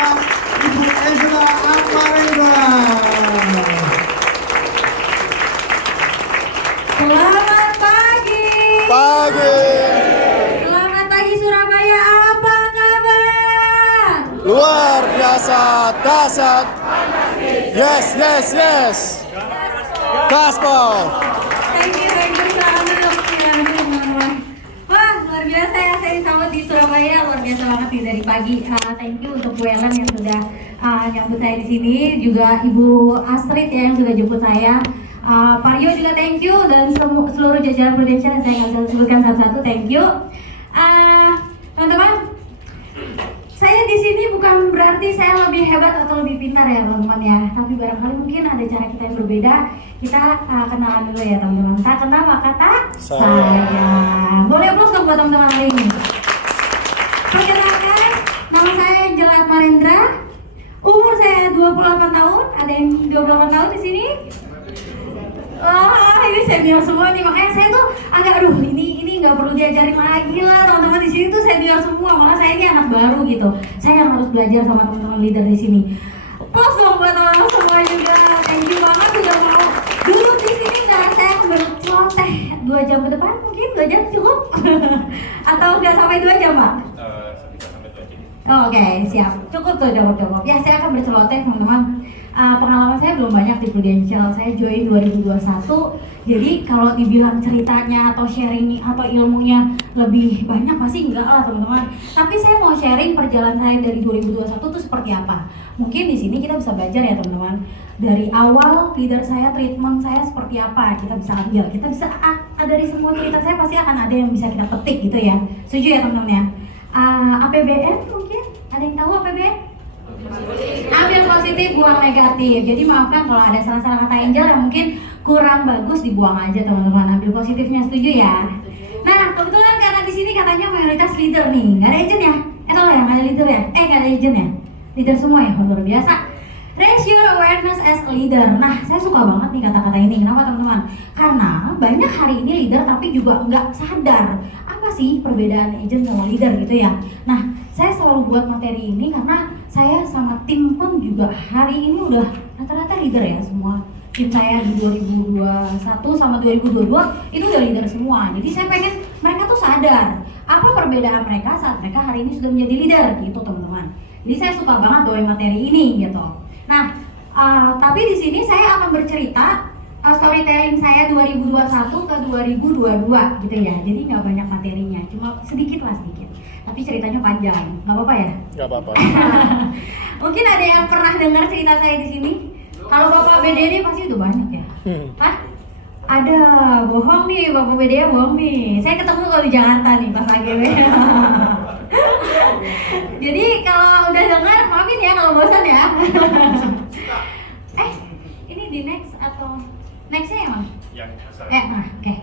biasa, Ibu Angela Amarendra. Selamat pagi. Selamat pagi Surabaya, apa kabar? Luar biasa, dahsyat. Yes. Gaspol. Thank you selamat teman-teman. Wah, luar biasa ya, saya disambut di Surabaya, luar biasa banget nih dari pagi. Thank you untuk Bu Ellen yang sudah nyambut saya di sini, juga Ibu Astrid ya yang sudah jemput saya. Pak Rio juga thank you, dan seluruh jajaran Prudential yang saya nggak bisa sebutkan satu-satu, thank you. Teman-teman, saya di sini bukan berarti saya lebih hebat atau lebih pintar ya teman-teman ya, tapi barangkali mungkin ada cara kita yang berbeda. Kita kenalan dulu ya teman-teman. Tak kenal maka tak sayang. Boleh aplaus dong buat teman-teman hari ini. Perkenalkan, nama saya Angela Amarendra. Umur saya 28 tahun. Ada yang 28 tahun di sini? Wah, ini senior semua nih, makanya saya tuh agak ini nggak perlu diajarin lagi lah teman-teman, di sini tuh senior semua, malah saya ini anak baru gitu. Saya yang harus belajar sama teman-teman leader di sini. Plus dong buat teman-teman semua juga, thank you banget sudah mau duduk di sini, dan saya akan berceloteh 2 jam ke depan, mungkin 2 jam cukup atau nggak sampai 2 jam Pak? Oke, siap, cukup. Ya, saya akan berceloteh teman-teman. Pengalaman saya belum banyak di Prudential, saya join 2021. Jadi kalau dibilang ceritanya atau sharing atau ilmunya lebih banyak pasti enggak lah teman-teman. Tapi saya mau sharing perjalanan saya dari 2021 itu seperti apa. Mungkin di sini kita bisa belajar ya teman-teman. Dari awal leader saya, treatment saya seperti apa, kita bisa ambil. Kita bisa dari semua cerita saya pasti akan ada yang bisa kita petik gitu ya. Setuju ya teman-teman ya. APBN mungkin ada yang tahu APBN? Ambil positif, buang negatif. Jadi maafkan kalau ada salah-salah kata Angel yang mungkin kurang bagus, dibuang aja teman-teman. Ambil positifnya, setuju ya? Nah, kebetulan karena di sini katanya mayoritas leader nih, nggak ada agent ya? Kalau yang ada leader ya? Nggak ada agent ya? Leader semua ya, luar biasa. Raise your awareness as a leader. Nah, saya suka banget nih kata-kata ini. Kenapa teman-teman? Karena banyak hari ini leader tapi juga nggak sadar apa sih perbedaan agent sama leader gitu ya. Nah, saya selalu buat materi ini karena saya sama tim pun juga hari ini udah rata-rata leader ya semua. Tim saya di 2021 sama 2022 itu udah leader semua. Jadi saya pengen mereka tuh sadar apa perbedaan mereka saat mereka hari ini sudah menjadi leader gitu teman-teman. Jadi saya suka banget bawain materi ini gitu. Nah, tapi di sini saya akan bercerita storytelling saya 2021 ke 2022 gitu ya. Jadi nggak banyak materinya, cuma sedikit. Tapi ceritanya panjang, nggak apa-apa ya? Nggak apa-apa. Mungkin ada yang pernah dengar cerita saya di sini? Kalau Bapak BDD pasti udah banyak ya? Hah? Ada, bohong nih, Bapak BDD bohong nih. Saya ketemu kalau di Jakarta nih pas AGW. Jadi kalau udah dengar, maafin ya kalau bosan ya. Ini di next atau nextnya yang mana? Oke.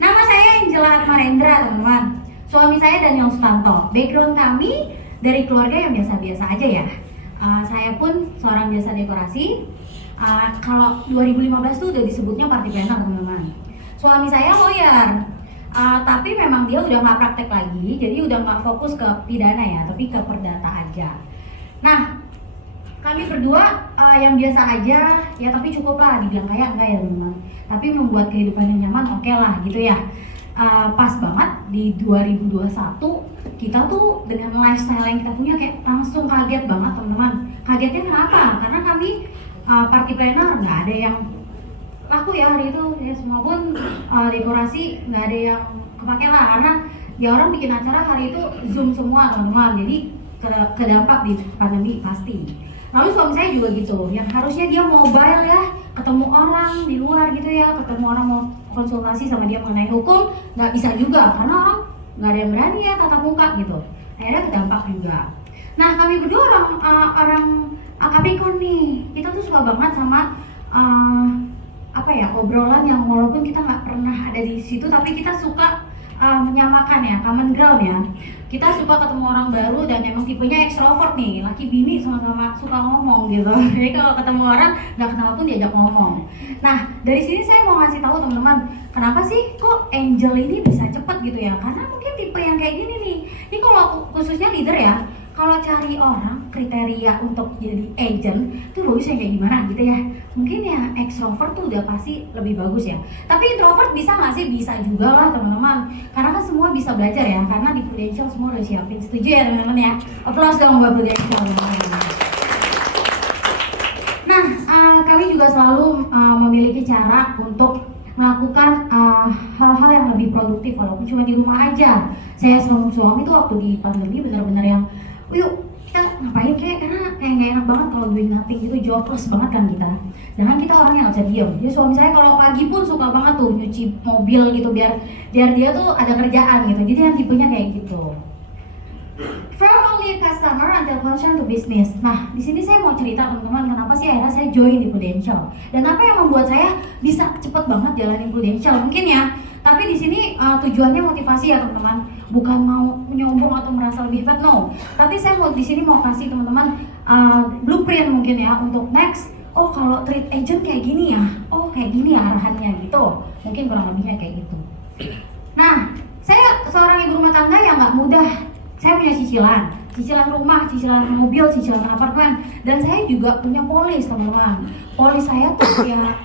Nama saya Angela Amarendra teman-teman. Suami saya Daniel Sutanto. Background kami dari keluarga yang biasa-biasa aja ya. Saya pun seorang jasa dekorasi. Kalau 2015 tuh udah disebutnya party planner teman-teman. Suami saya lawyer. Tapi memang dia udah nggak praktek lagi, jadi udah nggak fokus ke pidana ya, tapi ke perdata aja. Nah, kami berdua yang biasa aja ya, tapi cukup lah, dibilang kaya enggak ya teman-teman. Tapi membuat kehidupan yang nyaman, oke lah gitu ya. Pas banget di 2021 kita tuh dengan lifestyle yang kita punya kayak langsung kaget banget teman-teman. Kagetnya kenapa? Karena kami party planner nggak ada yang laku ya hari itu ya, semua pun dekorasi nggak ada yang kepake lah, karena ya orang bikin acara hari itu Zoom semua teman-teman, jadi kedampak di pandemi pasti. Lalu suami saya juga gitu, yang harusnya dia mobile ya, ketemu orang di luar gitu ya, ketemu orang mau konsultasi sama dia mengenai hukum, nggak bisa juga karena orang nggak ada yang berani ya tatap muka gitu. Akhirnya kedampak juga. Nah, kami berdua orang Capricorn nih, kita tuh suka banget sama obrolan yang walaupun kita nggak pernah ada di situ, tapi kita suka menyamakan ya, common ground ya. Kita suka ketemu orang baru dan emang tipenya ekstrovert nih, laki bini sama-sama suka ngomong gitu. Jadi kalau ketemu orang nggak kenal pun diajak ngomong. Nah, dari sini saya mau ngasih tahu teman-teman, kenapa sih kok Angel ini bisa cepet gitu ya? Karena mungkin tipe yang kayak gini nih. Ini kalau khususnya leader ya, kalau cari orang kriteria untuk jadi agent tuh bagusnya kayak gimana gitu ya. Mungkin yang extrovert tuh udah pasti lebih bagus ya. Tapi introvert bisa nggak sih? Bisa juga lah teman-teman. Karena kan semua bisa belajar ya. Karena di Prudential semua udah siapin. Setuju ya teman-teman ya? Applause dong buat Prudential. Nah, kami juga selalu memiliki cara untuk melakukan hal-hal yang lebih produktif walaupun cuma di rumah aja. Saya sama suami tuh waktu di pandemi benar-benar yang yuk kita ngapain karena kayak nggak enak banget kalau doing nothing gitu, jobless banget kan kita. Sedangkan kita orang yang nggak bisa diem. Jadi suami saya kalau pagi pun suka banget tuh nyuci mobil gitu biar dia tuh ada kerjaan gitu. Jadi yang tipenya kayak gitu. From only a customer until concern to business. Nah, di sini saya mau cerita teman-teman kenapa sih akhirnya saya join di Prudential dan apa yang membuat saya bisa cepet banget jalanin Prudential mungkin ya. Tapi di sini tujuannya motivasi ya teman-teman, bukan mau menyombong atau merasa lebih hebat, no. Tapi saya mau di sini mau kasih teman-teman blueprint mungkin ya untuk next. Oh kalau treat agent kayak gini ya, oh kayak gini ya arahannya gitu. Mungkin kurang lebihnya kayak gitu. Nah, saya seorang ibu rumah tangga yang nggak mudah. Saya punya cicilan rumah, cicilan mobil, cicilan apartemen, dan saya juga punya polis teman-teman. Polis saya tuh ya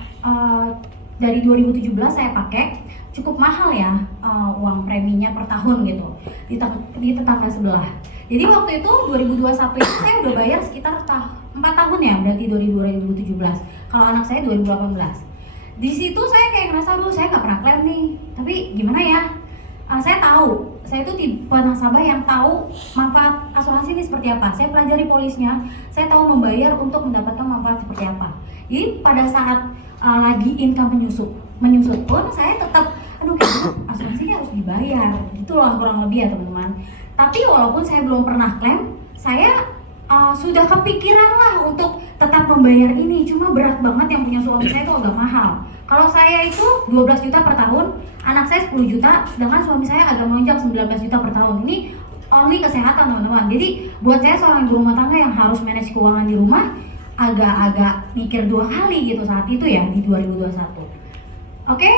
dari 2017 saya pakai, cukup mahal ya uang preminya per tahun gitu di tetangga sebelah. Jadi waktu itu 2021 itu saya udah bayar sekitar 4 tahun ya, berarti dari 2017. Kalau anak saya 2018. Di situ saya kayak ngerasa dulu saya nggak pernah klaim nih, tapi gimana ya? Saya tahu, saya itu tipe nasabah yang tahu manfaat asuransi ini seperti apa. Saya pelajari polisnya, saya tahu membayar untuk mendapatkan manfaat seperti apa. Jadi pada saat lagi income menyusut pun saya tetap, aduh kayaknya asuransi ini harus dibayar. Itulah kurang lebih ya teman-teman. Tapi walaupun saya belum pernah klaim, saya sudah kepikiran lah untuk tetap membayar ini. Cuma berat banget yang punya suami saya itu agak mahal. Kalau saya itu 12 juta per tahun, anak saya 10 juta, sedangkan suami saya agak melonjak 19 juta per tahun. Ini only kesehatan teman-teman. Jadi buat saya seorang ibu rumah tangga yang harus manage keuangan di rumah agak-agak mikir 2 kali gitu saat itu ya di 2021. Oke?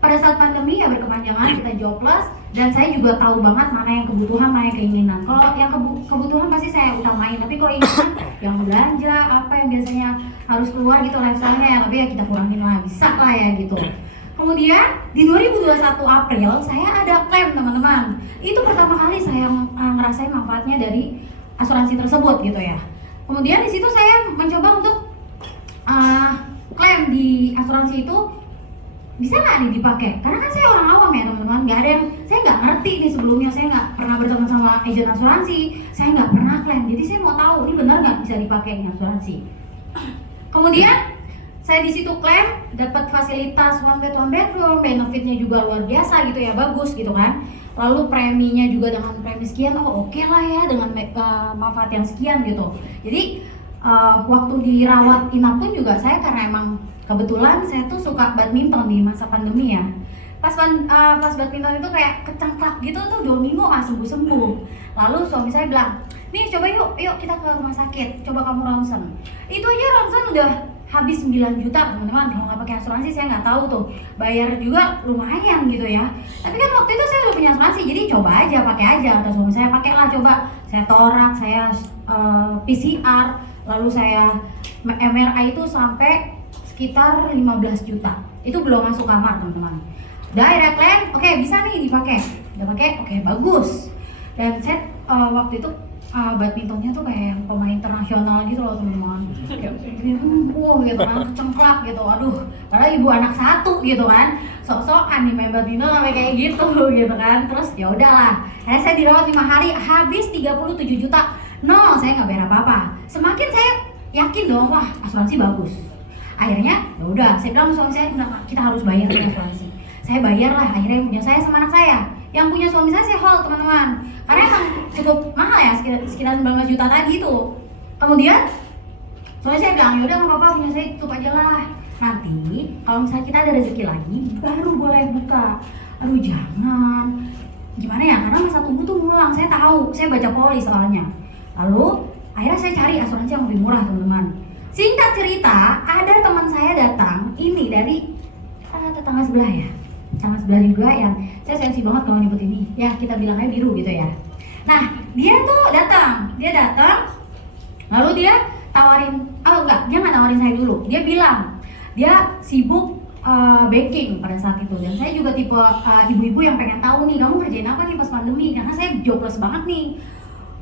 Pada saat pandemi ya berkepanjangan, kita jobless, dan saya juga tahu banget mana yang kebutuhan, mana yang keinginan. Kalau yang kebutuhan pasti saya utamain, tapi kalau keinginan yang belanja, apa yang biasanya harus keluar gitu lifestyle-nya ya, tapi ya kita kurangin lah, bisa lah ya gitu. Kemudian di 2021 April saya ada klaim teman-teman. Itu pertama kali saya ngerasain manfaatnya dari asuransi tersebut gitu ya. Kemudian di situ saya mencoba untuk klaim di asuransi itu bisa nggak nih dipakai? Karena kan saya orang awam ya teman-teman, nggak ada yang, saya nggak ngerti nih sebelumnya, saya nggak pernah berteman sama agen asuransi, saya nggak pernah klaim, jadi saya mau tahu ini benar nggak bisa dipakai ini asuransi. Kemudian saya di situ klaim, dapat fasilitas one bedroom, benefitnya juga luar biasa gitu ya, bagus gitu kan. Lalu preminya juga dengan premi sekian, oh oke lah ya dengan manfaat yang sekian gitu. Jadi waktu dirawat inap pun juga saya karena emang kebetulan saya tuh suka badminton di masa pandemi ya. Pas badminton itu kayak kecengklak gitu tuh 2 minggu nggak sembuh-sembuh. Lalu suami saya bilang, nih coba yuk kita ke rumah sakit, coba kamu ronsen. Itu aja ronsen udah habis 9 juta teman-teman. Kalau nggak pakai asuransi saya nggak tahu tuh, bayar juga lumayan gitu ya. Tapi kan waktu itu saya udah punya asuransi, jadi coba aja, pakai aja. Kata suami saya, pakailah coba. Saya torak, saya PCR, lalu saya MRI itu sampai sekitar 15 juta. Itu belum masuk kamar teman-teman. Udah akhirnya klaim, oke bisa nih dipakai. Udah pakai, oke bagus. Dan saya waktu itu badmintonnya tuh kayak yang pemain internasional gitu loh teman-teman. Kayak gitu kan, kecengklak gitu. Aduh, padahal ibu anak 1 gitu kan. Sok-sokan nih main badminton sampai kayak gitu gitu kan. Terus ya udahlah. Akhirnya saya dirawat 5 hari, habis 37 juta. No, saya nggak bayar apa-apa. Semakin saya yakin dong, wah asuransi bagus. Akhirnya ya udah, saya bilang suami saya, kita harus bayar asuransi. Saya bayar lah, akhirnya yang punya saya sama anak saya. Yang punya suami saya hold teman-teman, karena emang cukup mahal ya, sekitar 19 juta tadi itu. Kemudian suami saya bilang, yaudah nggak apa-apa, punya saya tutup aja lah. Nanti kalau misalnya kita ada rezeki lagi, baru boleh buka. Aduh jangan, gimana ya, karena masa tunggu tuh ngulang, saya tahu, saya baca polis soalnya. Lalu akhirnya saya cari asuransi yang lebih murah teman-teman. Singkat cerita, ada teman saya datang, ini dari tetangga sebelah ya, tetangga sebelah juga yang saya sensi banget kalau nyebut ini, ya kita bilangnya biru gitu ya. Nah, dia datang, lalu dia tawarin, dia nggak nawarin saya dulu. Dia bilang dia sibuk baking pada saat itu, dan saya juga tipe ibu-ibu yang pengen tahu nih, kamu kerjain apa nih pas pandemi, karena saya jobless banget nih.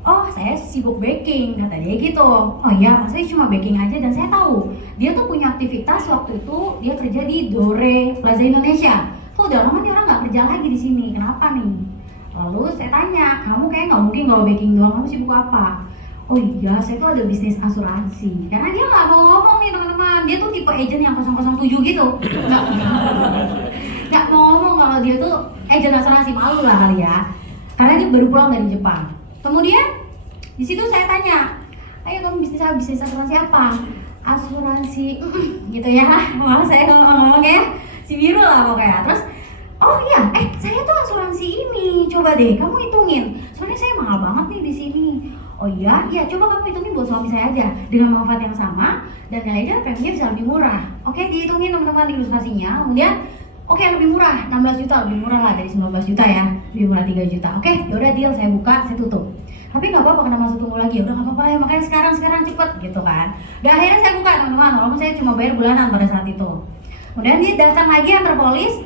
Oh, saya sibuk baking, kata dia gitu. Oh iya, saya cuma baking aja, dan saya tahu dia tuh punya aktivitas waktu itu, dia kerja di Dore Plaza Indonesia. Tuh udah lama nih orang nggak kerja lagi di sini, kenapa nih? Lalu saya tanya, kamu kayak nggak mungkin kalau baking doang, kamu sibuk apa? Oh iya, saya tuh ada bisnis asuransi. Karena dia nggak mau ngomong nih teman-teman, dia tuh tipe agent yang 007 gitu. Nggak mau ngomong kalau dia tuh agent asuransi, malu lah kali ya. Karena dia baru pulang dari Jepang. Kemudian di situ saya tanya, ayo kamu bisnis asuransi apa? Asuransi, gitu ya. Malah saya ngomong ya, si biru lah pokoknya. Terus, oh iya, saya tuh asuransi ini. Coba deh, kamu hitungin. Soalnya saya mahal banget nih di sini. Oh iya, coba kamu hitungin buat suami saya aja dengan manfaat yang sama, dan kayaknya preminya bisa lebih murah. Oke, dihitungin teman-teman ilustrasinya. Kemudian, oke, lebih murah, 16 juta, lebih murah lah dari 19 juta ya, lebih murah 3 juta. Oke, yaudah deal, saya buka, saya tutup. Tapi nggak apa-apa, kena masuk tunggu lagi. Udah nggak apa-apa ya, makanya sekarang cepet gitu kan. Dan akhirnya saya buka teman-teman, walaupun saya cuma bayar bulanan pada saat itu. Kemudian dia datang lagi antar polis,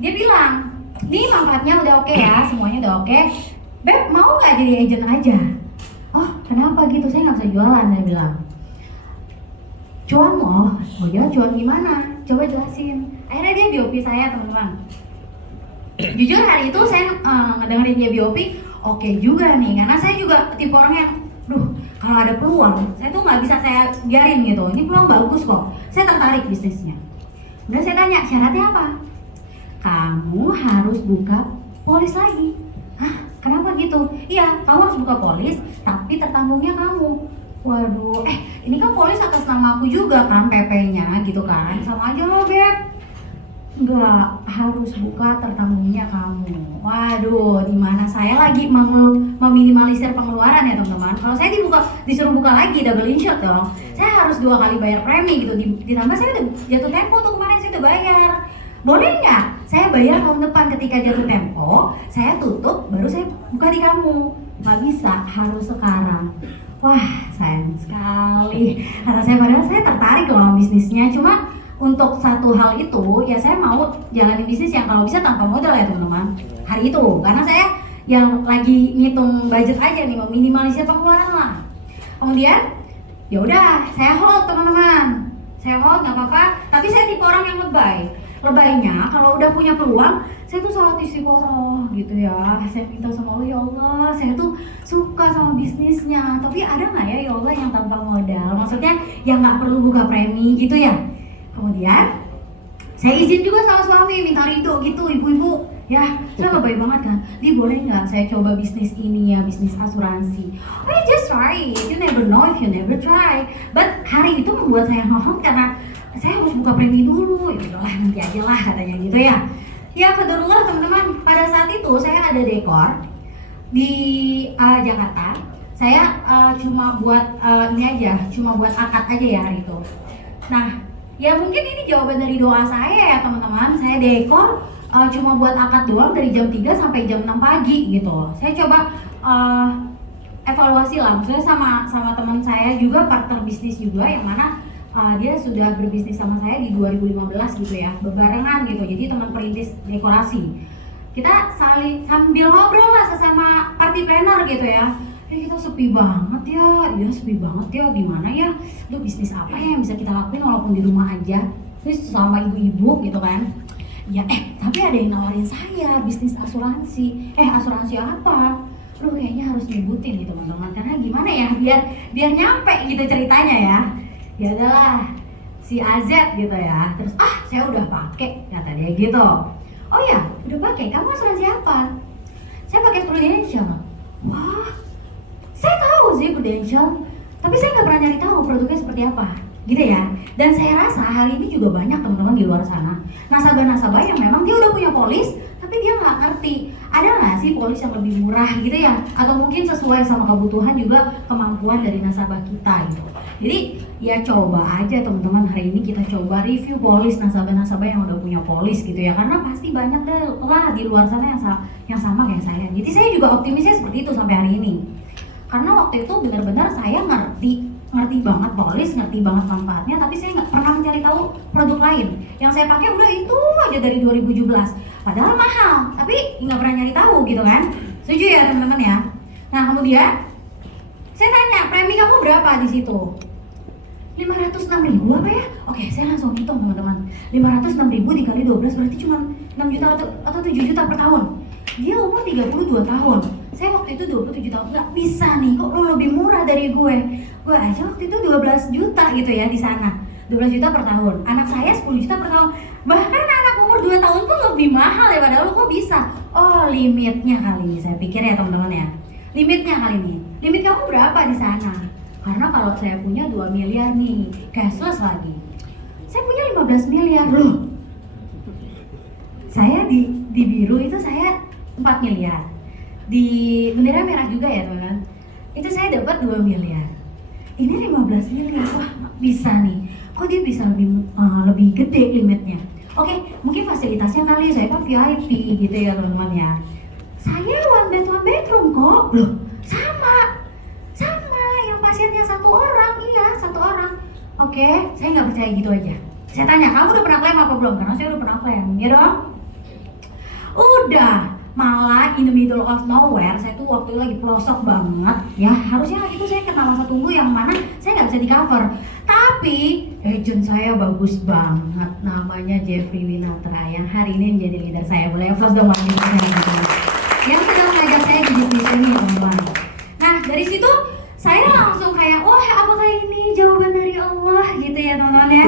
dia bilang, nih manfaatnya udah oke ya, semuanya udah oke. Beb, mau nggak jadi agent aja? Oh, kenapa gitu? Saya nggak bisa jualan, saya bilang. Cuan loh, oh ya cuan gimana? Coba jelasin. Akhirnya dia BOP saya teman-teman. Jujur hari itu saya ngedengerin dia BOP, oke juga nih, karena saya juga tipe orang yang, kalau ada peluang, saya tuh nggak bisa saya biarin gitu. Ini peluang bagus kok, saya tertarik bisnisnya. Kemudian saya tanya, syaratnya apa? Kamu harus buka polis lagi. Hah? Kenapa gitu? Iya, kamu harus buka polis, tapi tertanggungnya kamu. Waduh, ini kan polis atas nama aku juga kan, PP-nya gitu kan. Sama aja loh, Beb. Enggak, harus buka tertanggungnya kamu. Waduh, dimana saya lagi meminimalisir pengeluaran ya teman-teman. Kalau saya disuruh buka lagi, double insured dong. Saya harus 2 kali bayar premi gitu. Ditambah saya udah jatuh tempo tuh kemarin, saya udah bayar. Boleh nggak? Saya bayar tahun depan ketika jatuh tempo, saya tutup, baru saya buka di kamu. Nggak bisa, harus sekarang. Wah, sayang sekali. Kata saya, padahal saya tertarik loh bisnisnya. Cuma untuk satu hal itu, ya saya mau jalanin bisnis yang kalau bisa tanpa modal ya teman-teman. Hari itu, karena saya yang lagi ngitung budget aja nih, meminimalisir pengeluaran lah. Kemudian, ya udah, saya hold teman-teman. Saya hold nggak apa-apa, tapi saya tipe orang yang lebay. Lebaynya kalau udah punya peluang, saya tuh sholat istiqoroh gitu ya. Saya minta sama Allah, ya Allah, saya tuh suka sama bisnisnya, tapi ada nggak ya Allah yang tanpa modal? Maksudnya yang nggak perlu buka premi gitu ya. Kemudian saya izin juga sama suami, minta ridho gitu, ibu-ibu. Ya, saya lebay banget kan. Dia boleh nggak saya coba bisnis ini ya, bisnis asuransi? Oh ya, just try it. You never know if you never try. But hari itu membuat saya ngomong karena saya harus buka premi dulu. Ya udahlah, nanti aja lah katanya gitu ya. Ya qadarullah teman-teman, pada saat itu saya ada dekor di Jakarta. Saya cuma buat ini aja, cuma buat akad aja ya hari itu. Nah, ya mungkin ini jawaban dari doa saya ya teman-teman. Saya dekor cuma buat akad doang dari jam 3 sampai jam 6 pagi gitu. Saya coba evaluasi lah, maksudnya sama teman saya juga, partner bisnis juga, yang mana dia sudah berbisnis sama saya di 2015 gitu ya, berbarengan gitu. Jadi teman perintis dekorasi. Kita sambil ngobrol lah sesama party planner gitu ya. Kita sepi banget ya, sepi banget ya, gimana ya? Lu bisnis apa ya yang bisa kita lakuin walaupun di rumah aja? Terus sama ibu-ibu gitu kan. Ya tapi ada yang nawarin saya bisnis asuransi. Asuransi apa? Lu kayaknya harus nyebutin nih teman-teman, karena gimana ya biar nyampe gitu ceritanya ya. Ya adalah si AZ gitu ya. Terus saya udah pakai kata dia gitu. Oh ya, udah pakai. Kamu asuransi apa? Saya pakai Prudential. Wah, saya tahu sih Prudential, tapi saya nggak pernah nyari tahu produknya seperti apa, gitu ya. Dan saya rasa hari ini juga banyak teman-teman di luar sana nasabah-nasabah yang memang dia udah punya polis, tapi dia nggak ngerti ada nggak sih polis yang lebih murah gitu ya, atau mungkin sesuai sama kebutuhan juga kemampuan dari nasabah kita gitu. Jadi ya coba aja teman-teman, hari ini kita coba review polis nasabah-nasabah yang udah punya polis gitu ya, karena pasti banyak lah di luar sana yang sama kayak saya. Jadi saya juga optimisnya seperti itu sampai hari ini. Karena waktu itu benar-benar saya ngerti banget polis, ngerti banget manfaatnya, tapi saya nggak pernah mencari tahu produk lain. Yang saya pakai udah itu aja dari 2017. Padahal mahal, tapi nggak pernah nyari tahu gitu kan. Setuju ya teman-teman ya? Nah kemudian saya tanya, premi kamu berapa di situ? 506.000 apa ya? Oke, saya langsung hitung teman-teman. 506.000 dikali 12 berarti cuma 6 juta atau 7 juta per tahun. Dia umur 32 tahun. Saya waktu itu 27 tahun. Nggak bisa nih, kok lu lebih murah dari gue? Gue aja waktu itu 12 juta gitu ya di sana. 12 juta per tahun. Anak saya 10 juta per tahun. Bahkan anak umur 2 tahun pun lebih mahal ya, padahal kok bisa? Oh, limitnya kali ini saya pikir ya teman-teman ya. Limitnya kali ini. Limit kamu berapa di sana? Karena kalau saya punya 2 miliar nih, cashless lagi. Saya punya 15 miliar loh. Saya di biru itu saya 4 miliar. Di bendera merah juga ya teman-teman. Itu saya dapat 2 miliar. Ini 15 miliar. Wah, bisa nih. Kok dia bisa lebih gede limitnya? Oke, mungkin fasilitasnya kali saya kan VIP gitu ya teman-teman ya. Saya one bedroom kok. Loh, sama yang pasiennya 1 orang, iya 1 orang. Oke, saya nggak percaya gitu aja. Saya tanya, kamu udah pernah klaim apa belum? Karena saya udah pernah klaim, ya dong? Udah, malah in the middle of nowhere, saya tuh waktu itu lagi pelosok banget. Ya, harusnya itu saya kena masa tunggu yang mana saya nggak bisa di cover. Tapi agent saya bagus banget, namanya Jeffrey Winatra yang hari ini menjadi leader saya. Boleh applause dong bagi saya. Yang sedang mengajak saya di bisnis ini teman-teman. Nah dari situ saya langsung kayak, wah apakah ini jawaban dari Allah gitu ya teman-teman ya.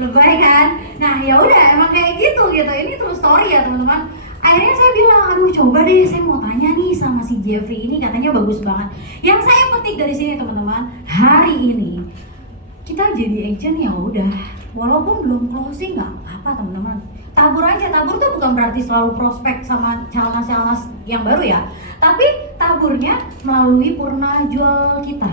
Lebay kan? Nah ya udah emang kayak gitu. Ini true story ya teman-teman. Akhirnya saya bilang, aduh coba deh saya mau tanya nih sama si Jeffrey ini, katanya bagus banget. Yang saya petik dari sini teman-teman, hari ini kita jadi agent ya udah, walaupun belum closing nggak apa teman-teman. Tabur aja, tabur tuh bukan berarti selalu prospek sama channel-channel yang baru ya. Tapi taburnya melalui purna jual kita.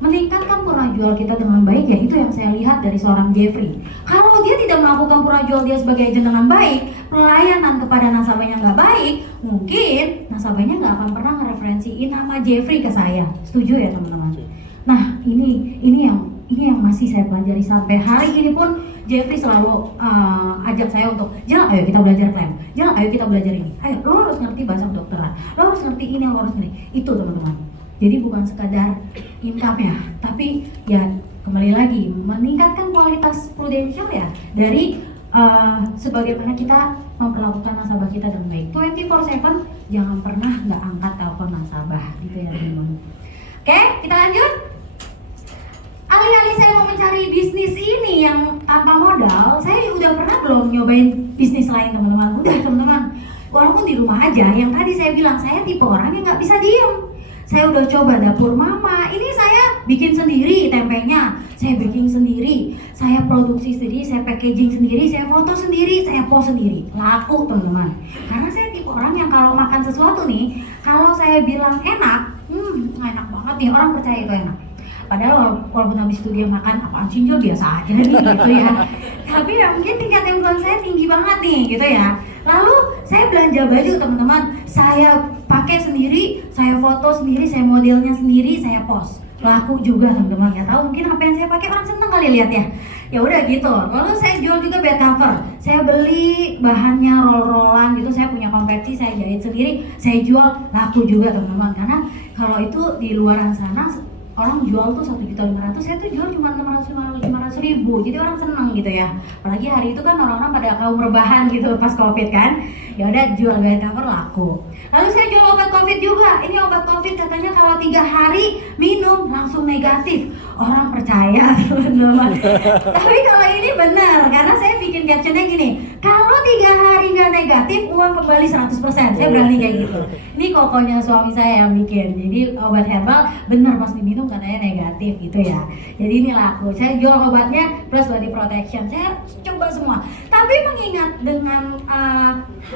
Meningkatkan purna jual kita dengan baik ya, itu yang saya lihat dari seorang Jeffrey. Kalau dia tidak melakukan purna jual dia sebagai agent dengan baik, pelayanan kepada nasabahnya nggak baik, mungkin nasabahnya nggak akan pernah ngereferensiin nama Jeffrey ke saya. Setuju ya teman-teman? Nah ini yang masih saya pelajari sampai hari ini pun. Jeffrey selalu ajak saya untuk, jangan ayo kita belajar klaim, jangan ayo kita belajar ini, ayo lo harus ngerti bahasa kedokteran, lo harus ngerti ini, lo harus ngerti itu teman-teman. Jadi bukan sekadar income-nya, tapi ya kembali lagi meningkatkan kualitas prudensial ya dari sebagaimana kita memperlakukan nasabah kita dengan baik. 24/7 jangan pernah nggak angkat telepon nasabah gitu ya teman-teman. Oke, kita lanjut. Alih-alih saya mau mencari bisnis ini yang tanpa modal, saya udah pernah belum nyobain bisnis lain teman-teman. Udah teman-teman, walaupun di rumah aja. Yang tadi saya bilang, saya tipe orang yang nggak bisa diem. Saya udah coba dapur mama, ini saya bikin sendiri tempenya, saya baking sendiri, saya produksi sendiri, saya packaging sendiri, saya foto sendiri, saya post sendiri. Laku teman-teman. Karena saya tipe orang yang kalau makan sesuatu nih, kalau saya bilang enak, enak banget nih, orang percaya itu enak. Padahal walaupun habis itu dia makan apaan cinjol biasa aja nih gitu ya. Tapi ya mungkin tingkat influence saya tinggi banget nih gitu ya. Lalu saya belanja baju teman-teman, saya pakai sendiri, saya foto sendiri, saya modelnya sendiri, saya post. Laku juga teman-teman. Ya tahu mungkin apa yang saya pakai orang seneng kali lihat ya. Ya udah gitu. Lalu saya jual juga bed cover. Saya beli bahannya roll-rollan gitu. Saya punya konveksi, saya jahit sendiri, saya jual, laku juga teman-teman. Karena kalau itu di luaran sana orang jual tuh 1.500.000, saya tuh jual cuma 500.000, jadi orang seneng gitu ya. Apalagi hari itu kan orang-orang pada kaum rebahan gitu pas covid kan. Ya udah jual bed cover laku. Lalu saya jual obat covid juga. Ini obat covid katanya kalau 3 hari minum langsung negatif. Orang percaya teman-teman. Tapi kalau ini benar, karena saya bikin captionnya gini, kalau 3 hari nggak negatif uang kembali 100%. Saya berani kayak gitu. Ini kokonya suami saya yang bikin. Jadi obat herbal benar pas diminum katanya negatif gitu ya. Jadi ini laku. Saya jual obatnya plus body protection. Saya coba semua. Tapi mengingat dengan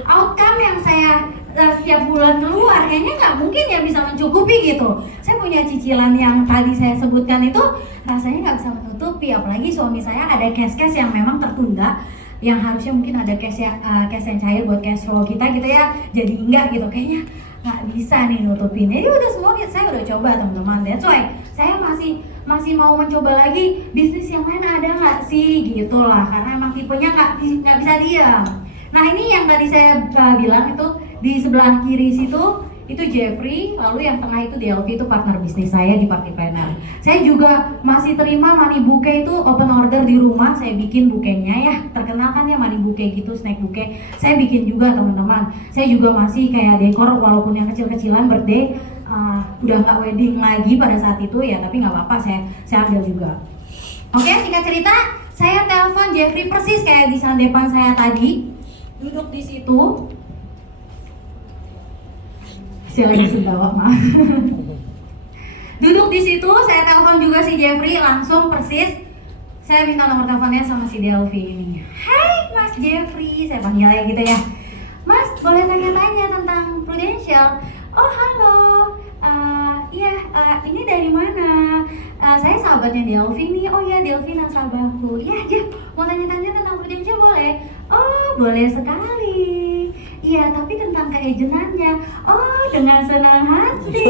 outcome yang saya setiap bulan keluar, kayaknya nggak mungkin ya bisa mencukupi gitu. Saya punya cicilan yang tadi saya sebutkan itu rasanya nggak bisa menutupi. Apalagi suami saya ada cash yang memang tertunda yang harusnya mungkin ada cash yang cair buat cash flow kita gitu ya, jadi enggak gitu, kayaknya nggak bisa nih nutupin. Jadi udah semua saya udah coba teman-teman. That's why saya masih mau mencoba lagi bisnis yang lain, ada nggak sih gitu lah, karena emang tipenya nggak bisa diam. Nah ini yang tadi saya bilang itu di sebelah kiri situ itu Jeffrey, lalu yang tengah itu Delvi, itu partner bisnis saya di Party Planner. Saya juga masih terima money bouquet, itu open order di rumah, saya bikin bouquetnya ya, terkenal kan ya money bouquet gitu, snack bouquet, saya bikin juga teman-teman. Saya juga masih kayak dekor walaupun yang kecil-kecilan birthday, udah nggak wedding lagi pada saat itu ya, tapi nggak apa-apa, saya ambil juga. Oke, singkat cerita, saya telepon Jeffrey persis kayak di depan saya tadi, duduk di situ. Saya lagi sendawa, maaf. Duduk di situ, saya telepon juga si Jeffrey langsung persis. Saya minta nomor teleponnya sama si Delvi ini. Hai Mas Jeffrey, saya panggil aja gitu ya. Mas, boleh tanya-tanya tentang Prudential? Oh halo, ini dari mana? Saya sahabatnya Delvi nih. Oh iya, Delvi nasabahku. Ya Jeff, mau tanya-tanya tentang Prudential boleh? Oh boleh sekali. Iya, tapi tentang keagenannya. Oh, dengan senang hati.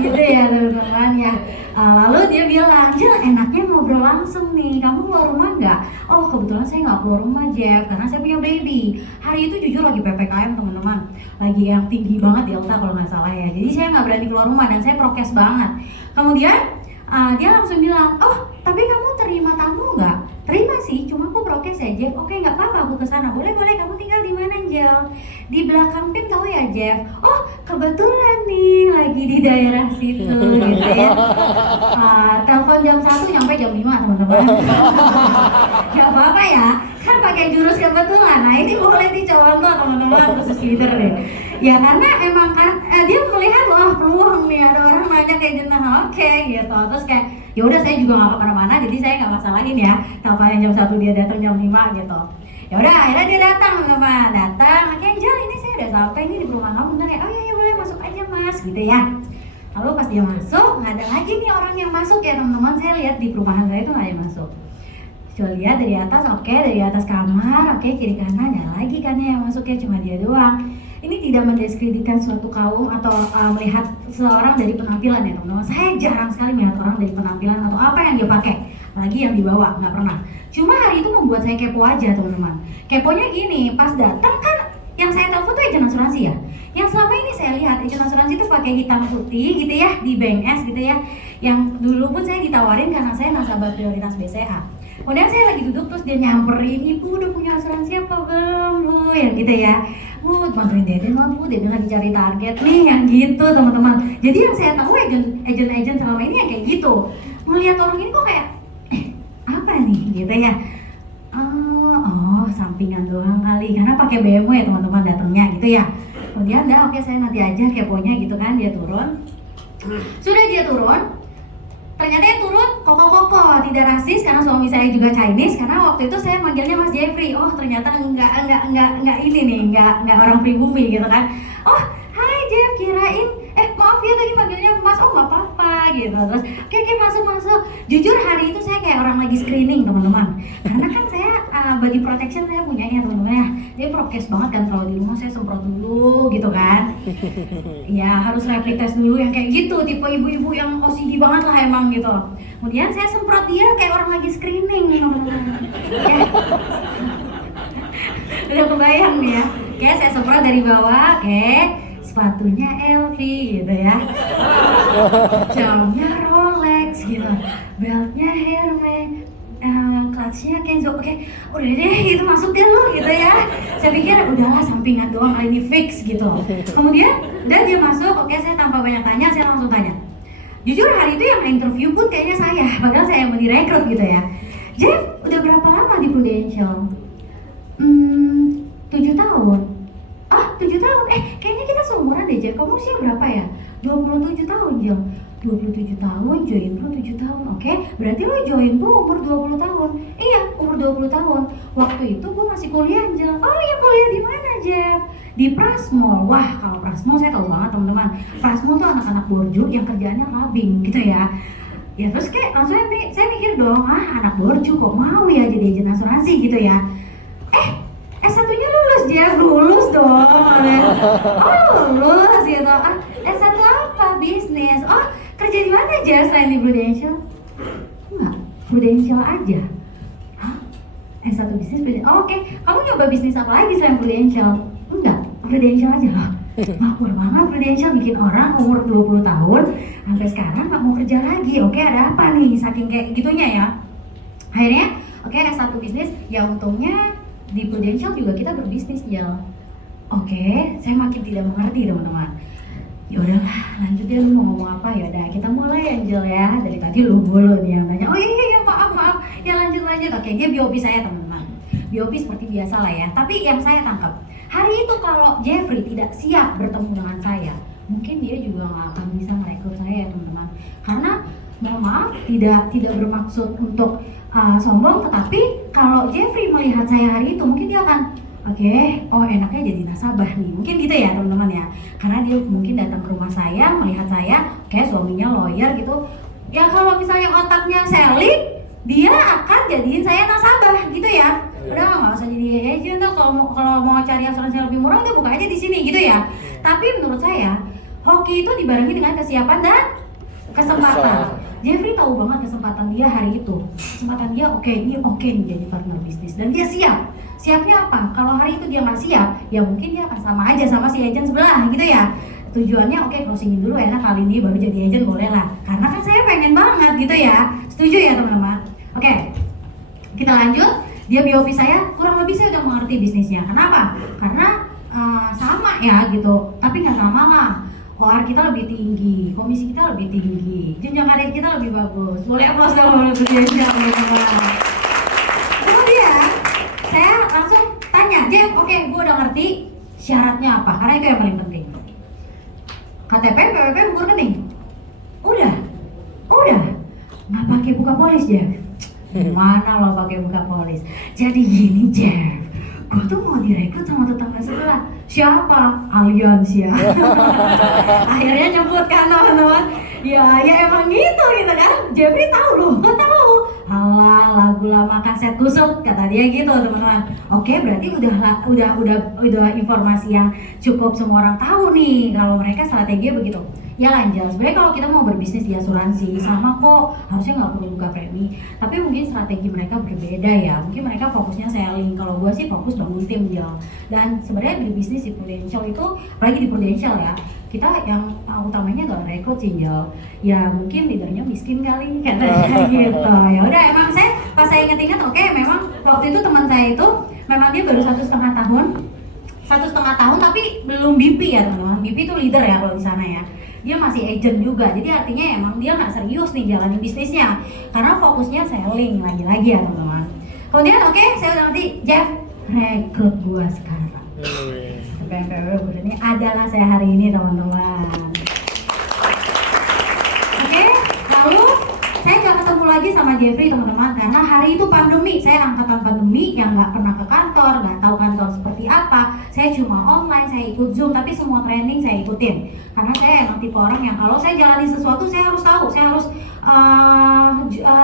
Gitu ya teman-teman ya. Lalu dia bilang, Jel, enaknya ngobrol langsung nih. Kamu keluar rumah nggak? Oh, kebetulan saya nggak keluar rumah, Jeff, karena saya punya baby. Hari itu jujur lagi PPKM teman-teman. Lagi yang tinggi banget Delta kalau nggak salah ya. Jadi saya nggak berani keluar rumah dan saya prokes banget. Kemudian dia langsung bilang, oh, tapi kamu terima tamu nggak? Terima sih, cuma aku prokes ya Jeff. Oke, nggak apa-apa, aku kesana. Boleh, kamu tinggal di mana Jel? Di belakang PIM tahu ya Jeff? Oh, kebetulan nih lagi di daerah situ gitu ya. Telepon jam 1 nyampe jam 5 teman-teman. Gak apa-apa ya, kan pakai jurus kebetulan. Nah ini boleh dicontoh teman-teman, khusus leader deh. Ya karena emang kan dia melihat wah peluang nih, ada orang nanya kayak gitu, oke gitu. Terus kayak ya udah, saya juga nggak kemana-mana, jadi saya nggak masalahin ya. Teleponnya jam 1, dia datang jam 5 gitu. Ya udah, akhirnya dia datang teman-teman, oke Angel, ini saya udah sampai nih di perumahan kamu, bener ya? Oh iya boleh masuk aja mas, gitu ya. Lalu pas dia masuk, nggak ada lagi nih orang yang masuk ya teman-teman. Saya lihat di perumahan saya itu nggak ada yang masuk. Coba lihat dari atas, oke, dari atas kamar, oke, kiri kanan, ada lagi kan ya yang masuk ya, cuma dia doang. Ini tidak mendiskreditkan suatu kaum atau melihat seseorang dari penampilan ya teman-teman. Saya jarang sekali melihat orang dari penampilan atau apa yang dia pakai, apalagi yang dibawa, nggak pernah. Cuma hari itu membuat saya kepo aja teman-teman. Keponya gini, pas datang kan yang saya telepon tuh agen asuransi ya. Yang selama ini saya lihat agen asuransi itu pakai hitam putih gitu ya, di Bank S gitu ya. Yang dulu pun saya ditawarin karena saya nasabah prioritas BCA. Kemudian saya lagi duduk, terus dia nyamperin, Ibu udah punya asuransi apa belum Bu? Yang gitu ya. Bu, bantuin Deden lah Bu, Deden lagi cari target nih, yang gitu teman-teman. Jadi yang saya tahu agen selama ini yang kayak gitu. Melihat orang ini kok kayak, apa nih gitu ya. Oh, sampingan doang kali, karena pakai BMW ya teman-teman datangnya gitu ya. Kemudian oke, saya nanti aja keponya gitu kan. Dia turun. Sudah dia turun, ternyata yang turun koko-koko, tidak rasis karena suami saya juga Chinese. Karena waktu itu saya manggilnya Mas Jeffrey. Oh ternyata enggak ini nih, enggak orang pribumi gitu kan. Oh hai Jeff, kirain maaf ya tadi manggilnya Mas. Oh nggak apa-apa gitu. Terus oke masuk. Jujur hari itu saya kayak orang lagi screening teman-teman. Karena kan saya body protection saya punyanya teman-teman ya. Dia prokes banget kan, kalau di rumah saya semprot dulu gitu kan. Ya harus rapid test dulu yang kayak gitu, tipe ibu-ibu yang OCD banget lah emang gitu. Kemudian saya semprot dia kayak orang lagi screening teman-teman. Udah kebayang nih ya. Oke, saya semprot dari bawah, oke. Sepatunya LV gitu ya. Jamnya Rolex gitu. Beltnya Hermes. Clutchnya Kenzo, oke, udah deh itu masuk deh lu gitu ya. Saya pikir udahlah sampingan doang kali ini fix gitu. Kemudian udah dia masuk, oke, saya tanpa banyak tanya, saya langsung tanya. Jujur hari itu yang interview pun kayaknya saya, padahal saya yang mau direkrut gitu ya. Jeff, udah berapa lama di Prudential? 7 tahun. 7 tahun? Kayaknya kita seumuran deh Jeff, kamu usia berapa ya? 27 tahun Jeff. 27 tahun, join Pro 7 tahun, oke? Berarti lo join Pro umur 20 tahun. Iya, umur 20 tahun. Waktu itu gue masih kuliah, Angel. Oh iya, kuliah di mana, Jeff? Di Prasmol. Wah, kalau Prasmol saya tahu banget, teman-teman. Prasmol tuh anak-anak borju yang kerjaannya labing, gitu ya. Ya terus kayak langsung saya mikir dong, anak borju kok mau ya jadi agen asuransi gitu ya. S1-nya lulus dia, lulus dong. Oh lulus gitu. S1 apa? Bisnis. Oh kerja di mana aja selain di Prudential? Enggak, Prudential aja. Hah? S1 bisnis Prudential. Oh, oke. Kamu nyoba bisnis apa lagi selain Prudential? Enggak, Prudential aja lah. Makmur banget Prudential bikin orang umur 20 tahun sampai sekarang gak mau kerja lagi. Oke, ada apa nih? Saking kayak gitunya ya. Akhirnya, oke S1 bisnis, ya untungnya di Prudential juga kita berbisnis ya. Oke, saya makin tidak mengerti teman-teman. Ya udahlah, lanjut ya, lu mau ngomong apa? Ya udah, kita mulai Angel ya. Dari tadi lu mulu nih yang nanya. Oh iya maaf. Ya lanjut. Oke, dia BOP saya teman-teman. BOP seperti biasa lah ya. Tapi yang saya tangkap, hari itu kalau Jeffrey tidak siap bertemu dengan saya, mungkin dia juga nggak akan bisa merekrut saya teman-teman. Karena mohon maaf, tidak bermaksud untuk sombong, tetapi kalau Jeffrey melihat saya hari itu, mungkin dia akan oh enaknya jadi nasabah nih, mungkin gitu ya teman-teman ya. Karena dia mungkin datang ke rumah saya, melihat saya, suaminya lawyer gitu. Ya kalau misalnya otaknya selling, dia akan jadiin saya nasabah gitu ya. Udah nggak usah jadi agent tuh, kalau mau cari asuransi yang lebih murah udah buka aja di sini gitu ya. Tapi menurut saya, hoki itu dibarengi dengan kesiapan dan kesempatan. Jeffrey tahu banget kesempatan dia hari itu. Kesempatan dia oke nih jadi partner bisnis dan dia siap. Siapnya apa? Kalau hari itu dia nggak siap, ya mungkin dia akan sama aja sama si agent sebelah gitu ya. Tujuannya closingin dulu enak kali ini baru jadi agent boleh lah. Karena kan saya pengen banget gitu ya. Setuju ya teman-teman? Oke, kita lanjut. Dia BOP saya kurang lebih saya udah mengerti bisnisnya. Kenapa? Karena sama ya gitu. Tapi nggak sama lah. OR kita lebih tinggi, komisi kita lebih tinggi, jenjang karir kita lebih bagus. Boleh aplaus dong untuk dia teman-teman. Kemudian saya langsung tanya, Jeff, oke, gue udah ngerti syaratnya apa? Karena itu yang paling penting. KTP, PPP, buku rekening. Udah, nggak pakai buka polis Jeff. Mana lo pakai buka polis? Jadi gini Jeff, gue tuh mau direkrut sama tetangga sebelah. Siapa? Allianz ya. Akhirnya nyebut kan teman-teman. Ya emang gitu kan. Jeffrey tahu loh, gue tahu. Alah, lagu lama kaset kusut kata dia gitu teman-teman. Oke, berarti udah informasi yang cukup semua orang tahu nih kalau mereka strateginya begitu. Ya lanjut. Sebenarnya kalau kita mau berbisnis di asuransi sama kok, harusnya nggak perlu buka premi. Tapi mungkin strategi mereka berbeda ya. Mungkin mereka fokusnya selling. Kalau gue sih fokus bangun tim Jal. Dan sebenarnya di bisnis di Prudential itu, apalagi di Prudential ya, kita yang utamanya nggak rekrut sih Jal. Ya mungkin leadernya miskin kali katanya gitu. Ya udah, emang pas saya inget-inget, memang waktu itu teman saya itu memang dia baru 1,5 tahun tapi belum BP ya teman-teman. BP itu leader ya kalau di sana ya. Dia masih agent juga, jadi artinya emang dia nggak serius nih jalanin bisnisnya karena fokusnya selling lagi-lagi ya teman-teman. Kemudian saya udah ngerti, Jeff, rekrut gua sekarang. Ini adalah saya hari ini teman-teman. Lalu saya nggak ketemu lagi sama Jeffrey teman-teman karena hari itu pandemi. Saya angkatan pandemi yang nggak pernah ke kantor, nggak tahu kantor seperti apa. Saya cuma online, saya ikut Zoom, tapi semua training saya ikutin. Karena saya emang tipe orang yang kalau saya jalani sesuatu saya harus tahu, saya harus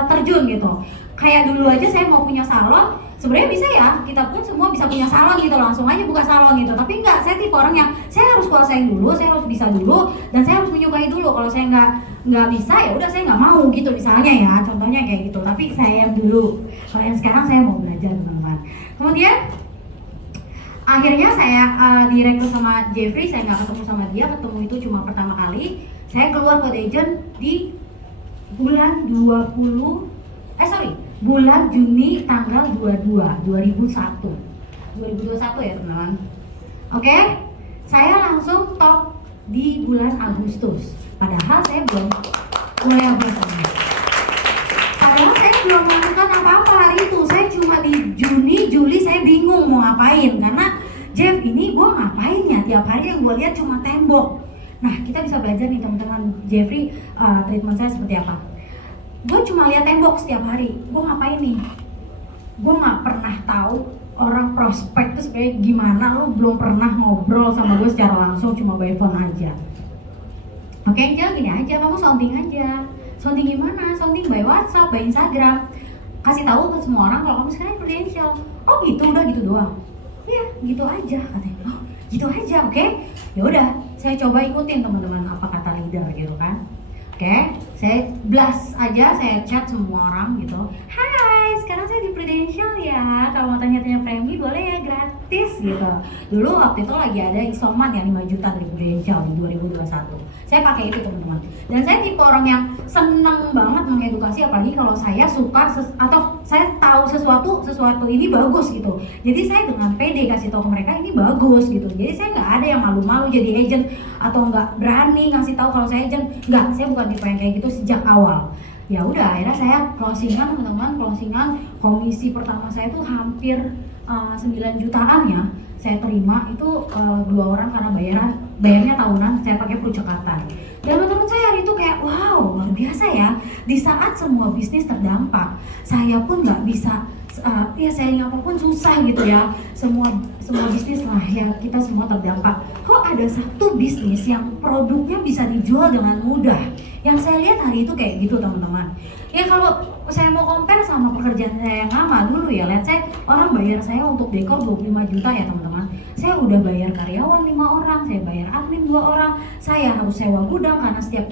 terjun gitu. Kayak dulu aja saya mau punya salon, sebenarnya bisa ya, kita pun semua bisa punya salon gitu, langsung aja buka salon gitu. Tapi enggak, saya tipe orang yang saya harus kuasain dulu, saya harus bisa dulu, dan saya harus menyukai dulu. Kalau saya nggak bisa ya udah saya nggak mau gitu misalnya ya, contohnya kayak gitu. Tapi saya dulu, kalau yang sekarang saya mau belajar teman-teman. Kemudian akhirnya saya direkrut sama Jeffrey, saya nggak ketemu sama dia, ketemu itu cuma pertama kali. Saya keluar code agent di bulan bulan Juni tanggal 22, 2021 ya teman-teman. Saya langsung top di bulan Agustus. Padahal saya belum mulai Agustus. Padahal saya belum melakukan apa-apa hari itu. Saya cuma di Juni, Juli saya bingung mau ngapain. Karena Jeff ini gue ngapain ya? Tiap hari yang gue lihat cuma tembok. Nah kita bisa belajar nih teman-teman. Jeffrey treatment saya seperti apa? Gue cuma lihat tembok setiap hari. Gue ngapain nih? Gue nggak pernah tahu orang prospek itu sebenarnya gimana. Lu belum pernah ngobrol sama gue secara langsung, cuma by phone aja. Angel gini aja, kamu sounding aja Sounding gimana? Sounding by WhatsApp, by Instagram. Kasih tahu ke semua orang kalau kamu sekarang Prudential. Oh gitu, udah gitu doang. Iya, gitu aja katanya. Oh, gitu aja, oke? Ya udah, saya coba ikutin teman-teman apa kata leader gitu kan. Oke, saya blast aja, saya chat semua orang gitu. Hai, sekarang saya di Prudential ya. Kalau mau tanya-tanya premi boleh ya, gratis gitu. Dulu waktu itu lagi ada isoman yang 5 juta dari Prudential di 2021. Saya pakai itu teman-teman. Dan saya tipe orang yang seneng banget mengedukasi, apalagi kalau saya suka atau saya tahu sesuatu ini bagus gitu. Jadi saya dengan pede kasih tahu ke mereka ini bagus gitu. Jadi saya nggak ada yang malu-malu jadi agent atau nggak berani ngasih tahu kalau saya agent. Nggak, saya bukan tipe yang kayak gitu sejak awal. Ya udah, akhirnya saya closingan teman-teman, closingan komisi pertama saya tuh hampir 9 jutaan ya. Saya terima itu 2 orang karena bayarnya tahunan, saya pakai percekatan. Dan menurut saya hari itu kayak wow, luar biasa ya. Di saat semua bisnis terdampak, saya pun nggak bisa ya selling apapun susah gitu ya. Semua bisnis lah ya, kita semua terdampak. Kok ada satu bisnis yang produknya bisa dijual dengan mudah? Yang saya lihat hari itu kayak gitu teman-teman. Ya kalau saya mau compare sama pekerjaan saya yang lama dulu ya, lihat saya orang bayar saya untuk dekor 25 juta ya teman-teman. Saya udah bayar karyawan 5 orang, saya bayar admin 2 orang, saya harus sewa gudang karena setiap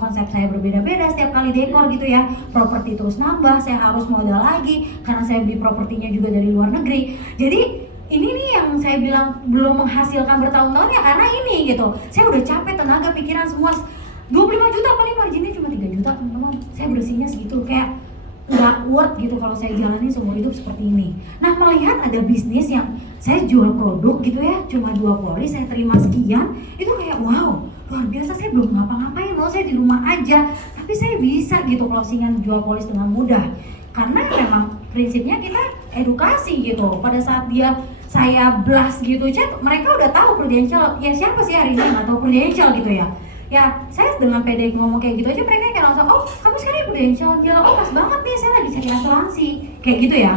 konsep saya berbeda-beda setiap kali dekor gitu ya. Properti terus nambah, saya harus modal lagi karena saya beli propertinya juga dari luar negeri. Jadi ini nih yang saya bilang belum menghasilkan bertahun-tahun ya karena ini gitu. Saya udah capek, tenaga, pikiran semua. 25 juta paling marginnya cuma 3 juta teman-teman. Saya bersihnya segitu, kayak nggak worth gitu kalau saya jalani seumur hidup seperti ini. Nah, melihat ada bisnis yang saya jual produk gitu ya, cuma 2 polis saya terima sekian, itu kayak wow, luar biasa. Saya belum ngapa-ngapain loh, saya di rumah aja, tapi saya bisa gitu closingan jual polis dengan mudah. Karena memang prinsipnya kita edukasi gitu. Pada saat saya blast gitu chat, mereka udah tahu Prudential. Ya siapa sih hari ini nggak tahu Prudential gitu ya. Ya, saya dengan pede ngomong kayak gitu aja, mereka kayak langsung, oh kamu sekarang Prudential, ya oh pas banget nih, saya lagi cari asuransi, kayak gitu ya.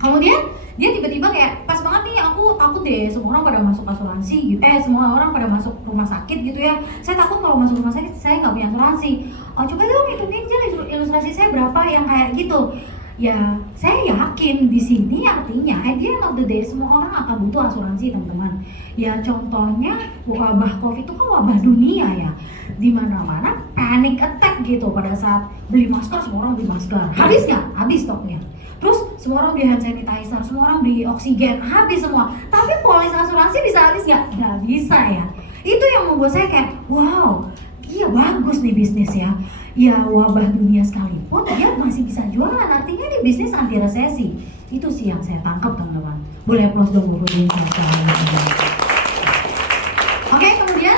Kemudian dia tiba-tiba kayak pas banget nih, aku takut deh semua orang pada masuk asuransi gitu, semua orang pada masuk rumah sakit gitu ya. Saya takut kalau masuk rumah sakit saya nggak punya asuransi. Oh coba dong hitungin aja ilustrasi saya berapa yang kayak gitu. Ya, saya yakin di sini artinya at the end of the day semua orang akan butuh asuransi teman-teman. Ya contohnya wabah COVID itu kan wabah dunia ya. Di mana-mana panic attack gitu pada saat beli masker, semua orang beli masker. Habis nggak? Habis stoknya. Terus semua orang beli hand sanitizer, semua orang beli oksigen, habis semua. Tapi polis asuransi bisa habis nggak? Nggak bisa ya. Itu yang membuat saya kayak wow, iya bagus nih bisnis ya. Ya wabah dunia sekalipun dia masih bisa jualan, artinya di bisnis anti resesi. Itu sih yang saya tangkap teman-teman. Boleh applause dong buat ini. Oke, kemudian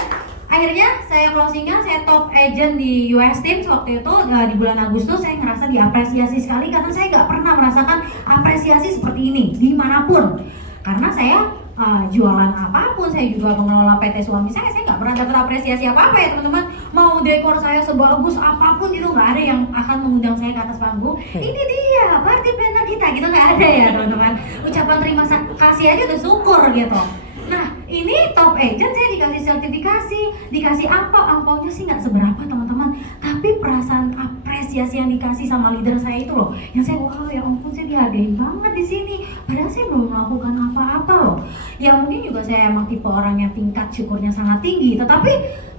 akhirnya saya closingan, saya top agent di US Teams waktu itu di bulan Agustus. Saya ngerasa diapresiasi sekali karena saya nggak pernah merasakan apresiasi seperti ini dimanapun. Karena saya jualan apapun, saya juga mengelola PT suami saya nggak pernah dapat apresiasi apa-apa ya teman-teman. Mau dekor saya sebagus apapun itu nggak ada yang akan mengundang saya ke atas panggung. Ini dia party planner kita gitu, nggak ada ya teman-teman. Ucapan terima kasih aja udah syukur gitu. Nah ini top agent saya dikasih sertifikasi, dikasih angpaunya sih nggak seberapa teman-teman, tapi perasaan apresiasi yang dikasih sama leader saya itu loh, yang saya wow ya ampun saya dihargain banget di sini, padahal saya belum melakukan apa-apa loh. Ya mungkin juga saya emang tipe orang yang tingkat syukurnya sangat tinggi, tetapi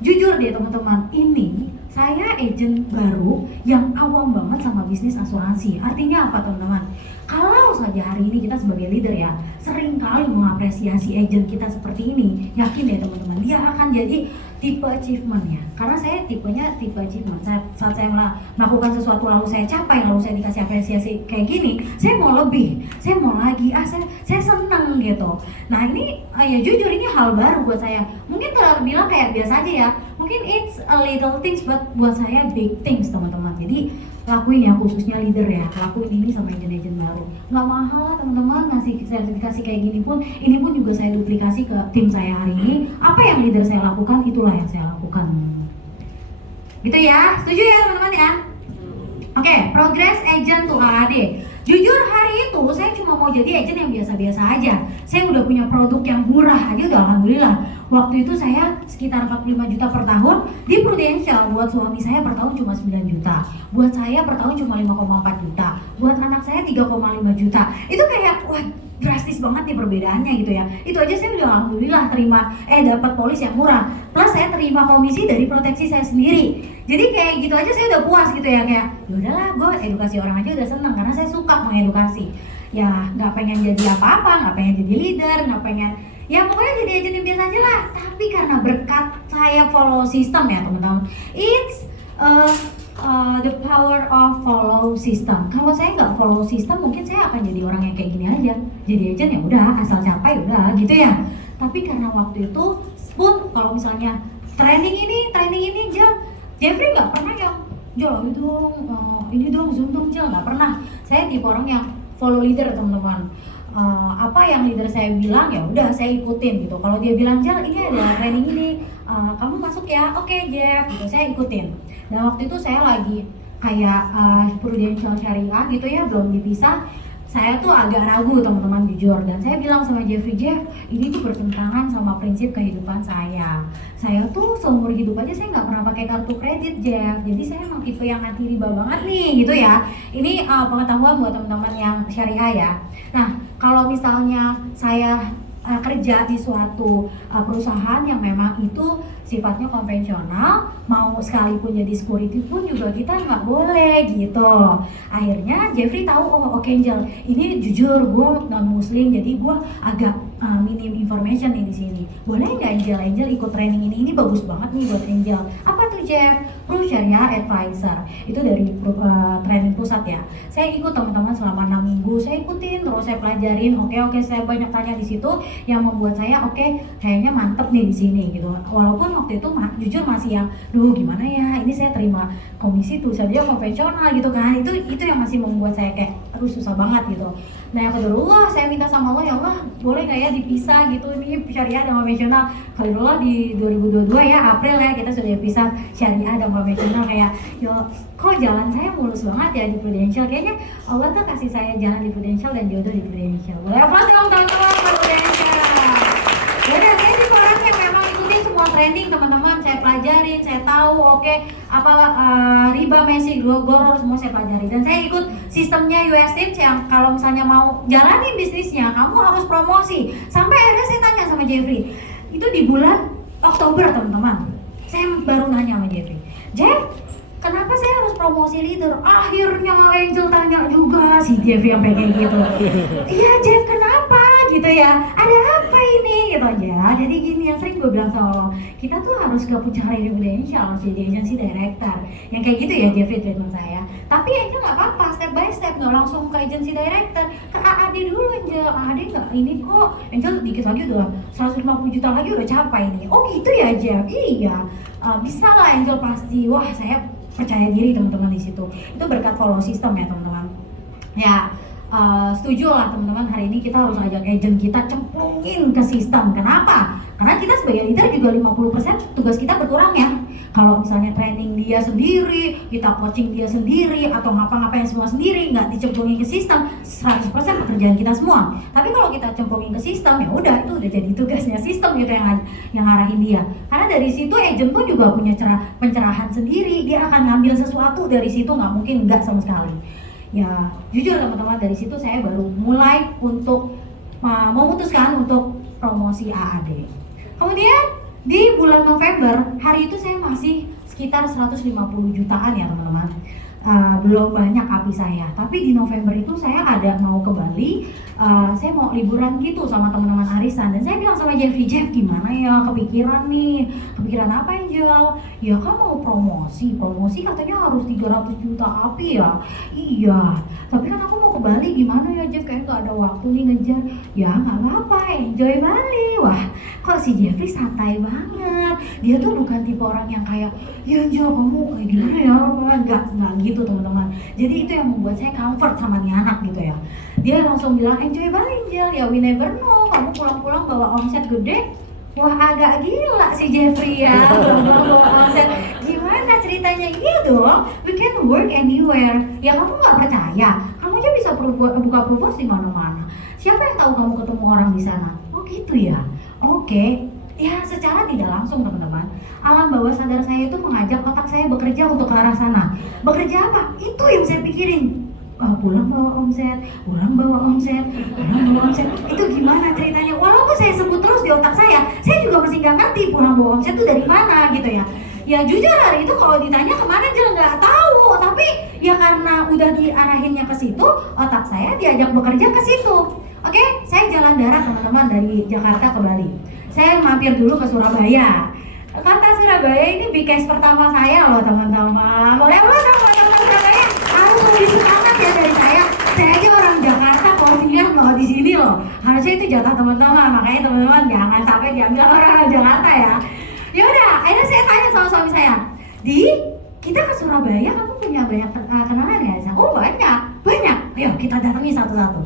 jujur deh teman-teman, ini saya agent baru yang awam banget sama bisnis asuransi. Artinya apa teman-teman? Kalau saja hari ini kita sebagai leader ya sering kali mengapresiasi agent kita seperti ini, yakin deh teman-teman dia akan jadi tipe achievement ya. Karena saya tipenya tipe achievement. Saat saya melakukan sesuatu lalu saya capai, lalu saya dikasih apresiasi kayak gini, saya mau lebih, saya mau lagi, saya seneng gitu. Nah ini ya jujur ini hal baru buat saya. Mungkin terbilang kayak biasa aja ya, mungkin it's a little things, but buat saya big things teman-teman. Jadi lakuin ya, khususnya leader ya, lakuin ini sama agent-agent baru. Nggak mahal lah teman-teman, ngasih sertifikasi kayak gini pun, ini pun juga saya duplikasi ke tim saya hari ini. Apa yang leader saya lakukan, itulah yang saya lakukan. Gitu ya, setuju ya teman-teman ya? Oke, progress agent to AAD. Jujur hari itu saya cuma mau jadi agent yang biasa-biasa aja. Saya udah punya produk yang murah aja udah alhamdulillah. Waktu itu saya sekitar 45 juta per tahun di Prudential. Buat suami saya per tahun cuma 9 juta. Buat saya per tahun cuma 5,4 juta. Buat anak saya 3,5 juta. Itu kayak wah, drastis banget nih perbedaannya gitu ya. Itu aja saya udah alhamdulillah dapat polis yang murah. Plus saya terima komisi dari proteksi saya sendiri. Jadi kayak gitu aja saya udah puas gitu ya, kayak yaudahlah, gue edukasi orang aja udah seneng karena saya suka mengedukasi. Ya nggak pengen jadi apa-apa, nggak pengen jadi leader, nggak pengen ya pokoknya jadi agen yang biasa aja lah. Tapi karena berkat saya follow system ya teman-teman, it's the power of follow system. Kalau saya nggak follow system, mungkin saya akan jadi orang yang kayak gini aja. Jadi agen ya udah, asal capai udah gitu ya. Tapi karena waktu itu pun kalau misalnya training ini Jeffrey nggak pernah yang Jol ini dong zoom dong Jel, nggak pernah. Saya tipe orang yang follow leader teman-teman. Apa yang leader saya bilang ya udah saya ikutin gitu. Kalau dia bilang Jel ini ada training ini, kamu masuk ya, oke Jeff gitu, saya ikutin. Dan waktu itu saya lagi kayak Prudential Syariah gitu ya, belum dipisah. Saya tuh agak ragu teman-teman jujur, dan saya bilang sama Jeffrey, Jeff ini tuh bertentangan sama prinsip kehidupan saya. Saya tuh seumur hidup aja saya nggak pernah pakai kartu kredit Jeff, jadi saya emang tipe yang anti riba banget nih gitu ya. Ini pengetahuan buat teman-teman yang syariah ya. Nah kalau misalnya saya kerja di suatu perusahaan yang memang itu sifatnya konvensional, mau sekalipun jadi security pun juga kita nggak boleh gitu. Akhirnya Jeffrey tahu, oh oke Angel, ini jujur gue non muslim, jadi gue agak minim information nih di sini. Boleh nggak Angel ikut training ini bagus banget nih buat Angel. Apa tuh Jeff? Pro Syariah Advisor. Itu dari training pusat ya. Saya ikut teman-teman selama 6 minggu, saya ikutin terus saya pelajarin. Oke, saya banyak tanya di situ yang membuat saya kayaknya mantep nih di sini gitu. Walaupun waktu itu jujur masih yang gimana ya, ini saya terima komisi tuh saja konvensional gitu kan. Itu yang masih membuat saya kayak susah banget gitu. Nah yang kedua saya minta sama Allah, ya Allah boleh nggak ya dipisah gitu, ini syariah dan konvensional. Alhamdulillah di 2022 ya April ya kita sudah pisah syariah dan konvensional. Kayak kok jalan saya mulus banget ya di Prudential, kayaknya Allah tuh kasih saya jalan di Prudential dan jodoh di Prudential. Boleh aplaus dong teman-teman Prudential. Jadi saya di orang yang memang ikutin semua training teman-teman, saya pelajarin, saya tahu riba, messi, goror semua saya pelajari. Dan saya ikut sistemnya US Tips yang kalau misalnya mau jalanin bisnisnya kamu harus promosi. Sampai akhirnya saya tanya sama Jeffrey, itu di bulan Oktober teman-teman, saya baru nanya sama Jeffrey, Jeff kenapa saya harus promosi leader? Akhirnya Angel tanya juga si Jeffrey yang kayak gitu. Iya Jeff kenapa gitu ya? Ada apa ini gitu aja. Jadi gini yang sering gue bilang sama lo, kita tuh harus ke puncak Prudential, harus jadi agency director. Yang kayak gitu ya Jeffrey treatment saya. Tapi Angel nggak apa-apa, step by step, nggak langsung ke agency director. Ke AAD dulu Angel, AAD nggak ini kok. Angel dikit lagi udah 150 juta lagi udah capai nih. Oh gitu ya Jeff? Iya, bisa lah Angel pasti. Wah saya percaya diri teman-teman di situ. Itu berkat follow system ya teman-teman. Ya setuju lah teman-teman, hari ini kita harus ajak agent kita cemplungin ke sistem. Kenapa? Karena kita sebagai leader juga 50% tugas kita berkurang ya. Kalau misalnya training dia sendiri, kita coaching dia sendiri, atau ngapa-ngapain semua sendiri, nggak dicemplungin ke sistem, 100% pekerjaan kita semua. Tapi kalau kita cemplungin ke sistem, ya udah itu udah jadi tugasnya sistem gitu yang ngarahin dia. Karena dari situ agent pun juga punya pencerahan sendiri, dia akan ngambil sesuatu dari situ, nggak mungkin nggak sama sekali. Ya jujur teman-teman, dari situ saya baru mulai untuk memutuskan untuk promosi AAD. Kemudian di bulan November, hari itu saya masih sekitar 150 jutaan ya teman-teman. Belum banyak api saya, tapi di November itu saya ada mau ke Bali, saya mau liburan gitu sama teman-teman arisan. Dan saya bilang sama Jeffrey, Jeff gimana ya, kepikiran apa Angel? Ya kan mau promosi katanya harus 300 juta api ya. Iya, tapi kan aku mau ke Bali, gimana ya Jeff, kayak gak ada waktu nih ngejar. Ya gak apa-apa, enjoy Bali. Wah kok si Jeffrey santai banget, dia tuh bukan tipe orang yang kayak ya Angel kamu gimana ya, nggak gitu teman-teman. Jadi itu yang membuat saya comfort sama nih anak gitu ya. Dia langsung bilang enjoy Bali Angel, ya we never know, kamu pulang-pulang bawa omset gede. Wah agak gila si Jeffrey ya, pulang-pulang bawa omset. Gimana ceritanya? Iya dong, we can work anywhere. Ya kamu nggak percaya, kamu aja bisa buka provos di mana-mana. Siapa yang tahu kamu ketemu orang di sana? Oh gitu ya. Oke, Ya secara tidak langsung teman-teman, alam bawah sadar saya itu mengajak otak saya bekerja untuk ke arah sana. Bekerja apa? Itu yang saya pikirin. Pulang bawa omset, pulang bawa omset, pulang bawa omset. Itu gimana ceritanya? Walaupun saya sebut terus di otak saya juga masih nggak ngerti pulang bawa omset itu dari mana gitu ya. Ya jujur hari itu kalau ditanya kemana aja nggak tahu, tapi ya karena udah diarahinnya ke situ, otak saya diajak bekerja ke situ. Oke, saya jalan darat teman-teman dari Jakarta ke Bali. Saya mampir dulu ke Surabaya. Kata Surabaya ini big pertama saya loh teman-teman. Boleh apa teman-teman Surabaya? Harus lebih semangat ya dari saya. Saya aja orang Jakarta posisinya loh di sini loh. Harusnya itu jatah teman-teman. Makanya teman-teman jangan sampai diambil orang Jakarta ya. Ya udah, akhirnya saya tanya sama suami saya, kita ke Surabaya kamu punya banyak kenalan ya? Oh banyak. Ayo kita datangi satu-satu.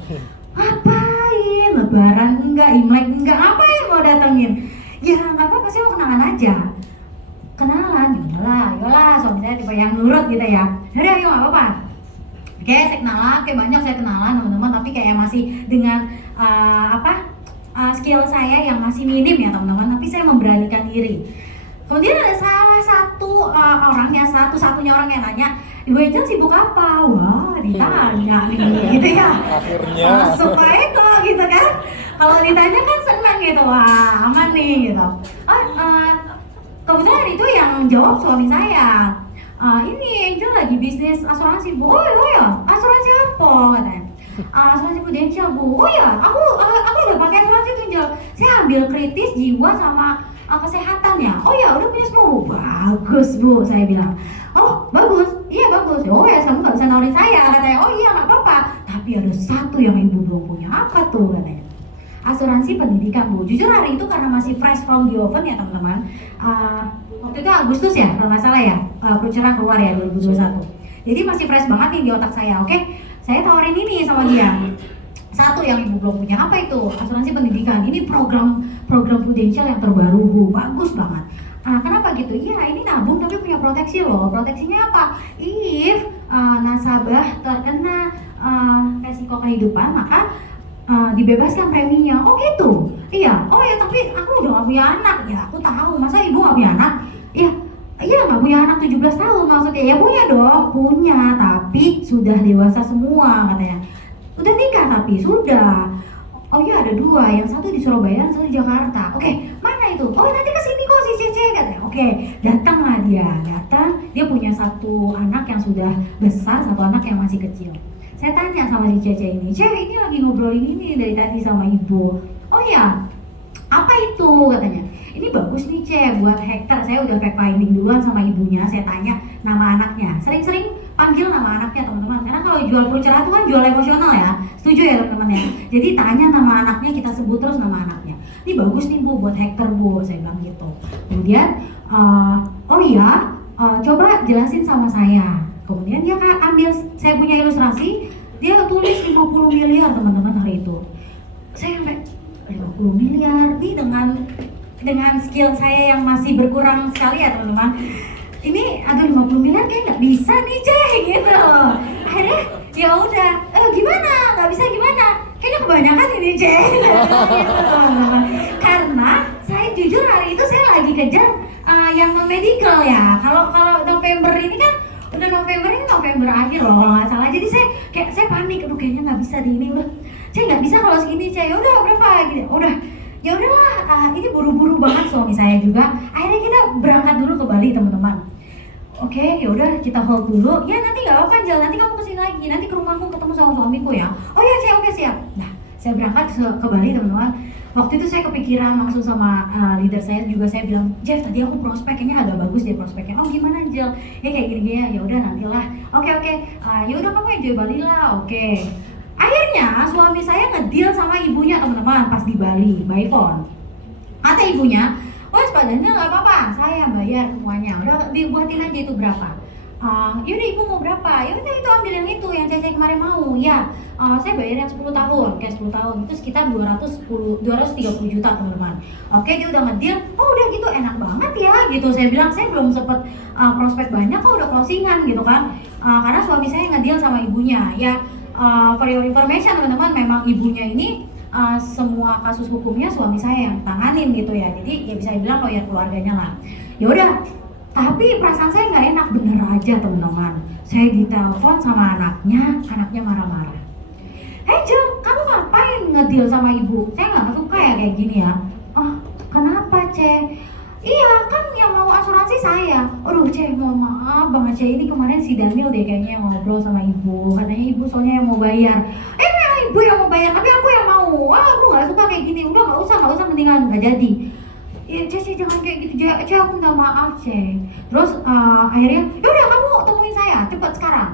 Ngapain? Lebaran enggak, Imlek enggak, ngapain mau datengin? Ya nggak apa-apa sih mau kenalan aja. Kenalan, yolah, suami saya tipe yang nurut gitu ya. Yaudah, yuk nggak apa-apa. Oke, saya kenalan, kayak banyak saya kenalan teman-teman, tapi kayak masih dengan skill saya yang masih minim ya teman-teman, tapi saya memberanikan diri. Kemudian ada salah satu satu-satunya orang yang nanya, Ibu Angel sibuk apa? Wah, ditanya nih, gitu ya. Akhirnya. Supaya kok gitu kan, kalau ditanya kan senang gitu, wah aman nih gitu. Kebetulan itu yang jawab suami saya. Ini Angel lagi bisnis asuransi Bu. Oh ya, asuransi apa katanya? Asuransi Prudential Bu. Oh ya, aku udah pakai asuransi itu Angel. Saya ambil kritis, jiwa sama kesehatan ya. Oh ya, udah punya semua Bu. Bagus Bu, saya bilang. Oh bagus, iya bagus. Oh ya, kamu nggak bisa nawarin saya katanya. Oh iya nggak apa-apa. Tapi ada satu yang ibu belum punya, apa tuh katanya? Asuransi pendidikan Bu. Jujur hari itu karena masih fresh from the oven ya teman-teman. Waktu itu Agustus ya, kalau nggak salah ya, Procerah keluar ya 2021. Jadi masih fresh banget nih di otak saya. Oke, saya tawarin ini sama dia. Satu yang ibu belum punya, apa itu? Asuransi pendidikan. Ini program Prudential yang terbaru Bu, bagus banget. Kenapa gitu? Iya, ini nabung tapi punya proteksi loh. Proteksinya apa? If nasabah terkena resiko kehidupan, maka dibebaskan preminya. Oh gitu? Iya. Oh ya, tapi aku udah gak punya anak. Ya aku tahu, masa ibu gak punya anak? Iya gak punya anak 17 tahun maksudnya. Ya punya dong, punya, tapi sudah dewasa semua katanya. Udah nikah tapi sudah. Oh iya ada dua, yang satu di Surabaya, yang satu di Jakarta. Oke, mana itu? Oh nanti kesini kok si Cece katanya. Oke, datanglah dia. Dia punya satu anak yang sudah besar, satu anak yang masih kecil. Saya tanya sama si Cece ini, ini lagi ngobrolin ini dari tadi sama ibu. Oh iya, apa itu katanya? Ini bagus nih buat hektar. Saya udah fact finding duluan sama ibunya. Saya tanya nama anaknya. Sering-sering panggil nama anaknya teman-teman. Karena kalau jual Procerah itu kan jual emosional ya. Setuju ya teman-teman ya. Jadi tanya nama anaknya, kita sebut terus nama anaknya. Ini bagus nih Bu buat hektar Bu. Saya bilang gitu. Kemudian oh iya, coba jelasin sama saya. Kemudian dia ambil, saya punya ilustrasi, dia tulis 50 miliar teman-teman hari itu. Saya sampai 50 miliar nih dengan skill saya yang masih berkurang sekali ya teman-teman. Ini aduh 50 miliar kayak nggak bisa nih gitu. Akhirnya ya udah, gimana? Nggak bisa gimana? Kayaknya kebanyakan ini gitu teman-teman. Karena saya jujur hari itu saya lagi kejar yang non medical ya. Kalau November ini kan udah November akhir loh kalau nggak salah. Jadi saya panik, aduh kayaknya nggak bisa di ini udah. Saya nggak bisa kalau segini ya udah berapa gitu. Ya udahlah, ini buru-buru banget suami saya juga. Akhirnya kita berangkat dulu ke Bali teman-teman. Oke, ya udah kita hold dulu. Ya nanti nggak apa-apa Jal, nanti kamu kesini lagi. Nanti ke rumahku ketemu sama suamiku ya. Oh ya oke siap. Nah, saya berangkat ke Bali teman-teman. Waktu itu saya kepikiran langsung sama leader saya juga. Saya bilang, Jeff tadi aku prospeknya agak bagus deh prospeknya. Oh gimana Jal? Ya kayak gini-gini ya udah nantilah. Oke. Ya udah kamu enjoy Bali lah. Oke. Akhirnya suami saya ngedeal sama ibunya teman-teman pas di Bali by phone. Kata ibunya, wes padahal nggak apa-apa, saya bayar semuanya. Udah dibuatin aja itu berapa? Yaudah ibu mau berapa? Yaudah itu ambil yang itu yang Cece kemarin mau. Ya, saya bayar yang 10 tahun, kayak 10 tahun itu sekitar 230 juta teman-teman. Oke dia udah ngedeal, oh udah gitu enak banget ya gitu. Saya bilang saya belum sempet prospek banyak kok udah closingan gitu kan. Karena suami saya ngedeal sama ibunya ya. For your information teman-teman, memang ibunya ini semua kasus hukumnya suami saya yang tanganin gitu ya. Jadi ya bisa dibilang lawyer keluarganya lah. Ya udah, tapi perasaan saya nggak enak bener aja teman-teman. Saya ditelepon sama anaknya marah-marah. Jel, kamu ngapain ngedeal sama ibu? Saya nggak suka ya kayak gini ya. Oh, kenapa Ce? Iya, kan yang mau asuransi saya. Aduh Ce, mohon maaf banget Ce, ini kemarin si Daniel deh kayaknya yang ngobrol sama ibu. Katanya ibu soalnya yang mau bayar. Memang ibu yang mau bayar, tapi aku yang mau. Aku nggak suka kayak gini. Udah nggak usah, mendingan nggak jadi. Ya Ce, jangan kayak gitu Ce, aku minta maaf Ce. Terus akhirnya, yaudah kamu temuin saya, cepet sekarang.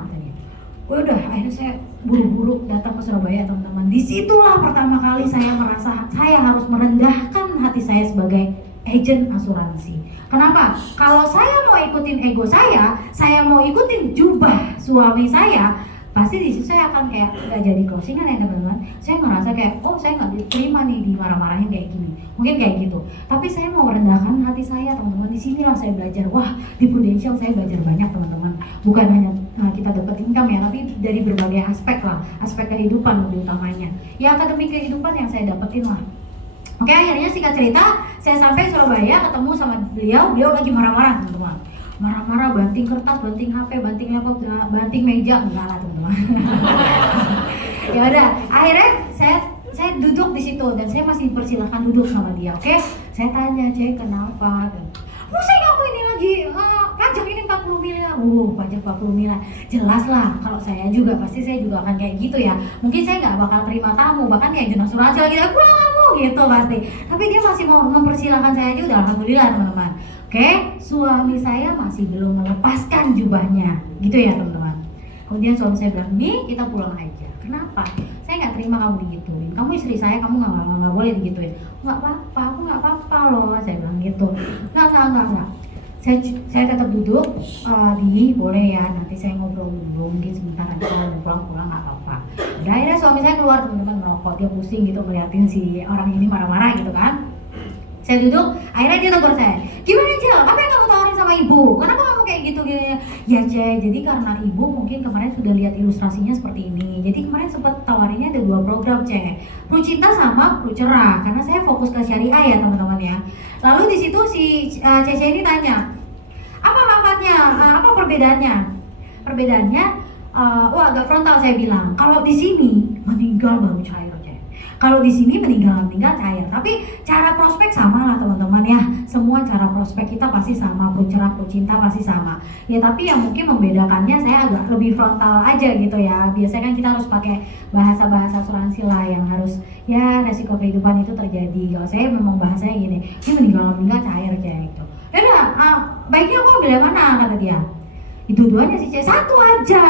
Udah, akhirnya saya buru-buru datang ke Surabaya teman-teman. Disitulah pertama kali saya merasa saya harus merendahkan hati saya sebagai agent asuransi. Kenapa? Kalau saya mau ikutin ego saya mau ikutin jubah suami saya, pasti di situ saya akan kayak nggak jadi closingan ya teman-teman. Saya ngerasa kayak, oh saya nggak diterima nih dimarah-marahin kayak gini, mungkin kayak gitu. Tapi saya mau merendahkan hati saya teman-teman. Disinilah saya belajar. Wah, di Prudential saya belajar banyak teman-teman. Bukan hanya kita dapat income ya, tapi dari berbagai aspek lah, aspek kehidupan lebih utamanya. Ya akademik kehidupan yang saya dapetin lah. Oke, akhirnya singkat cerita, saya sampai Surabaya ketemu sama beliau lagi marah-marah teman-teman. Marah-marah, banting kertas, banting HP, banting laptop, banting meja, enggak lah teman-teman. Ya udah, akhirnya saya duduk di situ dan saya masih dipersilahkan duduk sama dia. Oke, saya tanya, Cek, kenapa? Pusing aku ini lagi, pajak ini 40 miliar. Pajak 40 miliar. Jelas lah, kalau saya juga pasti saya juga akan kayak gitu ya. Mungkin saya nggak bakal terima tamu, bahkan kayak agent asuransi lagi, pulang kamu gitu pasti. Tapi dia masih mau mempersilahkan saya aja, udah alhamdulillah teman-teman. Oke, suami saya masih belum melepaskan jubahnya, gitu ya teman-teman. Kemudian suami saya bilang, nih kita pulang aja. Kenapa? Saya nggak terima kamu digituin. Kamu istri saya, kamu nggak boleh digituin. Nggak apa-apa, aku nggak apa-apa loh. Saya bilang gitu. Nggak. Saya tetap duduk. Boleh ya. Nanti saya ngobrol dulu. Mungkin sebentar nanti kalau mau pulang nggak apa-apa. Udah, akhirnya suami saya keluar teman-teman merokok. Dia pusing gitu ngeliatin si orang ini marah-marah gitu kan. Saya duduk, akhirnya dia tegur saya, gimana Jel, apa yang kamu tawarin sama ibu? Kenapa kamu kayak gitu? Ya Ce, jadi karena ibu mungkin kemarin sudah lihat ilustrasinya seperti ini. Jadi kemarin sempat tawarinnya ada 2 program Ce, Pru Cinta sama Pru Cerah. Karena saya fokus ke syariah ya teman-teman ya. Lalu di situ si Cece ini tanya, apa manfaatnya? Apa perbedaannya? Perbedaannya, agak frontal saya bilang. Kalau di sini meninggal baru cair. Kalau di sini meninggal cair, tapi cara prospek sama lah teman-teman ya. Semua cara prospek kita pasti sama, Pru Cerah, Pru Cinta pasti sama. Ya tapi yang mungkin membedakannya saya agak lebih frontal aja gitu ya. Biasanya kan kita harus pakai bahasa-bahasa asuransi lah yang harus ya resiko kehidupan itu terjadi. Kalau saya memang bahasanya gini, ini meninggal cair kayak gitu. Ya udah, baiknya aku ambil yang mana kata dia. Itu duanya sih Cek, satu aja.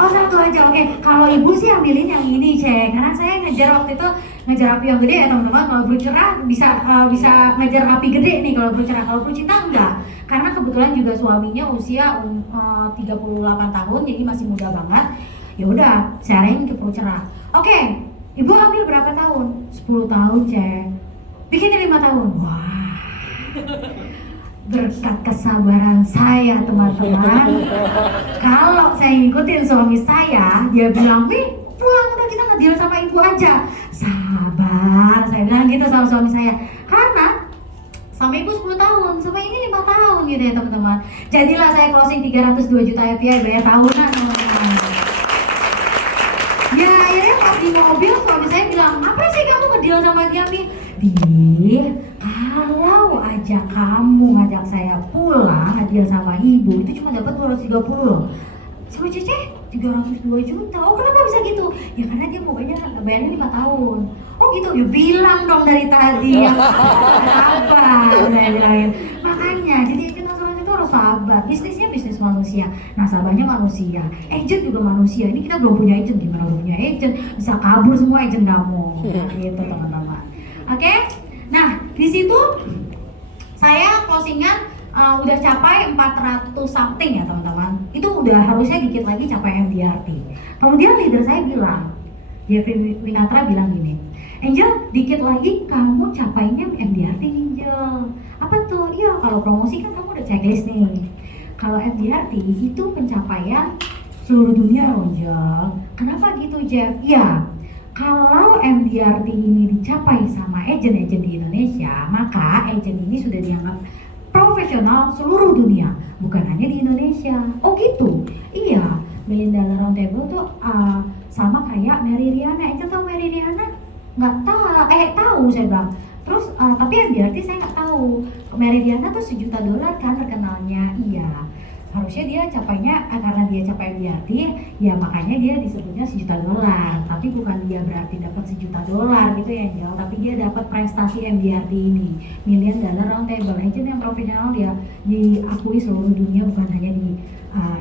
Satu aja, oke. Kalau ibu sih ambilin yang ini Cek, karena saya ngejar waktu itu ngejar api yang gede ya teman-teman. Kalau Pru Cerah bisa ngejar api gede nih kalau Pru Cerah. Kalau Pru Cinta enggak, karena kebetulan juga suaminya usia 38 tahun, jadi masih muda banget. Ya udah, saya arahin ke Pru Cerah. Oke, ibu ambil berapa tahun? 10 tahun Cek. Bikinnya 5 tahun. Wah. Berkat kesabaran saya teman-teman, kalau saya ngikutin suami saya, dia bilang, wih pulang udah kita ngedeal sama ibu aja. Sabar, saya bilang gitu sama suami saya. Karena sama ibu 10 tahun, sama ini 5 tahun gitu ya teman-teman. Jadilah saya closing 302 juta FPI bayar tahunan teman-teman. Ya akhirnya pas di mobil suami saya bilang, apa sih kamu ngedeal sama dia nih? Kalau aja kamu ngajak saya pulang ngedeal sama ibu itu cuma dapat 230 loh. Sama Cece 302 juta. Oh kenapa bisa gitu? Ya karena dia mau bayarnya 5 tahun. Oh gitu, ya bilang dong dari tadi ya. Sabar, saya bilangin. Makanya jadi agent asuransi itu harus sabar. Bisnisnya bisnis manusia, nasabahnya manusia, agent juga manusia. Ini kita belum punya agent, gimana belum punya agent? Bisa kabur semua agent kamu. Gitu teman-teman. Oke? Nah, di situ saya closingan udah capai 400 something ya teman-teman. Itu udah harusnya dikit lagi capai MDRT. Kemudian leader saya bilang, Jeffrey Winatra bilang gini, Angel, dikit lagi kamu capainya MDRT Angel. Apa tuh? Iya, kalau promosi kan kamu udah checklist nih. Kalau MDRT itu pencapaian seluruh dunia loh Angel. Kenapa gitu Jeff? Iya, Kalau MDRT ini dicapai sama agen-agen di Indonesia, maka agen ini sudah dianggap profesional seluruh dunia, bukan hanya di Indonesia. Oh gitu? Iya, Million Dollar Roundtable tuh sama kayak Mary Riana. Angel tahu Mary Riana? Nggak tahu, tahu saya bilang. Terus tapi MDRT saya nggak tahu. Mary Riana tuh $1 juta kan terkenalnya. Iya, harusnya dia capainya karena dia capai MDRT, ya makanya dia disebutnya $1 juta. Tapi bukan dia berarti dapat $1 juta gitu ya Angel, tapi dia dapat prestasi MDRT ini, Million Dollar Roundtable. Agent yang profesional dia diakui seluruh dunia, bukan hanya di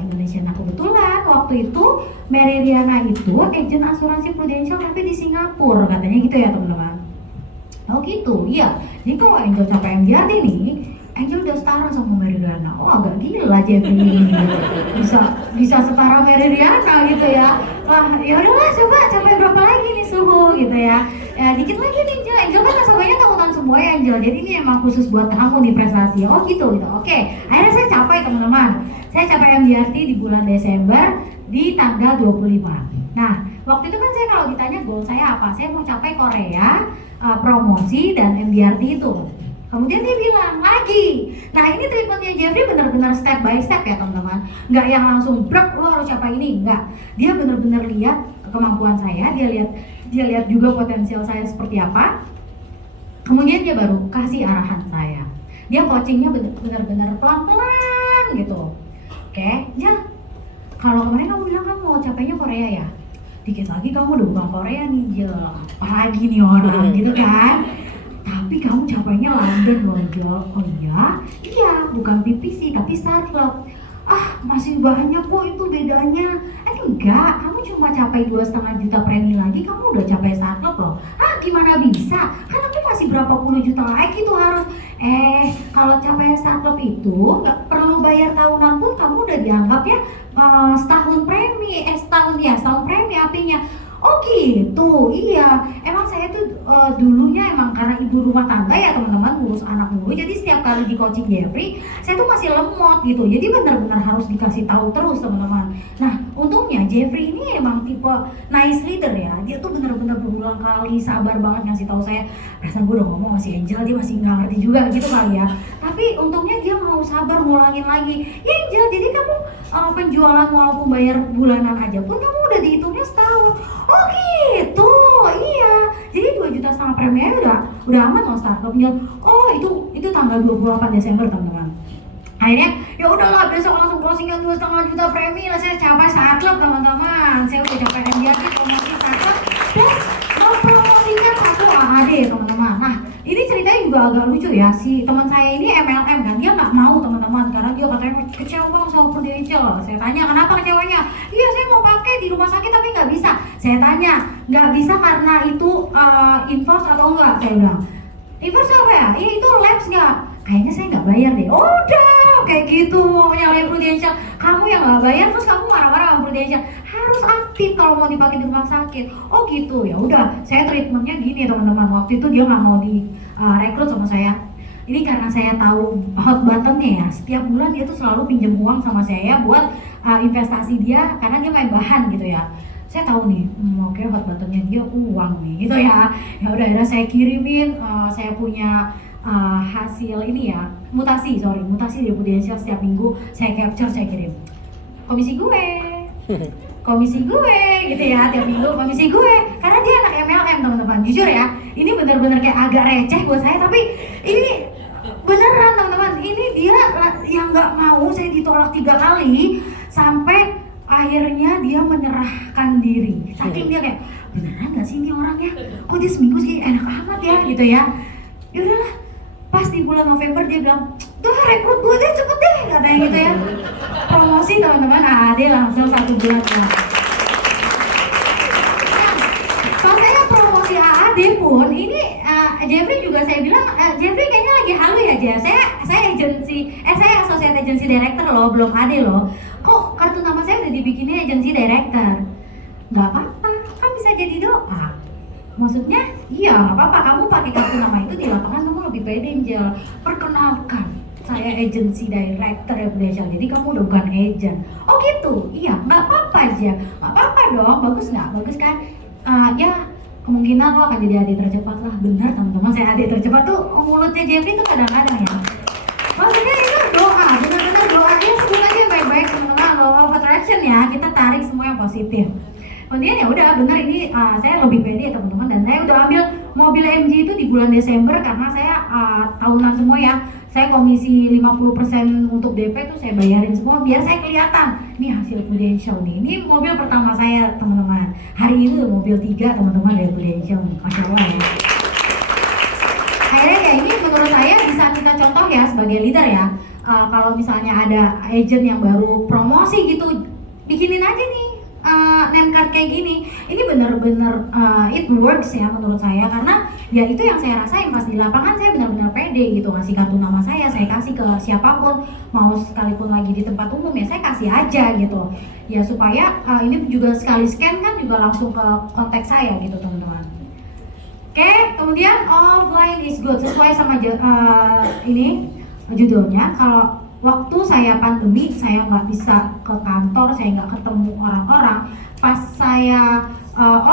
Indonesia. Nah kebetulan waktu itu Mary Riana itu agent asuransi Prudential tapi di Singapura katanya gitu ya teman-teman. Oh gitu, iya. Jadi kalau Angel capai MDRT nih, Angel udah setara sama Mary Riana. Oh agak gila Jeffrey ini, bisa setara Mary Riana gitu ya. Lah ya udahlah, coba capai berapa lagi nih suhu gitu ya. Ya dikit lagi nih Angel kan nasabahnya tahunan semua ya Angel. Jadi ini emang khusus buat kamu nih prestasi. Oh gitu. Oke, akhirnya saya capai teman-teman. Saya capai MDRT di bulan Desember di tanggal 25. Nah waktu itu kan saya kalau ditanya goal saya apa, saya mau capai Korea, promosi dan MDRT itu. Kemudian dia bilang lagi, nah ini treatmentnya Jeffrey benar-benar step by step ya teman-teman. Nggak yang langsung brek, lo harus capai ini, enggak. Dia benar-benar lihat kemampuan saya, dia lihat juga potensial saya seperti apa. Kemudian dia baru kasih arahan saya. Dia coachingnya benar-benar pelan-pelan gitu. Oke, ya. Kalau kemarin kamu bilang kamu mau capainya Korea ya, dikit lagi kamu udah bukan Korea nih, Jel. Apalagi nih orang gitu kan. Tapi kamu capainya London loh, Jel. Oh iya? Iya, bukan PPC tapi Startup. Masih banyak kok itu bedanya. Enggak, kamu cuma capai 2,5 juta premi lagi, kamu udah capai Startup loh. Gimana bisa? Kan aku masih berapa puluh juta lagi tuh harus. Kalau capai Startup itu nggak perlu bayar tahunan pun kamu udah dianggap ya setahun premi, setahun premi apinya. Oh gitu, iya. Emang saya tuh dulunya emang karena ibu rumah tangga ya teman-teman, ngurus anak mulu. Jadi setiap kali di coaching Jeffrey, saya tuh masih lemot gitu. Jadi benar-benar harus dikasih tahu terus teman-teman. Nah, untungnya Jeffrey ini emang tipe nice leader ya. Dia tuh benar-benar berulang kali sabar banget ngasih tahu saya. Perasaan gue udah ngomong masih Angel, dia masih nggak ngerti juga gitu kali ya. Tapi untungnya dia mau sabar ngulangin lagi. Ya Angel, jadi kamu penjualan walaupun bayar bulanan aja pun kamu udah dihitungnya setahun. Oh gitu, iya. Jadi 2,5 juta preminya udah aman loh startupnya. Oh itu tanggal 28 Desember teman-teman. Akhirnya ya udahlah besok langsung closingnya 2,5 juta premi lah, saya capai startup teman-teman. Saya udah capai MDRT promosi startup dan mempromosikan satu AAD teman-teman. Nah ini ceritanya juga agak lucu ya, si teman saya ini MLM kan, dia nggak mau teman-teman karena dia katanya kecewa sama Prudential. Saya tanya kenapa kecewanya? Iya saya mau pakai di rumah sakit tapi nggak bisa. Saya tanya nggak bisa karena itu enforce atau enggak? Saya bilang enforce apa ya? Iya itu labs nggak? Kayaknya saya nggak bayar deh. Oh, udah kayak gitu mau nyalain Prudential. Kamu yang nggak bayar terus kamu marah-marah sama Prudential. Harus aktif kalau mau dipakai di rumah sakit. Oh gitu, ya udah. Saya treatmentnya gini teman-teman. Waktu itu dia nggak mau rekrut sama saya. Ini karena saya tahu hot buttonnya ya. Setiap bulan dia tuh selalu pinjam uang sama saya buat investasi dia karena dia main bahan gitu ya. Saya tahu nih, oke hot buttonnya dia uang nih gitu ya. Ya udah, akhirnya saya kirimin. Saya punya hasil ini ya, mutasi di Prudential setiap minggu saya capture, saya kirim komisi gue gitu ya, tiap minggu komisi gue, karena dia anak MLM teman-teman. Jujur ya, ini benar-benar kayak agak receh buat saya, tapi ini beneran teman-teman. Ini dia yang nggak mau saya ditolak 3 kali sampai akhirnya dia menyerahkan diri. Saking dia kayak beneran nggak sih ini orangnya, kok dia seminggu sih enak amat ya gitu ya. Ya udahlah, pas di bulan November dia bilang, tuh rekrut gue deh cepet deh katanya gitu ya. Promosi teman-teman, AAD langsung 1 bulan ya. Nah, pas saya promosi AAD pun ini Jeffrey juga saya bilang, Jeffrey kayaknya lagi halu ya Jeff. Saya associate agency director loh, belum AD loh. Kok kartu nama saya udah dibikinnya agency director? Nggak apa-apa, kan bisa jadi doa. Maksudnya, iya nggak apa-apa, kamu pakai kartu nama itu di lapangan kamu lebih pede Angel. Perkenalkan, saya agency director ya Prudential, jadi kamu udah bukan agent. Oh gitu, iya nggak apa-apa aja, nggak apa-apa dong, bagus nggak? Bagus kan? Ya kemungkinan lo akan jadi adik tercepat lah. Benar teman-teman, saya adik tercepat tuh mulutnya Jeffrey tuh kadang-kadang ya. Maksudnya itu doa, benar-benar doa dia sebut aja baik-baik teman-teman. Law of attraction ya, kita tarik semua yang positif. Kemudian ya udah benar ini saya lebih pede ya teman-teman, dan saya udah ambil mobil MG itu di bulan Desember karena saya tahunan semua ya. Saya komisi 50% untuk DP itu saya bayarin semua biar saya kelihatan nih hasil Prudential nih. Ini mobil pertama saya teman-teman. Hari ini udah mobil 3 teman-teman dari Prudential nih. Masya Allah ya. Akhirnya ya ini menurut saya bisa kita contoh ya sebagai leader ya. Kalau misalnya ada agent yang baru promosi gitu, bikinin aja nih name card kayak gini. Ini bener-bener it works ya menurut saya, karena ya itu yang saya rasain pas di lapangan. Saya benar-benar pede gitu ngasih kartu nama saya kasih ke siapapun, mau sekalipun lagi di tempat umum ya saya kasih aja gitu ya, supaya ini juga sekali scan kan juga langsung ke kontak saya gitu teman-teman. Oke, kemudian offline is good sesuai sama ini judulnya. Kalau waktu saya pandemi, saya nggak bisa ke kantor, saya nggak ketemu orang-orang. Pas saya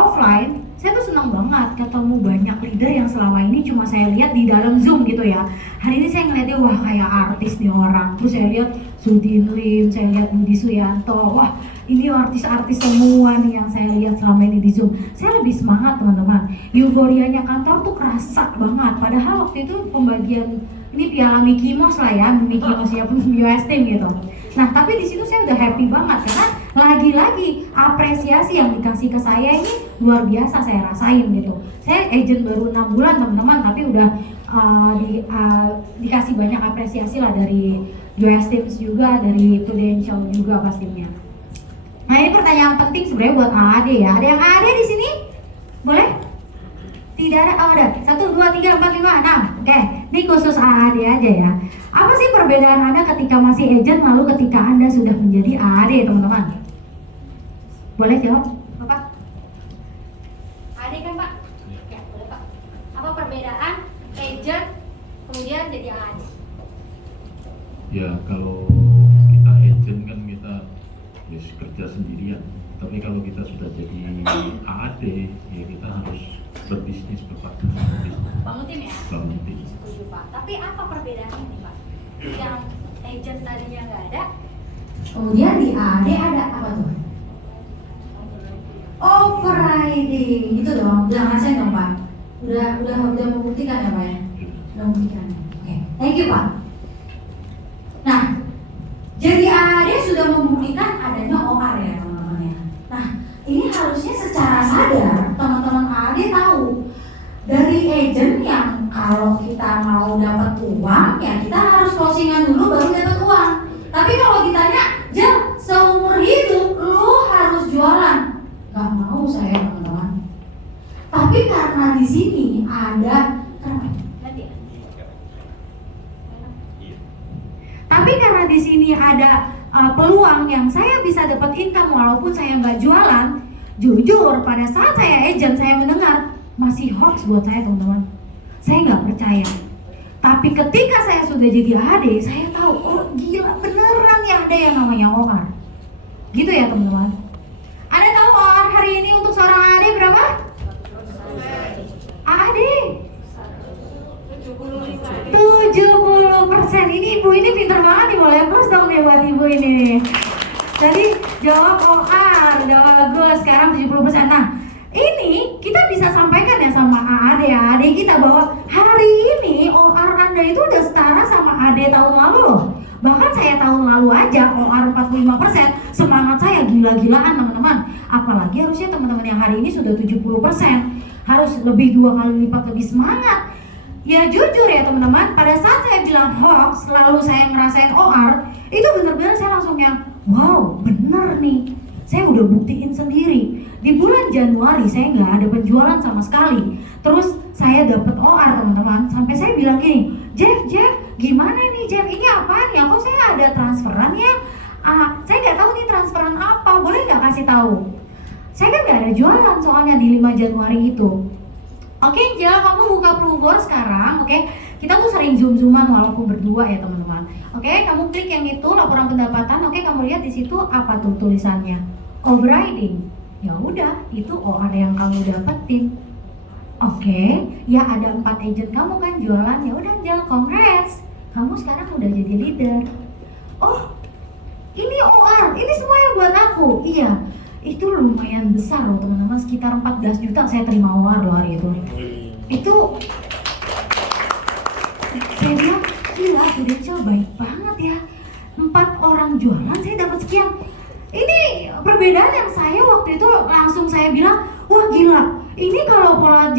offline, saya tuh senang banget ketemu banyak leader yang selama ini cuma saya lihat di dalam Zoom gitu ya. Hari ini saya ngeliatnya wah kayak artis nih orang. Terus saya lihat Sudin Lim, saya lihat Budi Suyanto. Wah ini artis-artis semua nih yang saya lihat selama ini di Zoom. Saya lebih semangat teman-teman. Euforianya kantor tuh kerasa banget. Padahal waktu itu pembagian ini piala Mickey Mouse lah ya, Mickey Mouse-nya pun US Team gitu. Nah tapi di situ saya udah happy banget karena lagi-lagi apresiasi yang dikasih ke saya ini luar biasa saya rasain gitu. Saya agent baru 6 bulan teman-teman, tapi udah dikasih banyak apresiasi lah dari US Teams juga, dari Prudential juga pastinya. Nah ini pertanyaan penting sebenarnya buat AAD ya. Ada yang AAD di sini? Boleh? Tidak ada? Oh ada. 1, 2, 3, 4, 5, 6. Oke, ini khusus AAD aja ya. Apa sih perbedaan Anda ketika masih agent lalu ketika Anda sudah menjadi AAD teman-teman? Boleh jawab? Bapak? AAD kan Pak? Ya boleh Pak. Apa perbedaan agent kemudian jadi AAD? Ya kalau kita agent kan kita ya, kerja sendirian. Tapi kalau kita sudah jadi AAD ya kita harus berbisnis berpartner. Bangun tim ya? Bangun tim. Setuju Pak. Tapi apa perbedaannya nih Pak? Yang agent tadinya nggak ada, kemudian di AAD ada apa tuh? Overriding, gitu dong. Udah ngerasain dong Pak? Udah membuktikan ya Pak ya? Udah membuktikan. Oke, thank you Pak. Nah, jadi AAD sudah membuktikan adanya OR ya teman-teman ya. Nah, ini harusnya secara sadar teman-teman AAD tahu dari agent yang kalau kita mau dapat uang ya kita harus closingan dulu baru dapat uang. Tapi kalau ditanya, Jel, seumur hidup lu harus jualan, nggak mau saya teman-teman. Tapi karena di sini ada Tapi karena di sini ada peluang yang saya bisa dapat income walaupun saya nggak jualan. Jujur pada saat saya agent saya mendengar masih hoax buat saya teman-teman. Saya nggak percaya. Tapi ketika saya sudah jadi AD, saya tahu oh gila beneran ya ada yang namanya OR. Gitu ya teman-teman. Ada tahu OR hari ini untuk seorang AD berapa? AD 70%. Ini ibu ini pintar banget nih, boleh plus dong nih buat ibu ini. Jadi jawab OR, jawab bagus. Sekarang 70%. Nah ini kita bisa sampaikan ya sama AD kita bahwa hari ini OR Anda itu udah setara sama AD tahun lalu loh. Bahkan saya tahun lalu aja OR 45%, semangat saya gila-gilaan teman-teman. Apalagi harusnya teman-teman yang hari ini sudah 70%, harus lebih 2 kali lipat lebih semangat. Ya jujur ya teman-teman, pada saat saya bilang hoax lalu saya ngerasain OR, itu benar-benar saya langsung yang wow bener nih, saya udah buktiin sendiri. Di bulan Januari saya nggak ada penjualan sama sekali, terus saya dapet OR teman-teman. Sampai saya bilang gini, Jeff gimana nih Jeff, ini apaan ya, kok saya ada transferan ya? Saya nggak tahu nih transferan apa, boleh nggak kasih tahu? Saya kan nggak ada jualan soalnya di 5 Januari itu. Oke, Jel, kamu buka Prover sekarang, oke? Kita tuh sering zoom-zooman walaupun berdua ya teman-teman. Oke, kamu klik yang itu laporan pendapatan, oke, kamu lihat di situ apa tuh tulisannya? Overriding. Ya udah, itu OR yang kamu dapetin. Oke, ya ada 4 agent kamu kan jualan, ya udah Angel, congrats. Kamu sekarang udah jadi leader. Oh, ini OR, ini semuanya buat aku. Iya, itu lumayan besar loh teman-teman, sekitar 14 juta saya terima OR loh hari itu. Itu saya bilang, gila, Prudential baik banget ya. 4 orang jualan saya dapat sekian. Ini perbedaan yang saya waktu itu langsung saya bilang, wah gila, ini kalau pola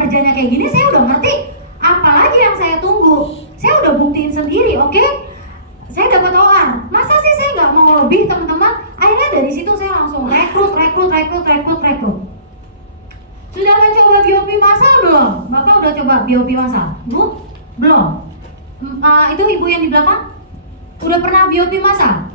kerjanya kayak gini saya udah ngerti. Apalagi yang saya tunggu, saya udah buktiin sendiri, oke? Saya dapat OR, masa sih saya nggak mau lebih teman-teman? Akhirnya dari situ saya langsung rekrut. Sudah mencoba BOP massal belum? Bapak udah coba BOP massal? Bu? Belum? Itu ibu yang di belakang? Udah pernah BOP massal?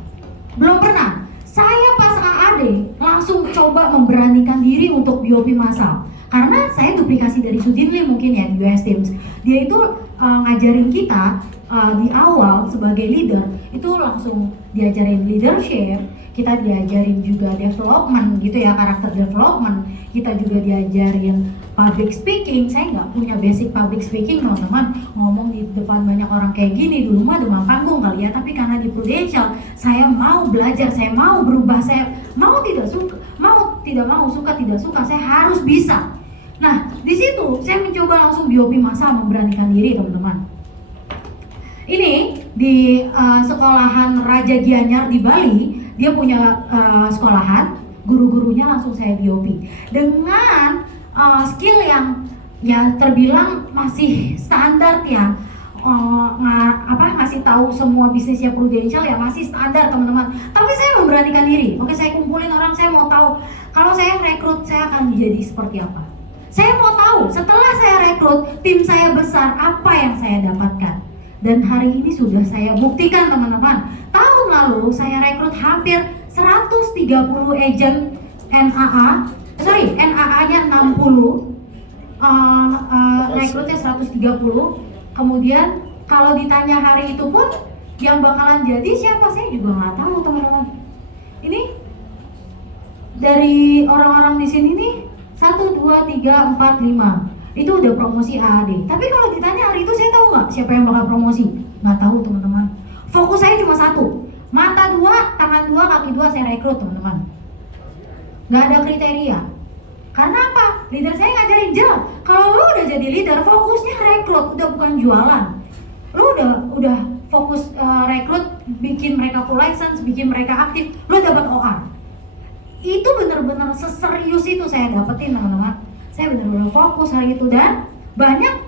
Belum pernah? Saya pas AAD langsung coba memberanikan diri untuk BOP massal. Karena saya duplikasi dari Sudinli mungkin ya di US Teams. Dia itu ngajarin kita di awal sebagai leader itu langsung diajarin leadership, kita diajarin juga development gitu ya, karakter development, kita juga diajarin public speaking. Saya nggak punya basic public speaking teman-teman, ngomong di depan banyak orang kayak gini dulu mah demam panggung kali ya, tapi karena di Prudential saya mau belajar, saya mau berubah, saya mau tidak suka, suka tidak suka, saya harus bisa. Nah di situ saya mencoba langsung BOP massal, memberanikan diri teman-teman. Ini di sekolahan Raja Gianyar di Bali, dia punya sekolahan, guru-gurunya langsung saya BOP dengan skill yang ya terbilang masih standar ya, ngasih tahu semua bisnisnya Prudential ya masih standar teman-teman. Tapi saya memberanikan diri, oke saya kumpulin orang, saya mau tahu kalau saya rekrut saya akan jadi seperti apa. Saya mau tahu setelah saya rekrut tim saya besar apa yang saya dapatkan. Dan hari ini sudah saya buktikan teman-teman. Tahun lalu saya rekrut hampir 130 agent NAA-nya 60, rekrutnya 130. Kemudian kalau ditanya hari itu pun yang bakalan jadi siapa saya juga nggak tahu teman-teman. Ini dari orang-orang di sini nih 1, 2, 3, 4, 5 itu udah promosi AAD. Tapi kalau ditanya hari itu saya tahu nggak siapa yang bakal promosi? Nggak tahu teman-teman. Fokus saya cuma satu, mata 2, tangan 2, kaki 2 saya rekrut teman-teman. Nggak ada kriteria. Karena apa? Leader saya ngajarin, Jel, kalau lu udah jadi leader fokusnya rekrut, udah bukan jualan. Lu udah fokus rekrut, bikin mereka full license, bikin mereka aktif, lu dapat OR. Itu benar-benar seserius itu saya dapetin teman-teman. Saya benar-benar fokus hari itu dan banyak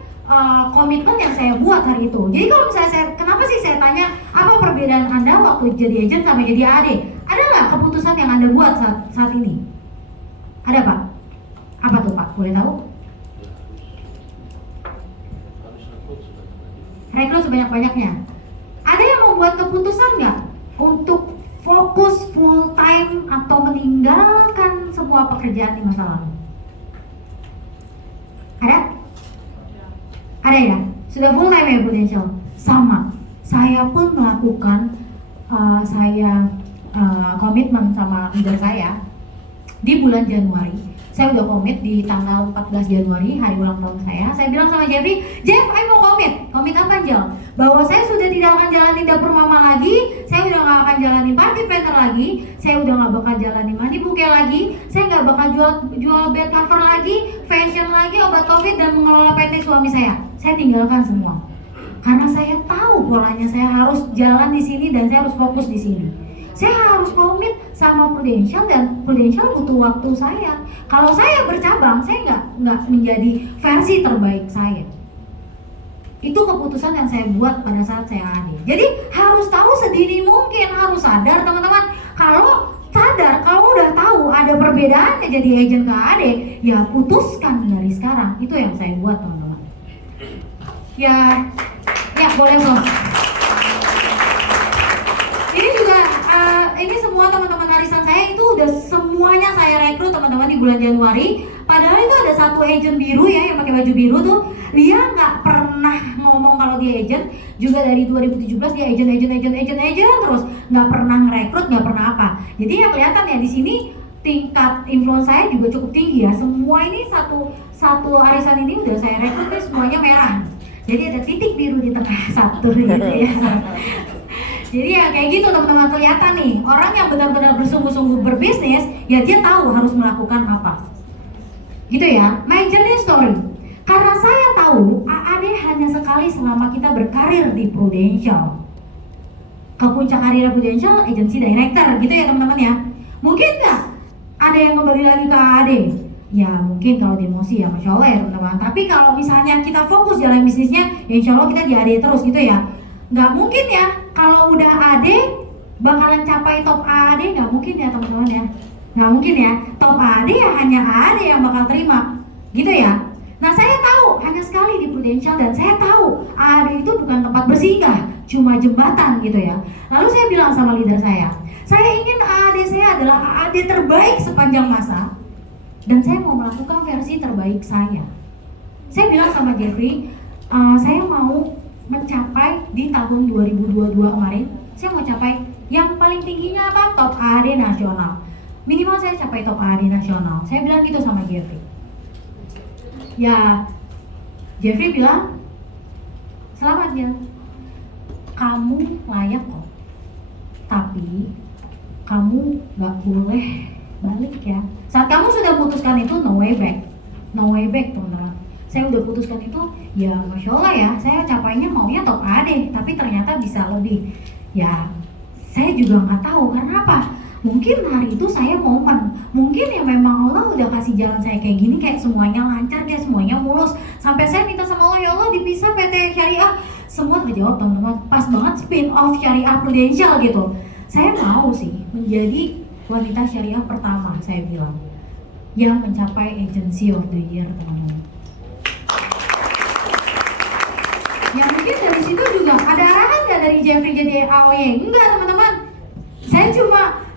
komitmen yang saya buat hari itu. Jadi kalau misalnya kenapa sih saya tanya apa perbedaan Anda waktu jadi agent sama jadi AD? Ada nggak keputusan yang Anda buat saat ini? Ada Pak? Apa tuh Pak? Boleh tahu? Rekrut sebanyak-banyaknya. Ada yang membuat keputusan nggak untuk fokus full time atau meninggalkan semua pekerjaan di masa lalu? Ada? Ada ya? Sudah full time ya Prudential? Sama. Saya pun melakukan komitmen sama leader saya di bulan Januari. Saya udah komit di tanggal 14 Januari, hari ulang tahun saya. Saya bilang sama Jeffrey, Jeff, saya mau komit. Komit apa, Jel? Bahwa saya sudah tidak akan jalanin dapur mama lagi, saya udah gak akan jalanin party planner lagi, saya udah gak bakal jalanin mandi buke lagi, saya gak bakal jual bed cover lagi, fashion lagi, obat covid, dan mengelola PT suami saya. Saya tinggalkan semua. Karena saya tahu polanya, saya harus jalan di sini dan saya harus fokus di sini. Saya harus komit sama Prudential dan Prudential butuh waktu saya. Kalau saya bercabang, saya nggak menjadi versi terbaik saya. Itu keputusan yang saya buat pada saat saya AD. Jadi harus tahu sedini mungkin, harus sadar teman-teman. Kalau sadar, kalau udah tahu ada perbedaannya jadi agent ke AD, ya putuskan dari sekarang. Itu yang saya buat teman-teman. Ya boleh bos. Ini juga ini semua teman-teman arisan saya itu udah semuanya saya rekrut teman-teman di bulan Januari. Padahal itu ada satu agent biru ya yang pakai baju biru tuh, dia nggak pernah ngomong kalau dia agent. Juga dari 2017 dia agent terus, nggak pernah ngerekrut, nggak pernah apa. Jadi ya kelihatan ya di sini tingkat influence saya juga cukup tinggi ya. Semua ini satu arisan ini udah saya rekrut nih semuanya merah. Jadi ada titik biru di tengah satu gitu ya. Jadi ya kayak gitu teman-teman, kelihatan nih orang yang benar-benar bersungguh-sungguh berbisnis, ya dia tahu harus melakukan apa. Gitu ya, my journey story. Karena saya tahu AAD hanya sekali selama kita berkarir di Prudential. Ke puncak karir Prudential, agency director gitu ya teman-teman ya. Mungkin nggak ada yang kembali lagi ke AAD? Ya mungkin kalau di emosi ya Masya Allah ya teman-teman. Tapi kalau misalnya kita fokus jalan bisnisnya, ya Insya Allah kita di AAD terus gitu ya. Nggak mungkin ya kalau udah AAD bakalan capai top AAD, nggak mungkin ya teman-teman ya. Nggak mungkin ya, top AAD ya hanya AAD yang bakal terima gitu ya. Nah saya tahu hanya sekali di Prudential dan saya tahu AAD itu bukan tempat bersinggah, cuma jembatan gitu ya. Lalu saya bilang sama leader saya ingin AAD saya adalah AAD terbaik sepanjang masa dan saya mau melakukan versi terbaik saya. Saya bilang sama Jeffrey, saya mau mencapai di tahun 2022 kemarin, saya mau capai yang paling tingginya apa? Top AAD nasional. Minimal saya capai top AAD nasional. Saya bilang gitu sama Jeffrey. Ya, Jeffrey bilang, selamat ya, kamu layak kok. Tapi kamu gak boleh balik ya. Saat kamu sudah putuskan itu, no way back. No way back teman-teman. Saya udah putuskan itu, ya Masya Allah ya, saya capainya maunya top AD, tapi ternyata bisa lebih. Ya, saya juga nggak tahu karena apa. Mungkin hari itu saya momen, mungkin ya memang Allah udah kasih jalan saya kayak gini, kayak semuanya lancar, kayak semuanya mulus. Sampai saya minta sama Allah, ya Allah dipisah PT Syariah. Semua terjawab teman-teman, pas banget spin off Syariah Prudential gitu. Saya mau sih menjadi wanita syariah pertama, saya bilang, yang mencapai Agency of the Year teman-teman. Ya mungkin dari situ juga ada arahan nggak dari Jeffrey jadi AOY? Enggak teman-teman.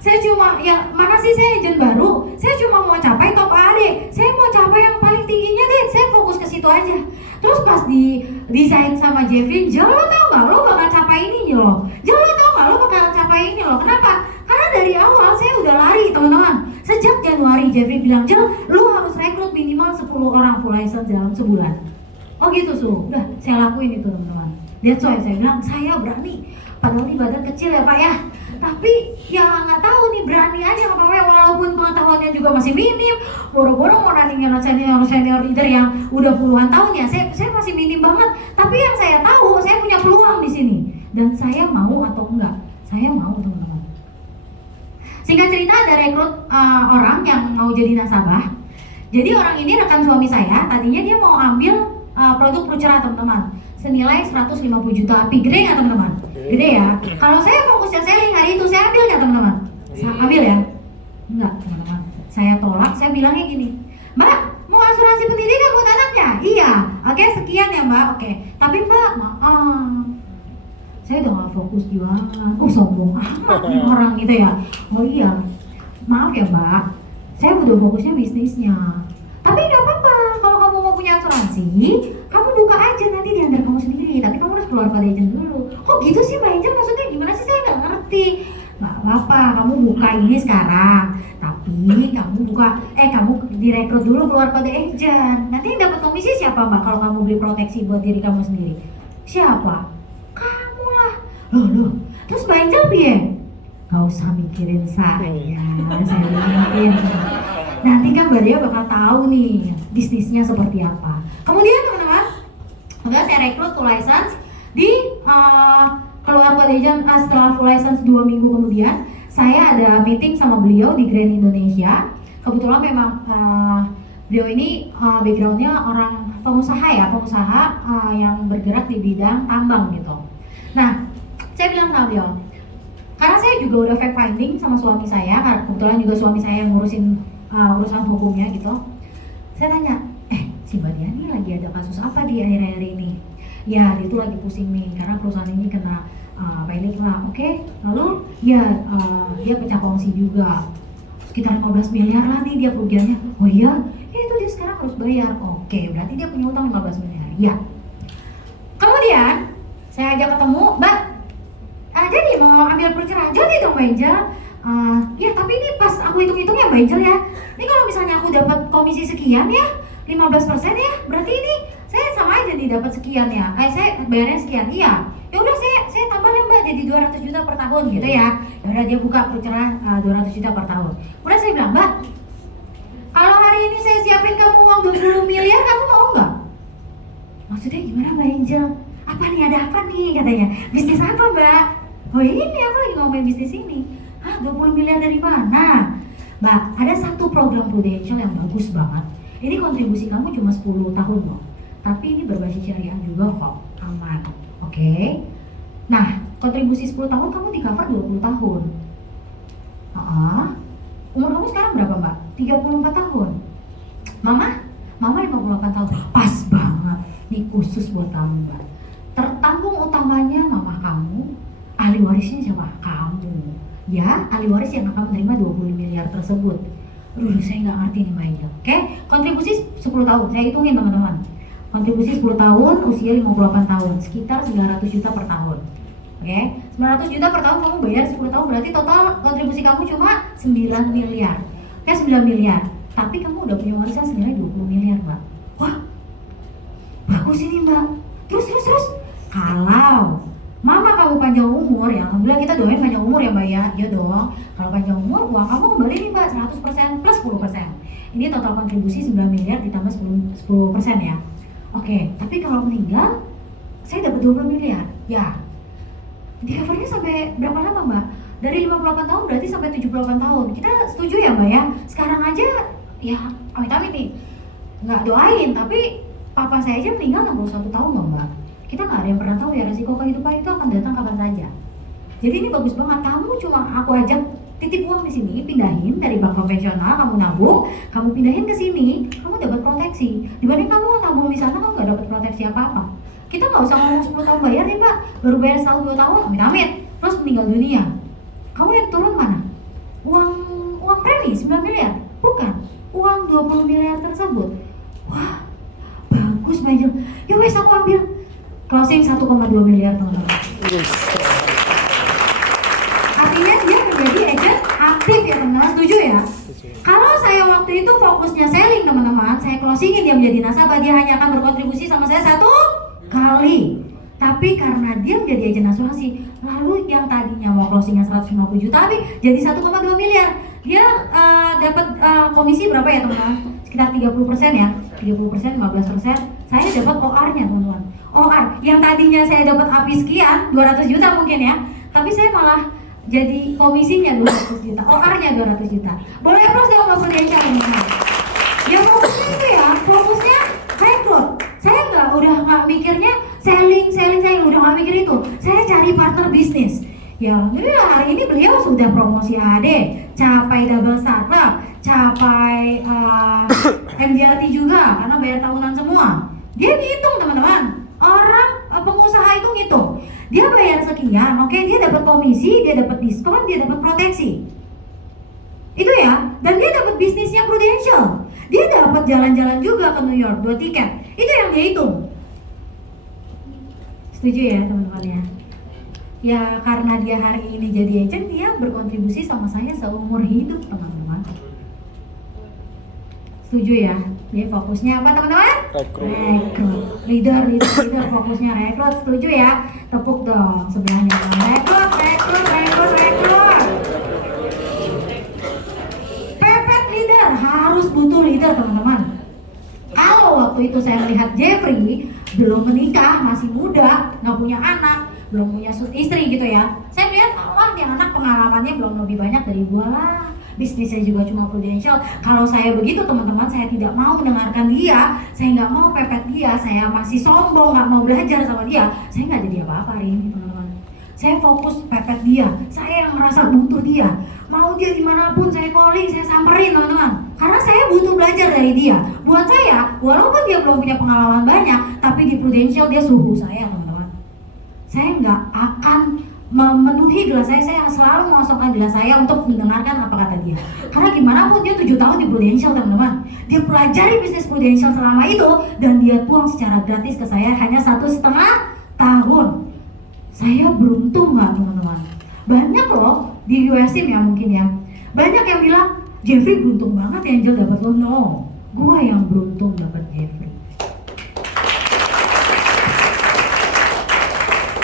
Saya cuma ya mana sih saya agent baru. Saya cuma mau capai top AD. Saya mau capai yang paling tingginya deh. Saya fokus ke situ aja. Terus pas di desain sama Jeffrey, Jel lo tau nggak lo bakal capai ini loh. Jel lo tau nggak lo bakal capai ini loh. Kenapa? Karena dari awal saya udah lari teman-teman. Sejak Januari Jeffrey bilang, Jel lo harus rekrut minimal 10 orang full license dalam sebulan. Oh gitu Su, udah saya lakuin itu teman-teman. That's why saya bilang saya berani. Padahal ini badan kecil ya Pak ya. Tapi ya nggak tahu nih, berani aja Pak ya, walaupun pengetahuannya juga masih minim. Boro-boro mau nandingin senior leader yang udah puluhan tahun ya. Saya masih minim banget. Tapi yang saya tahu saya punya peluang di sini. Dan saya mau atau enggak? Saya mau teman-teman. Singkat cerita ada rekrut orang yang mau jadi nasabah. Jadi orang ini rekan suami saya. Tadinya dia mau ambil produk Prucerah teman-teman senilai 150 juta. Tapi gede nggak teman-teman? Gede ya. Kalau saya fokusnya selling hari itu, saya ambil nggak teman-teman? Saya ambil ya? Enggak teman-teman. Saya tolak. Saya bilangnya gini, Mbak mau asuransi pendidikan buat anaknya? Iya. Oke sekian ya Mbak. Oke. Tapi Mbak maaf, saya udah nggak fokus jualan. Sombong amat nih orang gitu ya. Oh iya. Maaf ya Mbak, saya udah fokusnya bisnisnya. Tapi nggak apa-apa, kalau kamu mau punya asuransi, kamu buka aja nanti di under kamu sendiri. Tapi kamu harus keluar pada agent dulu. Kok gitu sih Mbak Angel? Maksudnya gimana sih? Saya nggak ngerti. Nggak apa-apa, kamu buka ini sekarang. Tapi kamu kamu direkrut dulu keluar pada agent. Nanti yang dapat komisi siapa Mbak? Kalau kamu beli proteksi buat diri kamu sendiri, siapa? Kamu lah. Loh. Terus Mbak Angel piye? Gak usah mikirin saya ingetin. Nanti kan Mbak Dea bakal tahu nih bisnisnya seperti apa. Kemudian teman-teman, udah saya rekrut full license di keluar pada agent. Setelah full license 2 minggu kemudian, saya ada meeting sama beliau di Grand Indonesia. Kebetulan memang beliau ini backgroundnya orang pengusaha yang bergerak di bidang tambang gitu. Nah, saya bilang sama beliau, karena saya juga udah fact finding sama suami saya, karena kebetulan juga suami saya yang ngurusin urusan hukumnya gitu. Saya tanya, si Mbak Dia nih lagi ada kasus apa di akhir-akhir ini? Ya, dia tuh lagi pusing nih, karena perusahaan ini kena panic lah. Oke, lalu ya dia pecah kongsi juga, sekitar 15 miliar lah nih dia kerugiannya. Oh iya, ya itu dia sekarang harus bayar. Oke, berarti dia punya utang 15 miliar. Ya. Kemudian saya ajak ketemu, Mbak. Jadi mau ambil Prucerah, jadi dong Mbak Angel. Ya tapi ini pas aku hitung-hitung ya Mbak Angel ya. Ini kalau misalnya aku dapat komisi sekian ya, 15% ya, berarti ini saya sama aja nih dapat sekian ya. Saya bayarnya sekian. Iya. Ya udah saya tambahin Mbak jadi 200 juta per tahun gitu ya. Ya udah dia buka pencerahan 200 juta per tahun. Kemudian saya bilang, "Mbak, kalau hari ini saya siapin kamu uang 20 miliar, kamu mau nggak?" Maksudnya gimana Mbak Angel? Apa nih, ada apa nih katanya? Bisnis apa Mbak? Oh ini aku lagi ngomongin bisnis ini. Hah, 20 miliar dari mana? Mbak, ada satu program Prudential yang bagus banget. Ini kontribusi kamu cuma 10 tahun loh. Tapi ini berbasis syariah juga kok, aman. Oke. Nah, kontribusi 10 tahun kamu di cover 20 tahun. Umur kamu sekarang berapa Mbak? 34 tahun. Mama 58 tahun. Pas banget. Ini khusus buat kamu Mbak. Tertanggung utamanya mama kamu, ahli warisnya siapa? Kamu. Ya, ahli waris yang akan menerima 20 miliar tersebut. Aduh, saya nggak ngerti nih Mbak Angel. Oke, kontribusi 10 tahun. Saya hitungin teman-teman. Kontribusi 10 tahun, usia 58 tahun, sekitar 900 juta per tahun. Oke, 900 juta per tahun kamu bayar 10 tahun, berarti total kontribusi kamu cuma 9 miliar. Oke, 9 miliar. Tapi kamu udah punya warisan senilai 20 miliar, Mbak. Wah, bagus ini Mbak. Terus. Kalau mama kamu panjang umur, ya alhamdulillah kita doain panjang umur ya Mbak ya. Iya dong. Kalau panjang umur, uang kamu kembali nih Mbak 100% plus 10%. Ini total kontribusi 9 miliar ditambah 10% ya. Oke, tapi kalau meninggal, saya dapat 20 miliar. Ya, di covernya sampai berapa lama Mbak? Dari 58 tahun berarti sampai 78 tahun. Kita setuju ya Mbak ya? Sekarang aja, ya amit-amit nih. Nggak doain, tapi papa saya aja meninggal 61 tahun loh Mbak. Kita nggak ada yang pernah tahu ya, resiko kehidupan itu akan datang kapan saja. Jadi ini bagus banget. Kamu cuma aku ajak titip uang di sini, pindahin dari bank konvensional, kamu nabung, kamu pindahin ke sini, kamu dapat proteksi. Dibanding kamu nabung di sana, kamu nggak dapat proteksi apa-apa. Kita nggak usah ngomong 10 tahun bayar nih Mbak, baru bayar setahun 2 tahun, amit-amit, terus meninggal dunia. Kamu yang turun mana? Uang premi 9 miliar? Bukan, uang 20 miliar tersebut. Wah, bagus Mbak Angel. Ya wes aku ambil. Closing 1,2 miliar teman-teman. Artinya dia menjadi agent aktif ya teman-teman, setuju ya? Kalau saya waktu itu fokusnya selling teman-teman, saya closingin dia menjadi nasabah, dia hanya akan berkontribusi sama saya 1 kali. Tapi karena dia menjadi agen asuransi, lalu yang tadinya mau closingnya 150 juta tapi jadi 1,2 miliar. Dia dapat komisi berapa ya teman-teman? Sekitar 30% ya, 30%, 15%. Saya dapat OR-nya teman-teman. OR yang tadinya saya dapat api sekian, 200 juta mungkin ya, tapi saya malah jadi komisinya 200 juta, OR-nya 200 juta. Boleh plus dong Mbak Prudential teman-teman. Ya fokusnya itu ya, fokusnya rekrut. Saya udah nggak mikirnya selling, udah nggak mikir itu. Saya cari partner bisnis. Ya alhamdulillah hari ini beliau sudah promosi AD, capai double startup, capai MDRT juga karena bayar tahunan semua. Dia ngitung teman-teman. Orang pengusaha itu ngitung. Dia bayar sekian, oke, dia dapat komisi, dia dapat diskon, dia dapat proteksi. Itu ya. Dan dia dapat bisnisnya Prudential. Dia dapat jalan-jalan juga ke New York 2 tiket. Itu yang dia hitung. Setuju ya teman-teman ya? Ya karena dia hari ini jadi agent, dia berkontribusi sama saya seumur hidup teman-teman. Setuju ya? Jadi fokusnya apa teman-teman? Rekrut. Leader fokusnya rekrut. Setuju ya? Tepuk dong sebelahnya. Rekrut. Pepet leader harus butuh leader teman-teman. Kalau waktu itu saya melihat Jeffrey belum menikah, masih muda, nggak punya anak, belum punya istri gitu ya. Saya melihat Allah yang anak pengalamannya belum lebih banyak dari gua lah. Bisnisnya juga cuma Prudential. Kalau saya begitu teman-teman, saya tidak mau mendengarkan dia, saya nggak mau pepet dia, saya masih sombong, nggak mau belajar sama dia, saya nggak jadi apa-apa hari ini teman-teman. Saya fokus pepet dia, saya yang merasa butuh dia. Mau dia dimanapun saya calling, saya samperin teman-teman. Karena saya butuh belajar dari dia. Buat saya, walaupun dia belum punya pengalaman banyak, tapi di Prudential dia suhu saya teman-teman. Saya nggak akan memenuhi gelas saya selalu mengosongkan gelas saya untuk mendengarkan apa kata dia. Karena gimana pun dia 7 tahun di Prudential teman-teman. Dia pelajari bisnis Prudential selama itu dan dia tuang secara gratis ke saya hanya 1,5 tahun. Saya beruntung nggak teman-teman? Banyak loh di USIM ya mungkin ya. Banyak yang bilang Jeffrey beruntung banget ya Angel dapat loan. No, Gua yang beruntung dapat Jeffrey.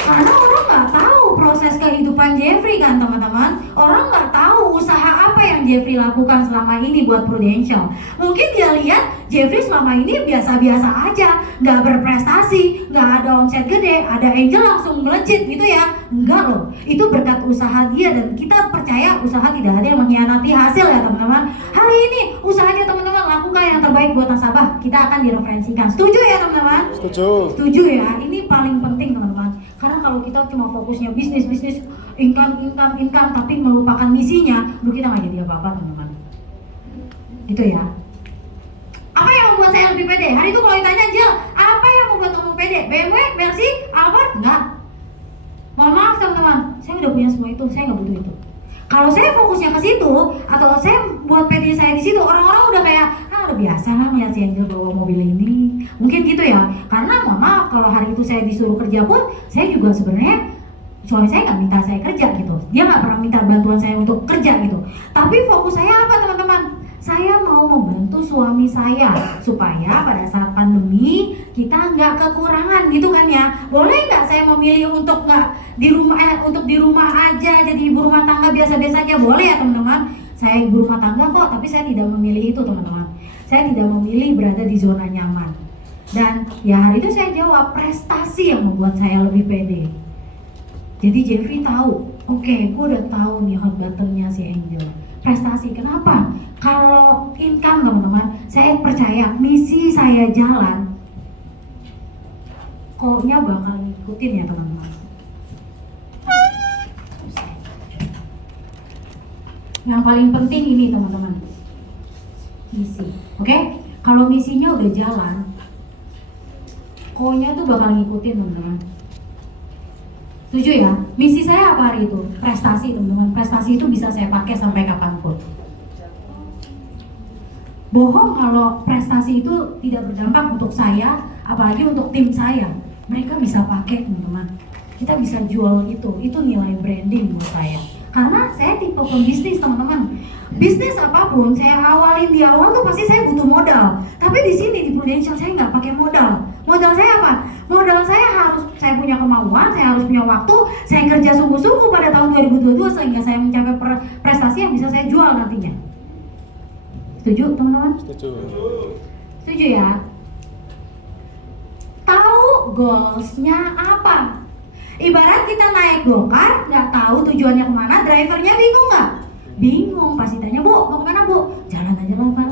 Karena orang nggak tahu proses kehidupan Jeffrey kan teman-teman. Orang nggak tahu usaha apa yang Jeffrey lakukan selama ini buat Prudential. Mungkin dia lihat Jeffrey selama ini biasa-biasa aja, nggak berprestasi, nggak ada omset gede, ada Angel langsung melejit gitu ya. Enggak loh, itu berkat usaha dia dan kita percaya usaha tidak ada yang mengkhianati hasil ya teman-teman. Hari ini usahanya teman-teman lakukan yang terbaik buat nasabah, kita akan direferensikan. Setuju ya teman-teman? Setuju. Setuju ya, ini paling penting teman-teman. Karena kalau kita cuma fokusnya bisnis, income, tapi melupakan misinya, kita nggak jadi apa-apa teman-teman. Itu ya. Apa yang membuat saya lebih pede? Hari itu kalau ditanya, Jel, apa yang membuat kamu pede? BMW, Mercy, Alphard? Enggak. Mohon maaf teman-teman, saya udah punya semua itu, saya nggak butuh itu. Kalau saya fokusnya ke situ, atau saya buat pede saya di situ, orang-orang udah kayak, udah biasa lah ngeliat si Angel bawa mobil ini. Mungkin gitu ya. Karena mohon maaf, kalau hari itu saya disuruh kerja pun, saya juga sebenarnya suami saya nggak minta saya kerja gitu. Dia nggak pernah minta bantuan saya untuk kerja gitu. Tapi fokus saya apa teman-teman? Saya mau membantu suami saya supaya pada saat pandemi kita nggak kekurangan gitu kan ya. Boleh nggak saya memilih untuk nggak di rumah, untuk di rumah aja jadi ibu rumah tangga biasa-biasa aja? Boleh ya teman-teman. Saya ibu rumah tangga kok, tapi saya tidak memilih itu teman-teman. Saya tidak memilih berada di zona nyaman. Dan ya hari itu saya jawab prestasi yang membuat saya lebih pede. Jadi Jeffrey tahu, oke, gue udah tahu nih hot buttonnya si Angel. Prestasi, kenapa? Kalau income teman-teman, saya percaya misi saya jalan, koknya bakal ngikutin ya teman-teman. Yang paling penting ini teman-teman, misi, oke? Kalau misinya udah jalan, koknya tuh bakal ngikutin teman-teman. Setuju ya? Misi saya apa hari itu? Prestasi teman-teman. Prestasi itu bisa saya pakai sampai kapanpun. Bohong kalau prestasi itu tidak berdampak untuk saya, apalagi untuk tim saya. Mereka bisa pakai teman-teman. Kita bisa jual itu nilai branding buat saya. Karena saya tipe pembisnis teman-teman. Bisnis apapun saya awalin di awal tuh pasti saya butuh modal. Tapi di sini di Prudential saya nggak pakai modal. Modal saya apa? Modal saya saya punya kemauan, saya harus punya waktu, saya kerja sungguh-sungguh pada tahun 2022 sehingga saya mencapai prestasi yang bisa saya jual nantinya. Setuju teman-teman? Setuju. Setuju ya? Tahu goalsnya apa? Ibarat kita naik gokar, nggak tahu tujuannya kemana, drivernya bingung nggak? Bingung, pasti tanya, Bu, mau kemana Bu? Jalan aja lah Pak.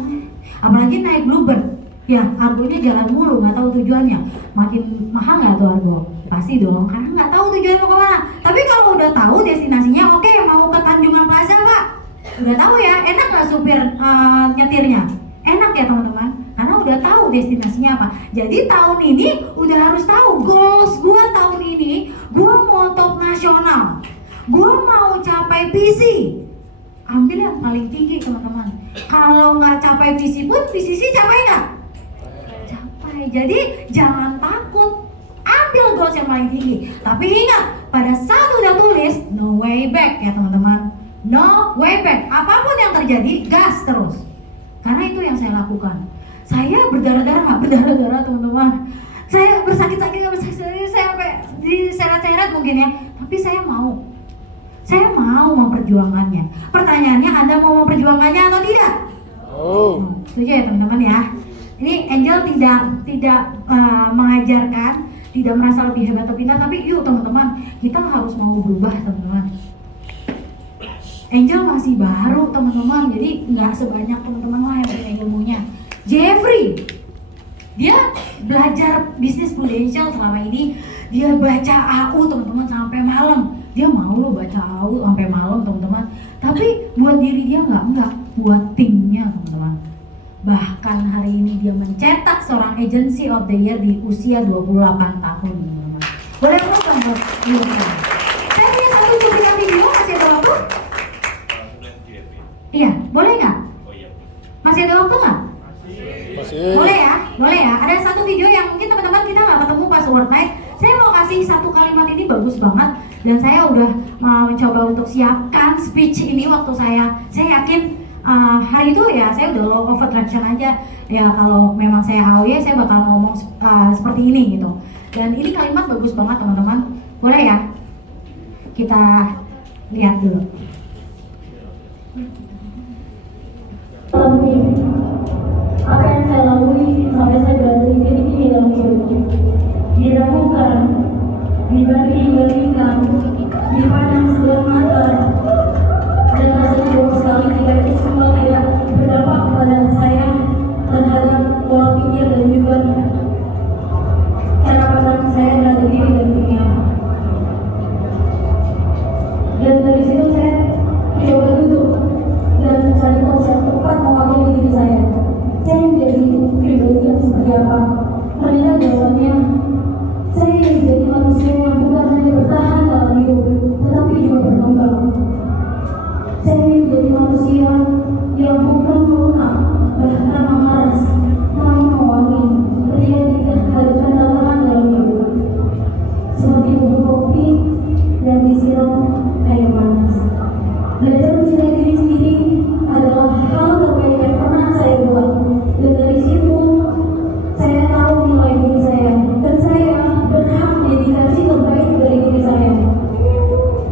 Apalagi naik Bluebird, ya argonya jalan mulu, nggak tahu tujuannya. Makin mahal nggak tuh argo? Pasti dong, karena nggak tahu tujuannya mau kemana. Tapi kalau udah tahu destinasinya, oke, mau ke Tanjungan Plaza Pak. Udah tahu ya, enak nggak supir nyetirnya? Enak ya teman-teman, karena udah tahu destinasinya apa. Jadi tahun ini udah harus tahu goals gua tahun ini. Gua mau top nasional, gua mau capai visi. Ambil yang paling tinggi teman-teman. Kalau nggak capai visi pun, visi capai nggak? Capai. Jadi jangan takut, ambil goals yang paling tinggi. Tapi ingat, pada saat udah tulis, no way back ya teman-teman. No way back. Apapun yang terjadi, gas terus. Karena itu yang saya lakukan. Saya berdarah-darah teman-teman. Saya bersakit-sakit, saya sampai diseret-seret mungkin ya. Tapi saya mau memperjuangkannya. Pertanyaannya, Anda mau memperjuangkannya atau tidak? Oh. Setuju ya teman-teman ya. Ini Angel tidak mengajarkan, tidak merasa lebih hebat atau pintar, tapi yuk teman-teman, kita harus mau berubah teman-teman. Angel masih baru teman-teman, jadi nggak sebanyak teman-teman lah yang punya ilmunya. Jeffrey, dia belajar bisnis Prudential selama ini, dia baca AU teman-teman sampai malam. Dia mau loh baca AU sampai malam teman-teman. Tapi buat diri dia enggak, buat timnya teman-teman. Bahkan hari ini dia mencetak seorang Agency of the Year di usia 28 tahun teman-teman. Boleh program buat dia? Saya punya satu cuplikan video, masih ada waktu? Iya, boleh nggak? Masih ada waktu nggak? Masih. Boleh ya. Ada satu video yang mungkin teman-teman kita nggak ketemu pas World Night. Saya mau kasih satu kalimat ini bagus banget dan saya udah mencoba untuk siapkan speech ini waktu saya yakin hari itu ya saya udah law of attraction aja ya, kalau memang saya AOY saya bakal ngomong seperti ini gitu. Dan ini kalimat bagus banget teman-teman, boleh ya kita lihat dulu. Apa yang saya lalui sampai saya berada di titik ini dalam hidup, diragukan, dibanding-bandingkan, dipandang sebelah mata, dan rasanya jauh sekali jika itu semua tidak berdampak kepada saya terhadap pola pikir dan juga cara pandang saya terhadap diri dan dunia. Dan dari situ saya coba duduk dan mencari konsep tepat mewakili diri saya. Saya menjadi pribadi yang seperti apa? Ternyata jawabannya, saya ingin menjadi manusia yang bukan hanya bertahan dalam hidup, tetapi juga berkembang. Saya ingin menjadi manusia yang bukan melunak, bahkan memeras, namun mewangi ketika dihadapkan tantangan dalam hidup. Seperti bubuk kopi yang disiram air panas. Belajar mencintai diri sendiri adalah hal terbaik yang pernah saya buat. Dan dari situ saya tahu nilai diri saya, dan saya berhak menjadi versi terbaik dari diri saya.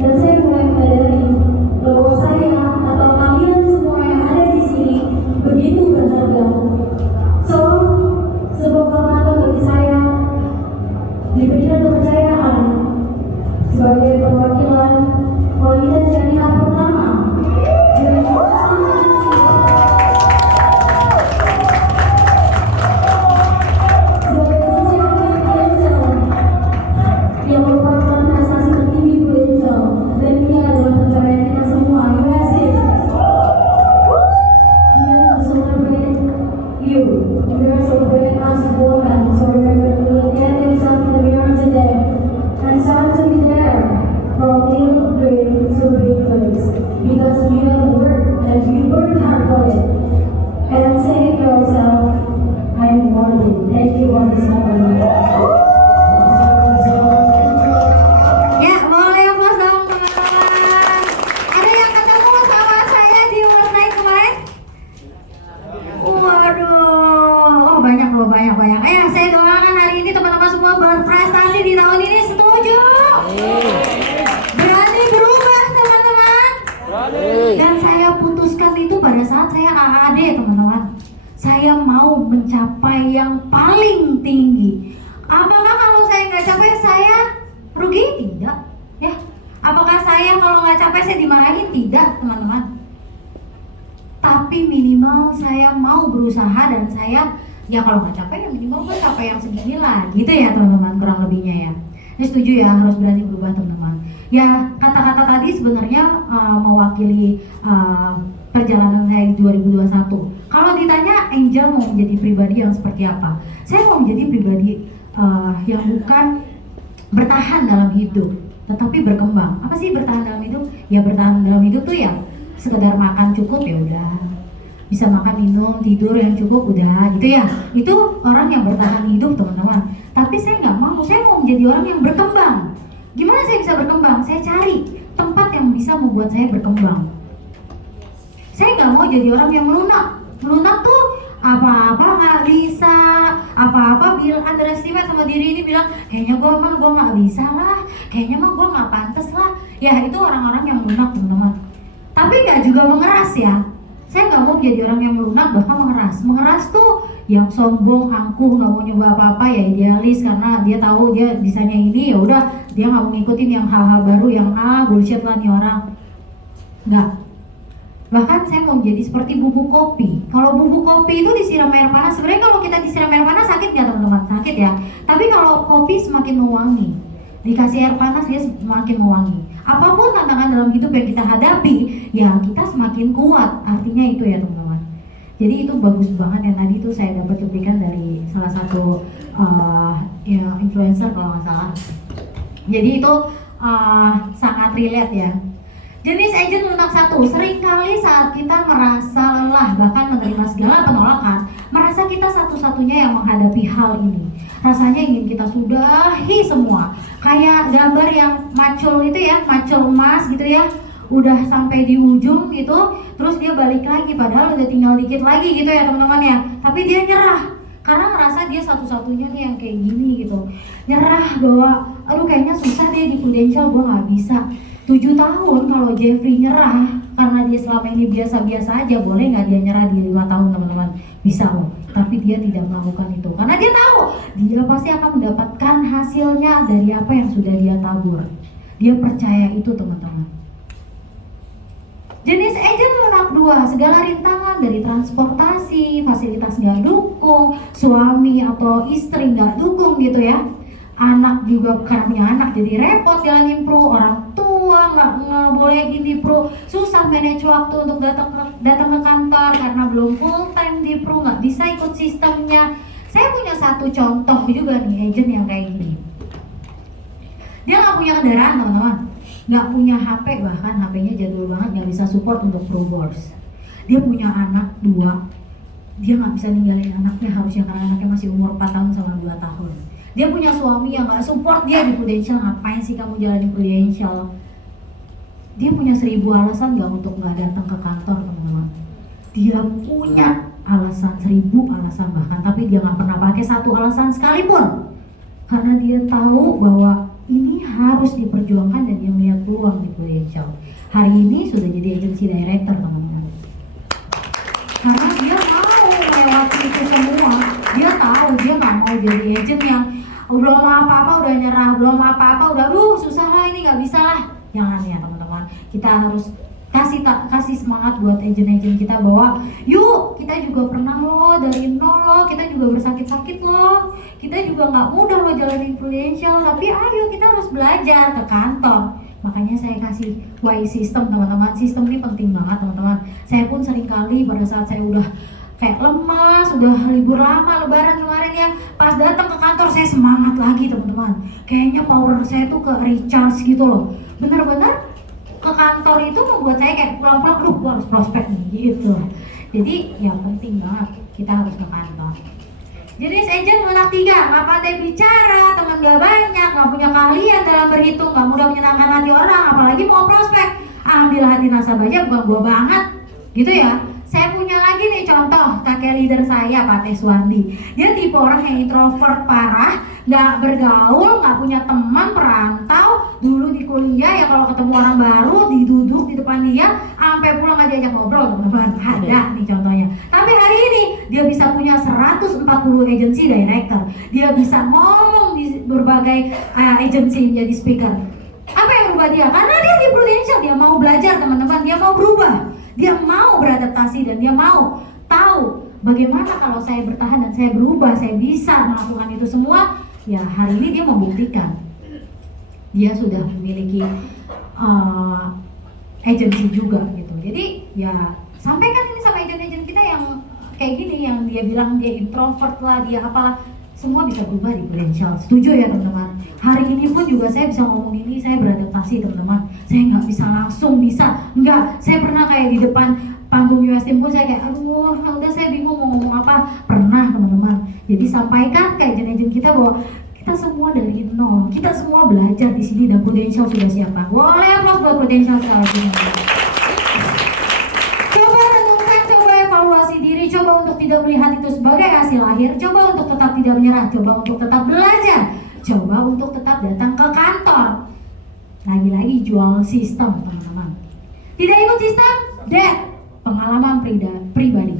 Dan saya mulai menyadari bahwa saya atau kalian semua yang ada di sini begitu berharga. So, sebuah kehormatan bagi saya diberikan kepercayaan sebagai perwakilan Wanita Syariah pertama dari yang merupakan prestasi tertinggi Prudential, dan ini adalah pencapaian kita semua. USA. We are celebrate you. We are celebrate us women. So remember to look at yourself in the mirror today and start to be there from little dream to big dreams, because you have worked and you worked hard for it. And say to yourself, I am worthy. Thank you for this moment. Ya, boleh applause dong teman-teman. Ada yang ketemu sama saya di World Night kemarin? Waduh, oh banyak loh, banyak. Saya doakan hari ini teman-teman semua berprestasi di tahun ini, setuju? Berani berubah teman-teman. Dan saya putuskan itu pada saat saya AAD teman-teman. Saya mau mencapai yang paling tinggi. Apakah kalau saya nggak capai saya rugi? Tidak, ya. Apakah saya kalau nggak capai saya dimarahin? Tidak, teman-teman. Tapi minimal saya mau berusaha, dan saya ya kalau nggak capai ya minimal gue capai yang segini lah, gitu ya teman-teman, kurang lebihnya ya. Ini setuju ya, harus berani berubah teman-teman. Ya kata-kata tadi sebenarnya mewakili perjalanan saya di 2021. Kalau ditanya Angel mau menjadi pribadi yang seperti apa, saya mau menjadi pribadi yang bukan bertahan dalam hidup, tetapi berkembang. Apa sih bertahan dalam hidup? Ya bertahan dalam hidup tuh ya sekedar makan cukup ya udah, bisa makan minum tidur yang cukup udah gitu ya. Itu orang yang bertahan hidup teman-teman. Tapi saya nggak mau, saya mau menjadi orang yang berkembang. Gimana saya bisa berkembang? Saya cari tempat yang bisa membuat saya berkembang. Saya nggak mau jadi orang yang melunak. Melunak tuh apa-apa nggak bisa, apa-apa bilang underestimate sama diri ini, bilang kayaknya gue nggak bisa lah, kayaknya gue nggak pantas lah. Ya itu orang-orang yang melunak teman-teman. Tapi nggak juga mengeras ya. Saya nggak mau jadi orang yang melunak bahkan mengeras. Mengeras tuh yang sombong, angkuh, nggak mau nyoba apa-apa, ya idealis karena dia tahu dia bisanya ini, ya udah dia nggak mau ngikutin yang hal-hal baru yang bullshit lah nih orang. Nggak. Bahkan saya mau jadi seperti bubuk kopi. Kalau bubuk kopi itu disiram air panas, sebenarnya kalau kita disiram air panas sakit nggak teman-teman? Sakit ya. Tapi kalau kopi semakin mewangi, dikasih air panas dia semakin mewangi. Apapun tantangan dalam hidup yang kita hadapi, ya kita semakin kuat. Artinya itu ya teman-teman. Jadi itu bagus banget yang tadi tuh saya dapat cuplikan dari salah satu ya, influencer kalau nggak salah. Jadi itu sangat relate ya. Jenis agent lunak 1, seringkali saat kita merasa lelah bahkan menerima segala penolakan, merasa kita satu-satunya yang menghadapi hal ini. Rasanya ingin kita sudahi semua. Kayak gambar yang macul itu ya, macul emas gitu ya. udah sampai di ujung gitu, terus dia balik lagi padahal udah tinggal dikit lagi gitu ya teman-teman ya. Tapi dia nyerah karena ngerasa dia satu-satunya nih yang kayak gini gitu. Nyerah bahwa aduh kayaknya susah deh di Prudential, gue nggak bisa. 7 tahun kalau Jeffrey nyerah karena dia selama ini biasa-biasa aja, boleh nggak dia nyerah di 5 tahun teman-teman? Bisa loh, tapi dia tidak melakukan itu karena dia tahu dia pasti akan mendapatkan hasilnya dari apa yang sudah dia tabur. Dia percaya itu teman-teman. Jenis agent lunak 2, segala rintangan dari transportasi, fasilitas nggak dukung, suami atau istri nggak dukung gitu ya. Anak juga karena punya anak jadi repot jalanin pro, orang tua nggak ngebolehin di pro, susah manage waktu untuk datang ke kantor karena belum full time di pro, nggak bisa ikut sistemnya. Saya punya satu contoh juga nih agent yang kayak gini. Dia nggak punya kendaraan teman-teman, nggak punya HP, bahkan HP-nya jadul banget, nggak bisa support untuk pro boards. Dia punya anak 2, dia nggak bisa ninggalin anaknya harusnya karena anaknya masih umur 4 tahun sama 2 tahun. Dia punya suami yang gak support dia di Prudential, ngapain sih kamu jalan di Prudential? Dia punya 1000 alasan gak untuk gak datang ke kantor teman-teman. Dia punya alasan 1000 alasan bahkan, tapi dia gak pernah pakai satu alasan sekalipun. Karena dia tahu bahwa ini harus diperjuangkan dan dia melihat peluang di Prudential. Hari ini sudah jadi agency director teman-teman. Karena dia mau melewati itu semua. Dia tahu dia gak mau jadi agent yang belum apa-apa udah nyerah, belum apa-apa udah susah lah ini, nggak bisa lah. Jangan ya teman-teman, kita harus kasih semangat buat agent-agent kita bahwa yuk kita juga pernah loh dari nol loh, kita juga bersakit-sakit loh, kita juga nggak mudah loh jalanin Prudential, tapi ayo kita harus belajar ke kantor. Makanya saya kasih why system teman-teman. Sistem ini penting banget teman-teman. Saya pun sering kali pada saat saya udah kayak lemas, udah libur lama lebaran kemarin ya, pas datang ke kantor saya semangat lagi teman-teman. Kayaknya power saya tuh ke recharge gitu loh. Bener-bener ke kantor itu membuat saya kayak pulang-pulang, gua harus prospek nih gitu. Jadi ya penting banget kita harus ke kantor. Jenis agent lunak 3, nggak pandai bicara, teman gak banyak, nggak punya keahlian dalam berhitung, nggak mudah menyenangkan hati orang, apalagi mau prospek. Ambil hati nasabahnya bukan gua banget, gitu ya. Saya punya lagi nih contoh kakek leader saya, Pak Teswandi. Dia tipe orang yang introvert parah, nggak bergaul, nggak punya teman, perantau. Dulu di kuliah ya kalau ketemu orang baru diduduk di depan dia, sampai pulang aja diajak ngobrol teman-teman. Ada nih contohnya. Tapi hari ini dia bisa punya 140 agency director. Dia bisa ngomong di berbagai agency menjadi speaker. Apa yang berubah dia? Karena dia di Prudential, dia mau belajar teman-teman, dia mau berubah. Dia mau beradaptasi dan dia mau tahu bagaimana kalau saya bertahan dan saya berubah, saya bisa melakukan itu semua. Ya hari ini dia membuktikan dia sudah memiliki agency juga gitu. Jadi ya sampaikan ini sama agent-agent kita yang kayak gini, yang dia bilang dia introvert lah, dia apalah, semua bisa berubah di Prudential. Setuju ya teman-teman? Hari ini pun juga saya bisa ngomong ini, saya beradaptasi teman-teman. Saya nggak bisa langsung bisa, nggak. Saya pernah kayak di depan panggung US Team pun saya kayak, aduh, udah saya bingung mau ngomong apa. Pernah teman-teman. Jadi sampaikan ke agent-agent kita bahwa kita semua dari nol, kita semua belajar di sini dan Prudential sudah siapkan. Boleh aplaus buat Prudential sekali lagi. Coba renungkan, coba evaluasi diri, coba untuk tidak melihat itu sebagai hasil akhir, coba untuk tetap tidak menyerah, coba untuk tetap belajar, coba untuk tetap datang ke kantor. Lagi-lagi jual sistem teman-teman. Tidak ikut sistem, dead. Pengalaman pribadi.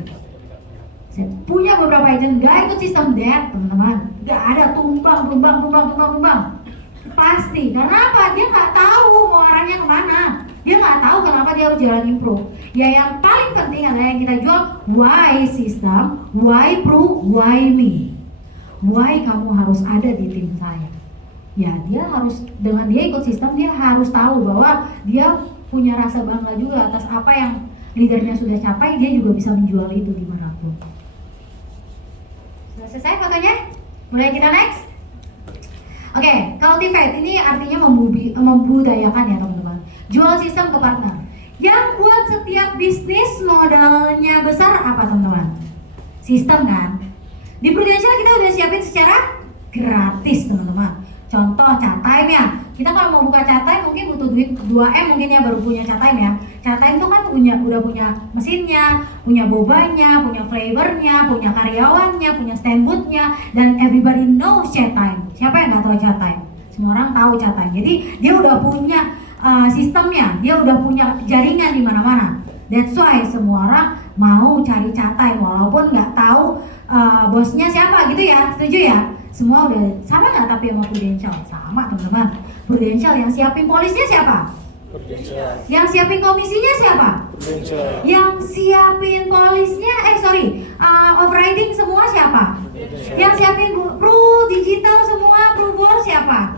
Saya punya beberapa agent gak ikut sistem dead teman-teman. Gak ada tumbang. Pasti, karena apa? Dia gak tahu mau arahnya kemana. Dia gak tahu kenapa dia harus jalanin pro. Ya yang paling penting adalah yang kita jual why system, why pro, why me. Why kamu harus ada di tim saya. Ya dia harus, dengan dia ikut sistem dia harus tahu bahwa dia punya rasa bangga juga atas apa yang leadernya sudah capai, dia juga bisa menjual itu dimanapun. Sudah selesai fotonya? Mulai kita next? Oke, cultivate ini artinya membudayakan ya teman-teman. Jual sistem ke partner. Yang buat setiap bisnis modalnya besar apa teman-teman? Sistem kan? Di Prudential kita udah siapin secara gratis teman-teman. Contoh chat time ya, Kita kalau mau buka chat time mungkin butuh duit 2M mungkin ya baru punya chat time ya. Chat time tuh kan udah punya mesinnya, punya bobanya, punya flavornya, punya karyawannya, punya stand booth-nya, dan everybody knows chat time. Siapa yang nggak tahu chat time? Semua orang tahu chat time. Jadi dia udah punya sistemnya, dia udah punya jaringan di mana-mana. That's why semua orang mau cari chat time walaupun nggak tahu bosnya siapa gitu ya. Setuju ya? Semua udah sama nggak tapi sama Prudential? Sama teman-teman. Prudential yang siapin polisnya siapa? Prudential. Yang siapin komisinya siapa? Prudential. Yang siapin polisnya, overriding semua siapa? Yang siapin digital semua, Bor siapa?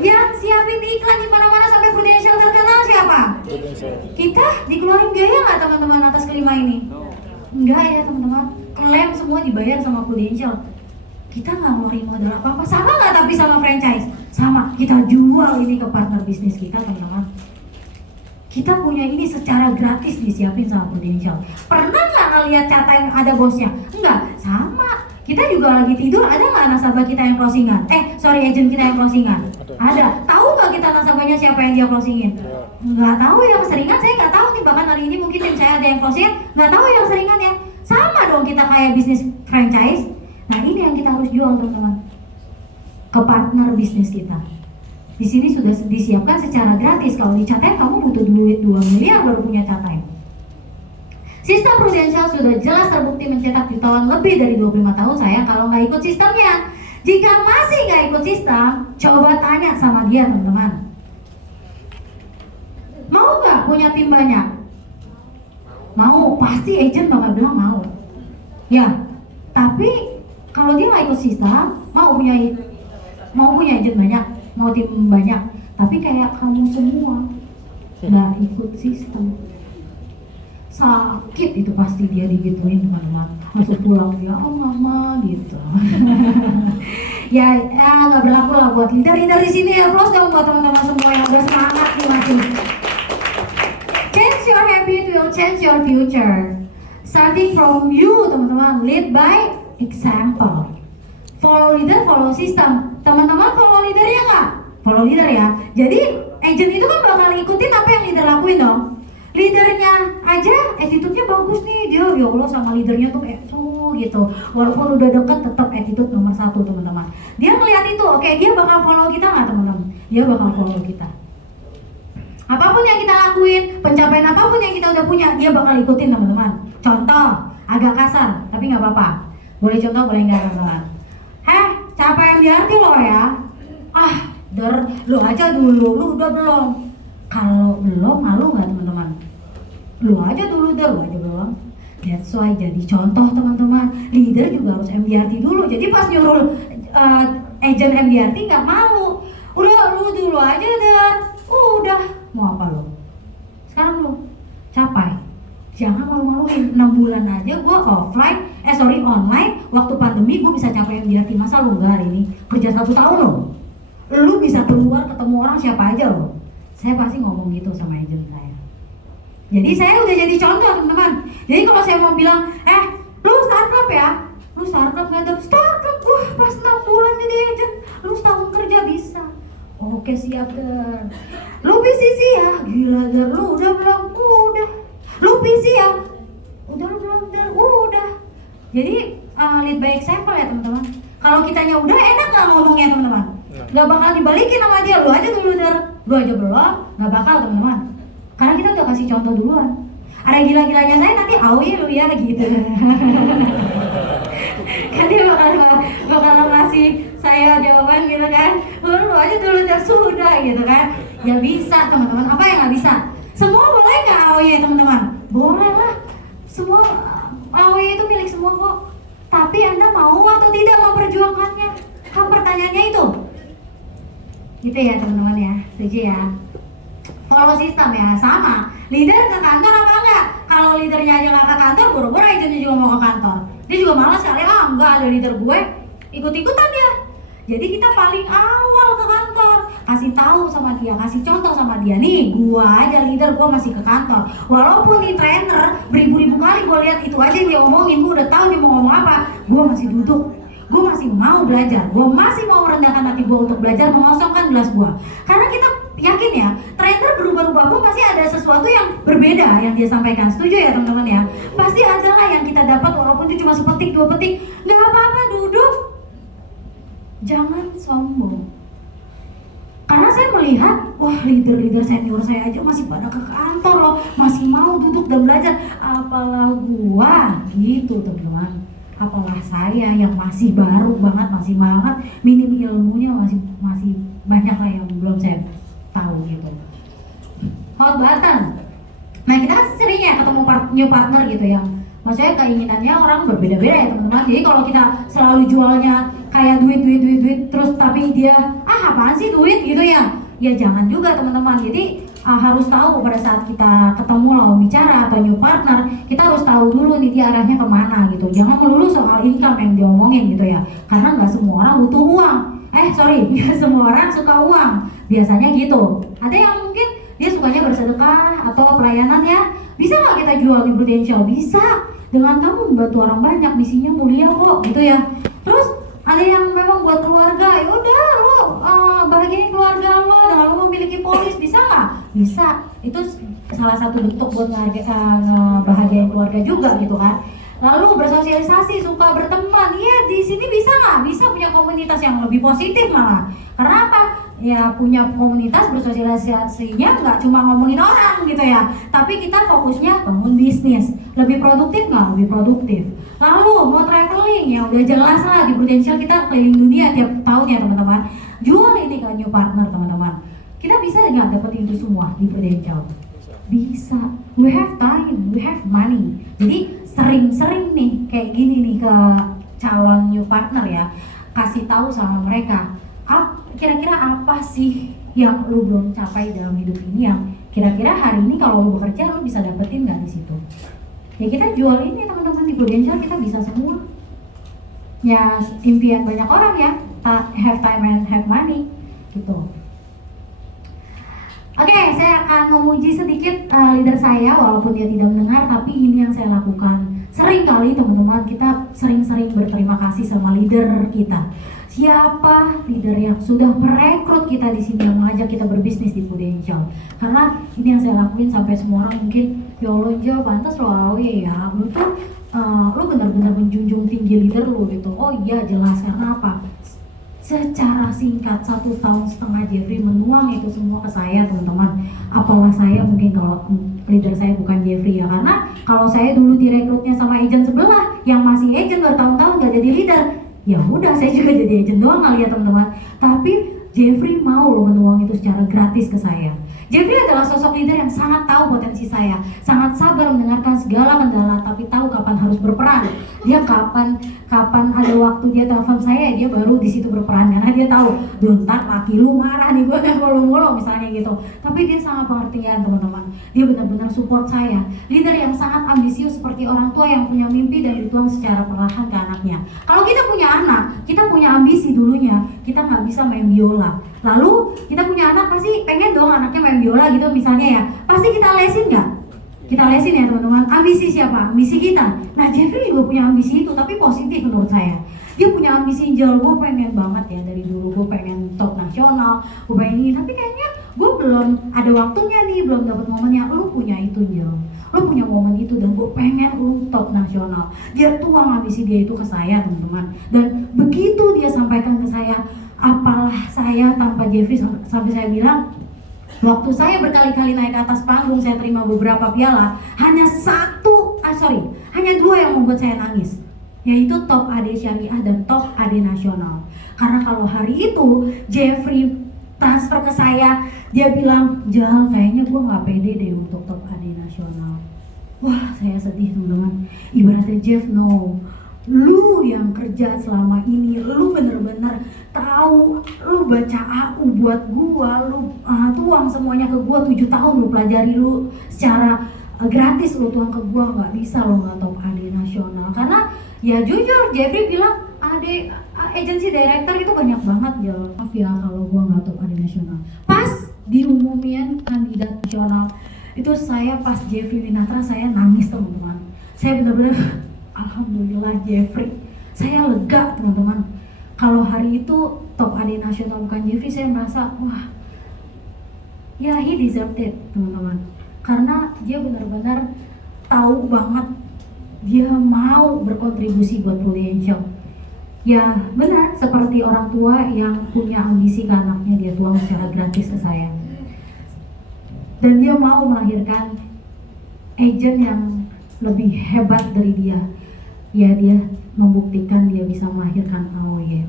Yang siapin iklan di mana-mana sampai Prudential terkenal siapa? Prudential. Kita dikeluarin biaya nggak teman-teman atas kelima ini? Enggak ya teman-teman. Klaim semua dibayar sama Prudential. Kita nggak ngeluarin modal apa-apa. Sama nggak tapi sama franchise? Sama. Kita jual ini ke partner bisnis kita teman-teman. Kita punya ini secara gratis disiapin sama Prudential. Pernah nggak ngeliat chat time ada bosnya? Enggak, sama. Kita juga lagi tidur, ada nggak nasabah kita yang closingan? Agent kita yang closingan? Ada. Tahu nggak kita nasabahnya siapa yang dia closingin? Nggak tahu yang seringan, saya nggak tahu nih. Bahkan hari ini mungkin tim saya ada yang closingan, nggak tahu yang seringan ya. Sama dong kita kayak bisnis franchise. Nah ini yang kita harus jual teman-teman ke partner bisnis kita. Di sini sudah disiapkan secara gratis. Kalau di chat time kamu butuh duit 2 miliar baru punya chat time. Sistem Prudential sudah jelas terbukti mencetak jutaan lebih dari 25 tahun saya kalau nggak ikut sistemnya. Jika masih nggak ikut sistem, coba tanya sama dia teman-teman. Mau nggak punya tim banyak? Mau, pasti agent bakal bilang mau. Ya, tapi kalau dia nggak ikut sistem, mau punya agent banyak, mau tim banyak, tapi kayak kamu semua nggak ikut sistem, sakit itu pasti dia digituin teman-teman. Masuk pulang dia, oh mama gitu. ya nggak berlaku lah buat leader di sini ya. Plus dong buat teman-teman semua yang udah semangat nih masih. Change your habit will change your future. Starting from you teman-teman, lead by example. Follow leader, follow system. Teman-teman follow leadernya nggak? Follow leader ya. Jadi agent itu kan bakal ikutin apa yang leader lakuin dong. Leadernya aja attitude-nya bagus nih, dia ya Allah sama leadernya tuh gitu. Walaupun udah deket tetap attitude nomor 1 teman-teman. Dia ngeliat itu, oke, dia bakal follow kita nggak teman-teman? Dia bakal follow kita. Apapun yang kita lakuin, pencapaian apapun yang kita udah punya, dia bakal ikutin teman-teman. Contoh, agak kasar, tapi nggak apa-apa. Boleh contoh, boleh nggak teman-teman? Capaian BRT lo ya? Lu aja dulu, lu udah belum? Kalau belum, malu nggak teman-teman? Lu aja dulu, lu aja belum. That's why jadi contoh teman-teman. Leader juga harus MDRT dulu. Jadi pas nyuruh agent MDRT nggak malu. Udah lu dulu aja udah. Mau apa lo? Sekarang lo capai. Jangan malu-maluin. 6 bulan aja gue online. Waktu pandemi gue bisa capai MDRT. Masa lu enggak hari ini? Kerja 1 tahun lo. Lu bisa keluar ketemu orang siapa aja lo. Saya pasti ngomong gitu sama agent saya. Jadi saya udah jadi contoh teman-teman. Jadi kalau saya mau bilang, lu startup ya? Lu startup nggak ada? Startup, pas 6 bulan jadi agent. Lu setahun kerja bisa. Oke siap Der. Lu BCC ya? Gila Der, lu udah belum? Udah. Lu PC ya? Udah lu belum Der? Udah. Jadi lead by example ya teman-teman. Kalau kitanya udah enak nggak ngomongnya teman-teman? Nggak bakal dibalikin sama dia. Lu aja dulu Der. Lu aja belum? Nggak bakal teman-teman. Karena kita udah kasih contoh duluan. Ada gila-gilanya saya nanti lu ya gitu. Kan dia bakal ngasih saya jawaban gitu kan. Lu aja dulu sudah gitu kan. Ya bisa teman-teman. Apa yang nggak bisa? Semua boleh nggak AOY teman-teman? Boleh lah. Semua AOY itu milik semua kok. Tapi Anda mau atau tidak memperjuangkannya? Kan pertanyaannya itu. Gitu ya teman-teman ya. Setuju ya? Follow sistem ya, sama. Leader ke kantor apa enggak? Kalau leadernya aja nggak ke kantor, buru-buru agentnya juga mau ke kantor. Dia juga malas kali, enggak ada leader gue, ikut-ikutan dia. Jadi kita paling awal ke kantor, kasih tahu sama dia, kasih contoh sama dia. Nih, gua aja leader, gua masih ke kantor. Walaupun nih trainer beribu-ribu kali gua lihat itu aja yang dia omongin, gua udah tahu dia mau ngomong apa, gua masih duduk. gue masih mau belajar, gue masih mau merendahkan hati gue untuk belajar, mengosongkan gelas gue. Karena kita yakin ya, trainer berubah-ubah pun pasti ada sesuatu yang berbeda yang dia sampaikan. Setuju ya teman-teman ya? Pasti ada lah yang kita dapat walaupun itu cuma sepetik, 2 petik. Gak apa-apa, duduk. Jangan sombong. Karena saya melihat, wah leader-leader senior saya aja masih pada ke kantor loh, masih mau duduk dan belajar. Apalah gua, gitu teman-teman. Apalah saya yang masih baru banget, masih banget, minim ilmunya, masih banyak lah yang belum saya tahu gitu. Hot button. Nah kita kan sering ya ketemu new partner gitu ya. Maksudnya keinginannya orang berbeda-beda ya teman-teman. Jadi kalau kita selalu jualnya kayak duit terus tapi dia apaan sih duit gitu ya. Ya jangan juga teman-teman. Jadi harus tahu pada saat kita ketemu lawan bicara atau new partner, kita harus tahu dulu nih dia arahnya kemana gitu. Jangan melulu soal income yang diomongin gitu ya. Karena nggak semua orang butuh uang. Nggak semua orang suka uang. Biasanya gitu. Ada yang mungkin dia sukanya bersedekah atau pelayanan ya. Bisa nggak kita jual di Prudential? Bisa. Dengan kamu membantu orang banyak, misinya mulia kok gitu ya. Terus ada yang memang buat keluarga, ya udah lo bahagiain keluarga lo dengan lo memiliki polis, bisa nggak? Bisa. Itu salah satu bentuk buat ngebahagiain keluarga juga gitu kan. Lalu bersosialisasi, suka berteman, iya di sini bisa nggak? Bisa punya komunitas yang lebih positif malah. Karena apa? Ya punya komunitas bersosialisasinya nggak cuma ngomongin orang gitu ya, tapi kita fokusnya bangun bisnis. Lebih produktif nggak? Lebih produktif. Lalu mau traveling ya udah jelas lah di Prudential kita keliling dunia tiap tahun ya teman-teman. Jual ini ke new partner teman-teman. Kita bisa nggak dapetin itu semua di Prudential? Bisa. We have time, we have money. Jadi sering-sering nih kayak gini nih ke calon new partner ya, kasih tahu sama mereka kira-kira apa sih yang lu belum capai dalam hidup ini yang kira-kira hari ini kalau lu bekerja lu bisa dapetin nggak di situ. Ya kita jual ini teman-teman di Prudential, kita bisa semua. Ya impian banyak orang ya, have time and have money gitu. Oke, saya akan memuji sedikit leader saya walaupun dia tidak mendengar, tapi ini yang saya lakukan. Sering kali teman-teman kita sering-sering berterima kasih sama leader kita. Siapa leader yang sudah merekrut kita di sini, yang mengajak kita berbisnis di Prudential? Karena ini yang saya lakuin sampai semua orang mungkin, ya Allah Jo, pantas lo awe ya, lu tuh lu benar-benar menjunjung tinggi leader lu gitu. Oh iya jelas, karena apa? Secara singkat 1,5 tahun Jeffrey menuang itu semua ke saya teman-teman. Apalah saya mungkin kalau leader saya bukan Jeffrey ya, karena kalau saya dulu direkrutnya sama agent sebelah yang masih agent bertahun-tahun gak jadi leader, ya udah saya juga jadi agent doang kali ya teman-teman. Tapi Jeffrey mau loh menuang itu secara gratis ke saya. Jeffrey adalah sosok leader yang sangat tahu potensi saya, sangat sabar mendengarkan segala kendala, tapi tahu kapan harus berperan. Dia kapan ada waktu dia telepon saya, dia baru di situ berperan karena dia tahu, ntar laki lu marah nih gue mulu misalnya gitu. Tapi dia sangat pengertian teman-teman. Dia benar-benar support saya. Leader yang sangat ambisius seperti orang tua yang punya mimpi dan dituang secara perlahan ke anaknya. Kalau kita punya anak, kita punya ambisi dulunya, kita nggak bisa main biola. Lalu kita punya anak pasti pengen dong anaknya main biola gitu misalnya ya. Pasti kita lesin nggak? Kita lesin ya teman-teman. Ambisi siapa? Ambisi kita. Nah Jeffrey juga punya ambisi itu, tapi positif menurut saya. Dia punya ambisi, Jel, gue pengen banget ya dari dulu, gue pengen top nasional, gue pengen ini, tapi kayaknya gue belum ada waktunya nih, belum dapat momennya. Lu punya itu Jel, lu punya momen itu dan gue pengen lu top nasional. Dia tuang ambisi dia itu ke saya teman-teman. Dan begitu dia sampaikan ke saya, apalah saya tanpa Jeffrey, sampai saya bilang waktu saya berkali-kali naik ke atas panggung, saya terima beberapa piala, hanya hanya 2 yang membuat saya nangis, yaitu top AD Syariah dan top AD Nasional. Karena kalau hari itu Jeffrey transfer ke saya, dia bilang, Jal, kayaknya gue gak pede deh untuk top AD Nasional. Wah, saya sedih teman-teman. Ibaratnya Jeff, no, lu yang kerja selama ini, lu bener-bener tahu, lu baca AU buat gua, lu tuang semuanya ke gua 7 tahun, lu pelajari, lu secara gratis lu tuang ke gua, nggak bisa lu nggak top AD Nasional. Karena ya jujur Jeffrey bilang AD agency director itu banyak banget ya. Maaf ya kalau gua nggak top AD Nasional. Pas diumumin kandidat nasional itu saya pas Jeffrey Winatra, saya nangis teman-teman. Saya benar-benar Alhamdulillah Jeffrey, saya lega teman-teman. Kalau hari itu top AD nasional bukan Jeffrey, saya merasa wah, ya he deserved it teman-teman. Karena dia benar-benar tahu banget, dia mau berkontribusi buat Prudential. Ya benar, seperti orang tua yang punya ambisi ke anaknya, dia tuang secara gratis ke saya. Dan dia mau melahirkan agent yang lebih hebat dari dia. Ya dia membuktikan dia bisa melahirkan AOY.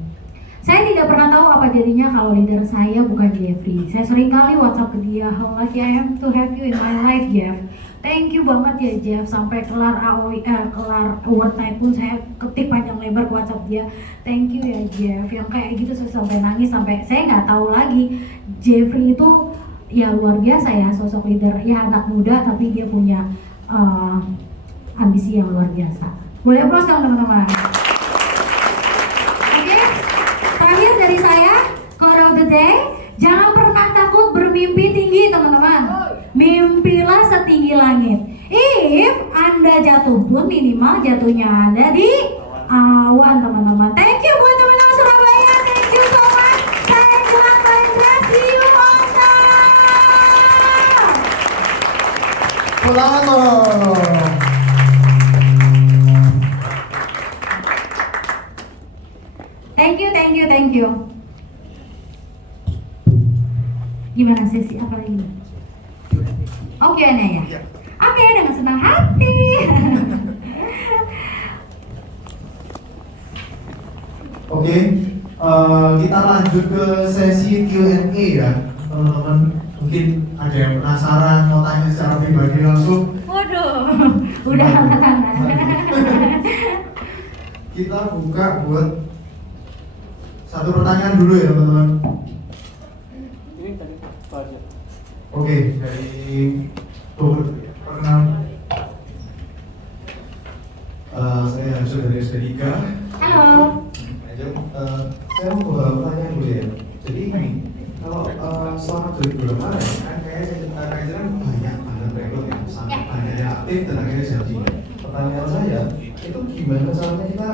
Saya tidak pernah tahu apa jadinya kalau leader saya bukan Jeffrey. Saya sering kali WhatsApp ke dia, how lucky I am to have you in my life, Jeff. Thank you banget ya Jeff, sampai kelar kelar award night pun saya ketik panjang lebar ke WhatsApp dia. Thank you ya Jeff, yang kayak gitu saya sampai nangis, sampai saya nggak tahu lagi Jeffrey itu ya luar biasa ya, sosok leader, ya anak muda tapi dia punya ambisi yang luar biasa. Boleh applause dong teman-teman. Oke, terakhir dari saya, quote of the day, jangan pernah takut bermimpi tinggi teman-teman. Mimpilah setinggi langit. If Anda jatuh pun minimal jatuhnya Anda di awan teman-teman. Thank you buat teman-teman Surabaya. Thank you so much. Saya Gilang Mahendra. See you on time. Pulang dong. Thank you. Gimana sesi apa lagi? Oke ya. Oke, dengan senang hati. Oke, kita lanjut ke sesi Q&A ya, teman-teman. Mungkin ada yang penasaran mau tanya secara pribadi langsung. Waduh, udah angkat tangan. Kita buka buat satu pertanyaan dulu ya teman-teman. Ini tadi Pak aja. Oke, dari Bogor, perkenalkan. Saya saudara SD3. Halo. Saya mau bawa pertanyaan dulu ya. Jadi ini, kalau selama 2 bulan kemarin kan kayaknya kan banyak banget rekrut yang sangat banyak yang aktif dan akhirnya jadi. Pertanyaan saya, itu gimana caranya kita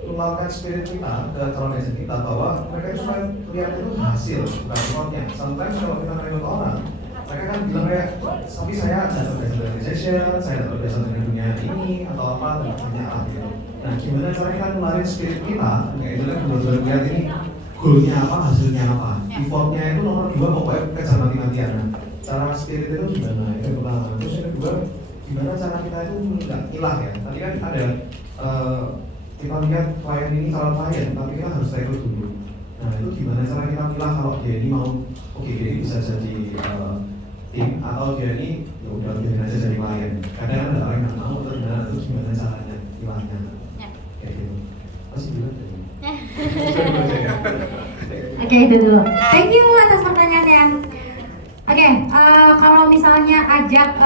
menularkan spirit kita ke calon agent kita bahwa mereka itu supaya lihat itu hasil bukan rekrutnya. Sometimes kalau kita rekrut orang, mereka kan bilang kayak, tapi saya dapat hasil dari session, saya dapat hasil dari dunia ini atau apa dan banyak lah gitu. Nah, gimana cara kita nularin spirit kita, kayak itu kan benar-benar lihat ini goalnya apa, hasilnya apa. Effortnya itu nomor 2 pokoknya kejar mati-matian. Nah, cara spirit itu gimana? Itu pertama. Terus yang kedua, gimana cara kita itu nggak hilang ya? Tadi kan ada kita lihat klien ini calon klien, tapi kita harus rekrut dulu. Nah, itu gimana cara kita bilang kalau dia ini mau, oke dia ini bisa jadi tim atau dia ini ya udah biarin aja jadi klien. Kadang ada orang yang nggak mau, terus gimana caranya hilangnya? Kayak gitu. Masih bilang tadi. Oke, itu dulu. Thank you atas pertanyaannya. Oke, kalau misalnya ajak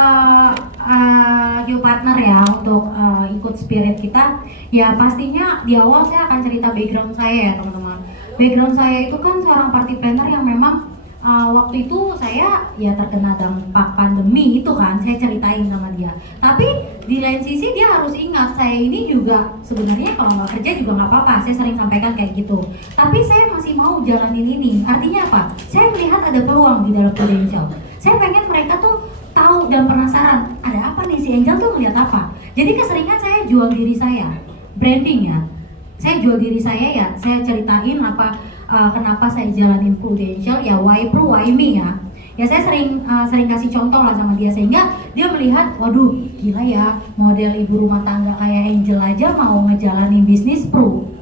new partner ya untuk ikut spirit kita, ya pastinya di awal saya akan cerita background saya ya teman-teman. Background saya itu kan seorang party planner yang memang waktu itu saya ya terkena dampak pandemi itu kan, saya ceritain sama dia. Tapi di lain sisi dia harus ingat saya ini juga sebenarnya kalau nggak kerja juga nggak apa-apa, saya sering sampaikan kayak gitu. Tapi saya masih mau jalanin ini. Artinya apa? Saya melihat ada peluang di dalam Prudential. Saya pengen mereka tuh tahu dan penasaran ada apa nih, si Angel tuh ngeliat apa. Jadi keseringan saya jual diri saya, branding ya. Saya jual diri saya ya, saya ceritain apa kenapa saya jalanin Prudential ya, why Pro, why me ya. Ya saya sering kasih contoh lah sama dia sehingga dia melihat, waduh gila ya, model ibu rumah tangga kayak Angel aja mau ngejalanin bisnis Pro.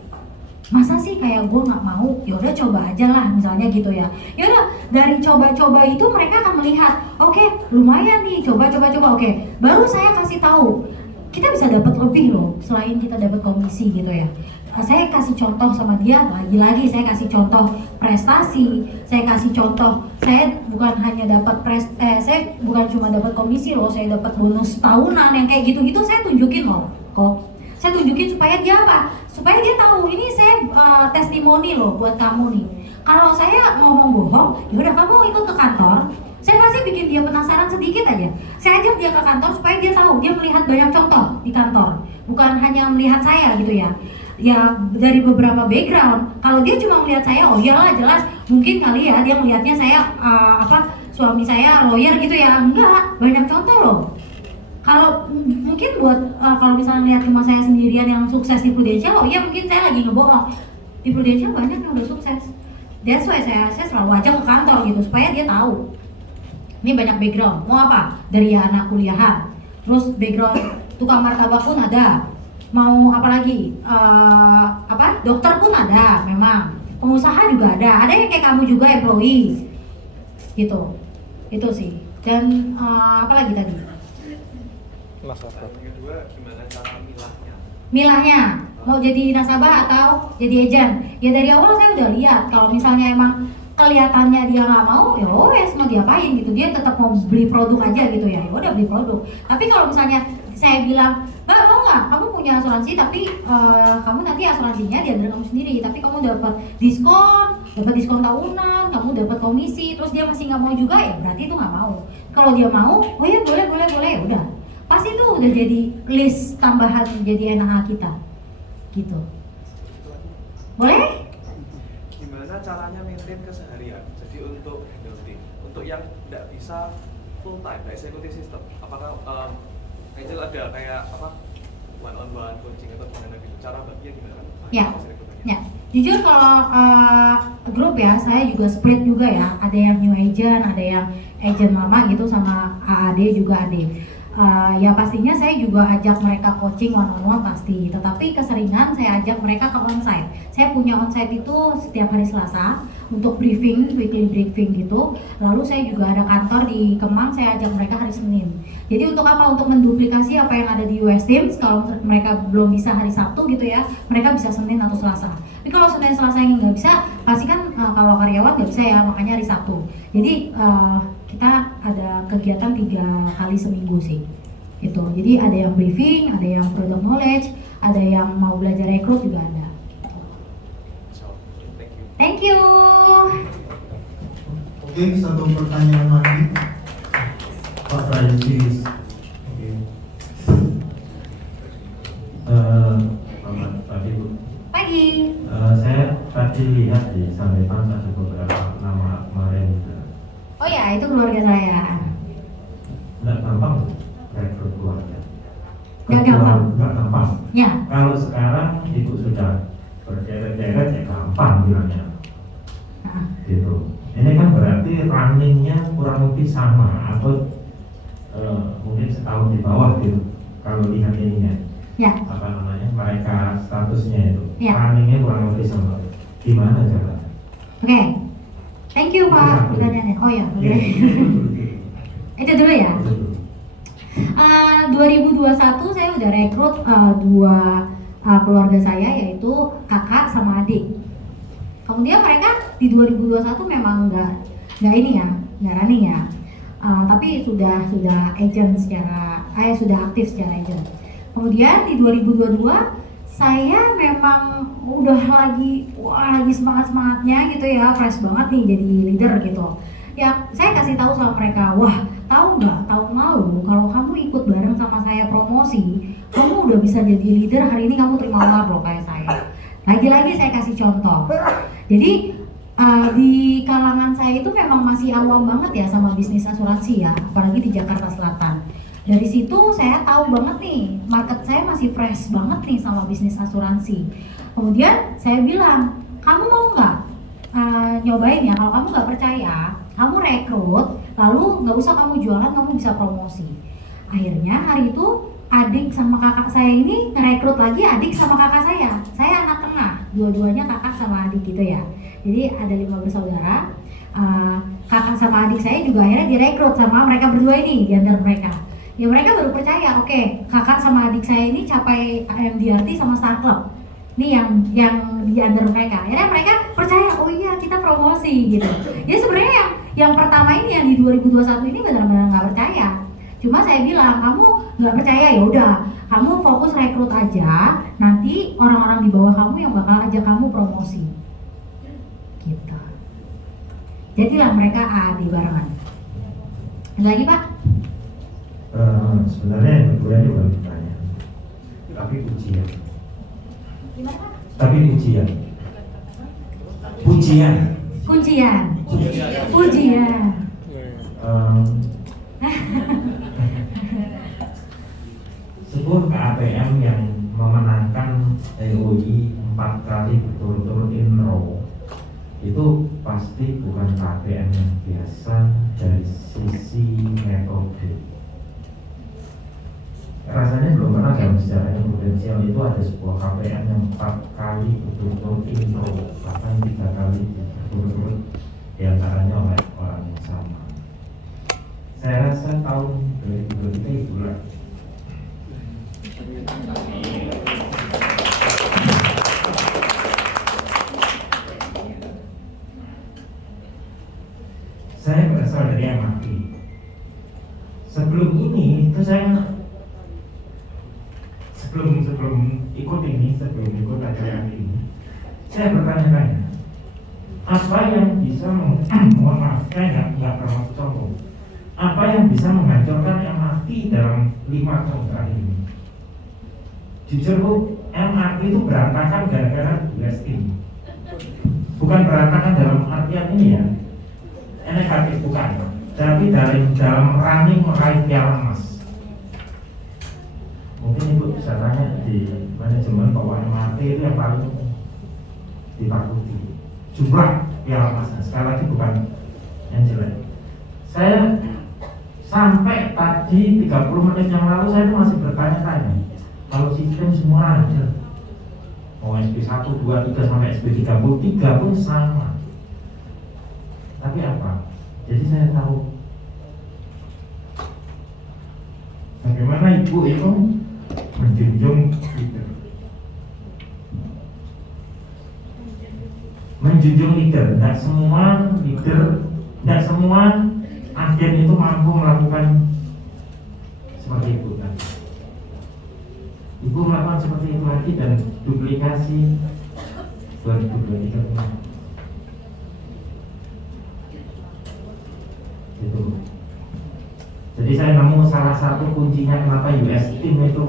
Masa sih kayak gue nggak mau? Yaudah coba aja lah misalnya gitu ya. Yaudah dari coba-coba itu mereka akan melihat, oke, lumayan nih, coba. Oke, baru saya kasih tahu kita bisa dapat lebih loh selain kita dapat komisi gitu ya. Saya kasih contoh sama dia, lagi-lagi saya kasih contoh prestasi, saya kasih contoh saya bukan hanya dapat saya bukan cuma dapat komisi loh, saya dapat bonus tahunan yang kayak gitu-gitu saya tunjukin loh kok. Saya tunjukin supaya dia apa? Supaya dia tahu ini saya testimoni loh buat kamu nih. Kalau saya ngomong bohong, yaudah kamu ikut ke kantor. Saya pasti bikin dia penasaran sedikit aja. Saya ajak dia ke kantor supaya dia tahu, dia melihat banyak contoh di kantor. bukan hanya melihat saya gitu ya. Ya dari beberapa background. Kalau dia cuma melihat saya, oh iyalah jelas mungkin kali ya dia melihatnya saya suami saya lawyer gitu ya. Enggak, banyak contoh loh. Kalau mungkin buat kalau misalnya lihat cuma saya sendirian yang sukses di Prudential, oh iya mungkin saya lagi ngebohong. Di Prudential banyak yang udah sukses. That's why saya selalu ajak ke kantor gitu supaya dia tahu. Ini banyak background. Mau apa? Dari anak kuliahan. Terus background tukang martabak pun ada. Mau apa lagi? Dokter pun ada memang. Pengusaha juga ada. Ada yang kayak kamu juga employee. Gitu. Itu sih. Dan apa lagi tadi? Nasabah. Yang kedua, gimana cara milahnya? Milahnya mau jadi nasabah atau jadi agent? Ya dari awal saya udah lihat kalau misalnya emang kelihatannya dia nggak mau, ya wes mau diapain gitu, dia tetap mau beli produk aja gitu ya udah beli produk. Tapi kalau misalnya saya bilang, Mbak mau nggak? Kamu punya asuransi tapi kamu nanti asuransinya diambil kamu sendiri, tapi kamu dapat diskon tahunan, kamu dapat komisi, terus dia masih nggak mau juga, ya berarti itu nggak mau. Kalau dia mau, oh ya boleh ya udah. Pasti itu udah jadi list tambahan jadi NH kita, gitu. Boleh? Gimana caranya maintain keseharian? Jadi untuk handle tim, untuk yang tidak bisa full time, executive system, apakah Angel ada kayak one on one coaching atau gimana gitu? Cara baginya gimana? Ya. Jujur kalau grup ya, saya juga split juga ya. Ada yang new agent, ada yang agent lama gitu, sama AAD juga ada. Ya pastinya saya juga ajak mereka coaching one on one pasti, tetapi keseringan saya ajak mereka ke onsite. Saya punya onsite itu setiap hari Selasa untuk briefing, weekly briefing gitu. Lalu saya juga ada kantor di Kemang, saya ajak mereka hari Senin. Jadi untuk apa? Untuk menduplikasi apa yang ada di US Teams. Kalau mereka belum bisa hari Sabtu gitu ya, mereka bisa Senin atau Selasa. Tapi kalau Senin Selasa yang nggak bisa, pasti kan kalau karyawan nggak bisa ya, makanya hari Sabtu. Jadi kita ada kegiatan 3 kali seminggu sih gitu. Jadi ada yang briefing, ada yang product knowledge, ada yang mau belajar rekrut juga ada. Thank you. Oke, satu pertanyaan lagi Pak Francis. Oke. Selamat pagi Bu. Pagi. Saya tadi lihat di Samepan ada beberapa nama kemarin juga. Oh ya, itu keluarga saya. Nggak gampang rekrut keluarga. Nggak gampang. Nggak gampang. Ya. Kalau sekarang Ibu sudah berderet-deret ya gampang bilangnya. Nah. Gitu. Ini kan berarti runningnya kurang lebih sama atau mungkin setahun di bawah gitu. Kalau lihat ininya. Ya. Apa namanya? Mereka statusnya itu. Ya. Runningnya kurang lebih sama. Gimana caranya? Oke. Thank you Pak pertanyaannya. Oh ya. Iya. Itu dulu ya. 2021 saya udah rekrut 2 keluarga saya, yaitu kakak sama adik. Kemudian mereka di 2021 memang nggak ini ya, nggak running ya, tapi sudah agent secara, sudah aktif secara agent. Kemudian di 2022 saya memang udah lagi semangatnya gitu ya, fresh banget nih jadi leader gitu. Ya saya kasih tahu sama mereka, wah tahu nggak, tahun lalu kalau kamu ikut bareng sama saya promosi, kamu udah bisa jadi leader, hari ini kamu terima award loh kayak saya. Lagi-lagi saya kasih contoh. Jadi di kalangan saya itu memang masih awam banget ya sama bisnis asuransi ya, apalagi di Jakarta Selatan. Dari situ saya tahu banget nih, market saya masih fresh banget nih sama bisnis asuransi. Kemudian saya bilang, kamu mau nggak nyobain ya? Kalau kamu nggak percaya, kamu rekrut, lalu nggak usah kamu jualan, kamu bisa promosi. Akhirnya hari itu adik sama kakak saya ini ngerekrut lagi adik sama kakak saya. Saya anak tengah, dua-duanya kakak sama adik gitu ya. Jadi ada 5 bersaudara. Kakak sama adik saya juga akhirnya direkrut sama mereka berdua ini, di under mereka. Ya mereka baru percaya, oke, kakak sama adik saya ini capai MDRT sama Star Club. Ini yang di under mereka. Akhirnya mereka percaya, oh iya kita promosi gitu. Ya sebenarnya yang pertama ini yang di 2021 ini benar-benar nggak percaya. Cuma saya bilang, kamu nggak percaya ya udah, kamu fokus rekrut aja. Nanti orang-orang di bawah kamu yang bakal ajak kamu promosi. Gitu. Jadilah mereka AAD barengan. Ada lagi Pak? Sebenarnya yang kedua ini bukan pertanyaan. tapi pujian. Gimana? Tapi pujian. Pujian. Kuncian. Pujian. Sebuah KAPM yang memenangkan TOI 4 kali berturut-turut in row itu pasti bukan KAPM yang biasa dari sisi metode. Rasanya belum pernah dalam sejarahnya Prudensial itu ada sebuah KPM yang 4 kali berturut-turut in row, bahkan 3 kali berturut-turut diantaranya oleh orang yang sama. Saya rasa tahun 2023 itulah. Saya berasal dari MRT. Sebelum ini itu saya sebelum ikut acara ini, saya bertanya-tanya apa yang bisa mohon maaf, saya nggak termasuk sombong, apa yang bisa menghancurkan MRT dalam 5 tahun terakhir ini. Jujur Bu, MRT itu berantakan gara-gara USM. Bukan berantakan dalam artian ini ya, negatif bukan, tapi dalam running meraih piala emas. Mungkin Ibu bisa tanya di manajemen bahwa MRT itu yang paling ditakuti jumlah piala emasnya. Sekali lagi bukan yang jelek. Saya sampai tadi 30 menit yang lalu saya itu masih bertanya-tanya, kalau sistem semua ada, mau SP1, 2, 3 sampai SP33 pun sama. Tapi apa? Jadi saya tahu bagaimana Ibu itu menjunjung leader. Menjunjung leader, tidak semua agen itu mampu melakukan seperti itu kan. Ibu melakukan seperti itu lagi dan duplikasi 2023 gitu. Jadi saya nemu salah satu kuncinya kenapa US Team itu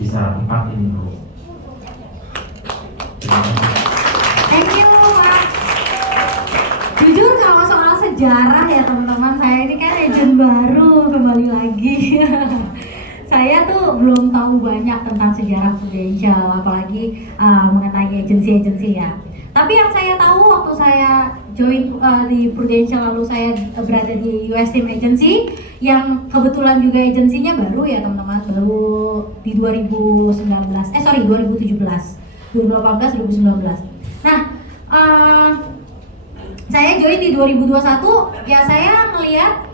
bisa 4 ini bro. Thank you Pak. Jujur kalau soal sejarah ya teman-teman, saya ini kan agent baru kembali lagi. Saya tuh belum tahu banyak tentang sejarah Prudential, apalagi mengenai agensi-agensi ya. Tapi yang saya tahu waktu saya join di Prudential, lalu saya berada di US Team Agency, yang kebetulan juga agensinya baru ya teman-teman, baru di 2017. Nah, saya join di 2021, ya saya ngelihat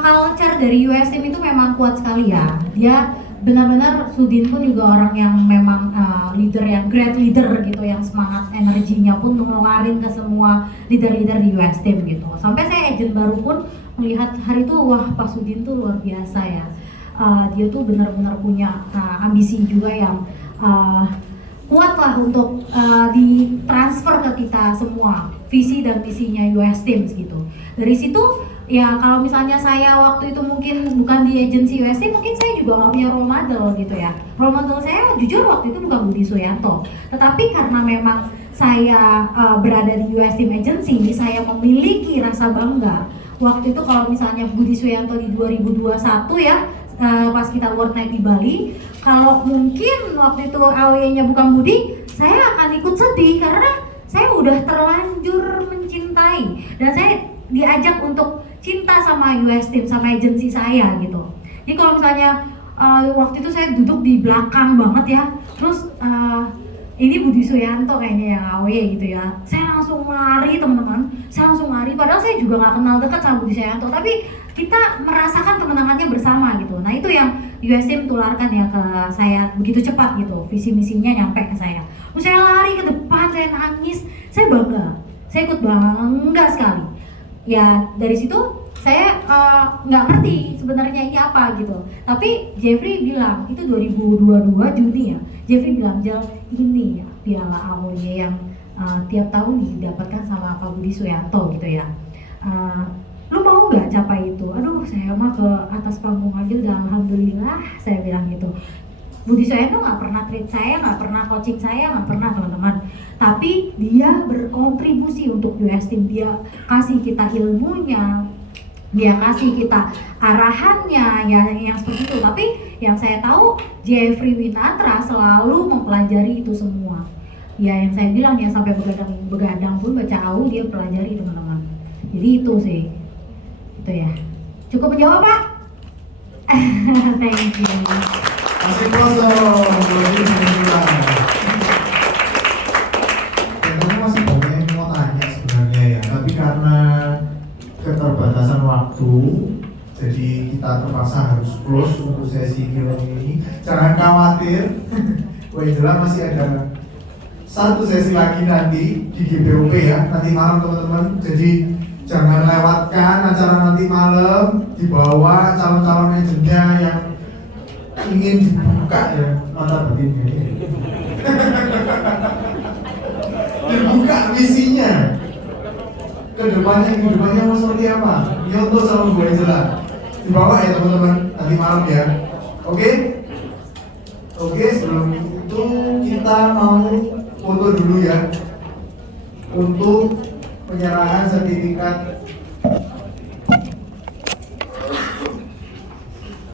culture dari US Team itu memang kuat sekali ya. Dia benar-benar, Sudin pun juga orang yang memang leader yang great leader gitu, yang semangat energinya pun nularin ke semua leader-leader di US Team gitu. Sampai saya agent baru pun melihat hari itu, wah Pak Sudin tuh luar biasa ya. Dia tuh benar-benar punya ambisi juga yang kuat lah untuk ditransfer ke kita semua, visi dan misinya US Team gitu. Dari situ ya, kalau misalnya saya waktu itu mungkin bukan di agensi US Team, mungkin saya juga nggak punya role model gitu ya. Role model saya jujur waktu itu bukan Budi Suyanto, tetapi karena memang saya berada di US Team Agency, saya memiliki rasa bangga. Waktu itu kalau misalnya Budi Suyanto di 2021 ya, pas kita World Night di Bali, kalau mungkin waktu itu AOY-nya bukan Budi, saya akan ikut sedih karena saya udah terlanjur mencintai dan saya diajak untuk cinta sama US Team, sama agensi saya gitu. Jadi kalau misalnya waktu itu saya duduk di belakang banget ya, terus ini Budi Suyanto kayaknya yang AOY gitu ya, saya langsung lari teman-teman, saya langsung lari, padahal saya juga nggak kenal dekat sama Budi Suyanto, tapi kita merasakan kemenangannya bersama gitu. Nah itu yang US Team tularkan ya ke saya begitu cepat gitu, visi misinya nyampe ke saya. Terus saya lari ke depan, saya nangis, saya bangga, saya ikut bangga sekali. Ya dari situ saya nggak ngerti sebenarnya ini apa gitu. Tapi Jeffrey bilang, itu 2022 Juni ya, Jeffrey bilang, Jal, ini ya piala AOY yang tiap tahun didapatkan sama Pak Budi Suyanto gitu ya. Lu mau nggak capai itu? Aduh, saya mah ke atas panggung aja udah alhamdulillah, saya bilang gitu. Budi saya tuh nggak pernah treat saya, nggak pernah coaching saya, nggak pernah teman-teman. Tapi dia berkontribusi untuk US Team. Dia kasih kita ilmunya, dia kasih kita arahannya, ya yang seperti itu. Tapi yang saya tahu Jeffrey Winatra selalu mempelajari itu semua. Ya yang saya bilang ya, sampai begadang pun baca AU dia pelajari teman-teman. Jadi itu sih, itu ya. Cukup menjawab Pak? Thank you. Masih kosong, belum sembilan. Tentunya masih banyak yang mau tanya sebenarnya ya, tapi karena keterbatasan waktu, jadi kita terpaksa harus close untuk sesi Q&A ini. Jangan khawatir, Angela masih ada satu sesi lagi nanti di GBOP ya, nanti malam teman-teman. Jadi jangan lewatkan acara nanti malam, dibawa calon-calon agennya yang ingin dibuka ya mata batinnya ya. Dibuka visinya, kedepannya mau seperti apa, Nyoto sama Bu Angela dibawa ya teman-teman nanti malam ya. Oke, sebelum itu kita mau foto dulu ya untuk penyerahan sertifikat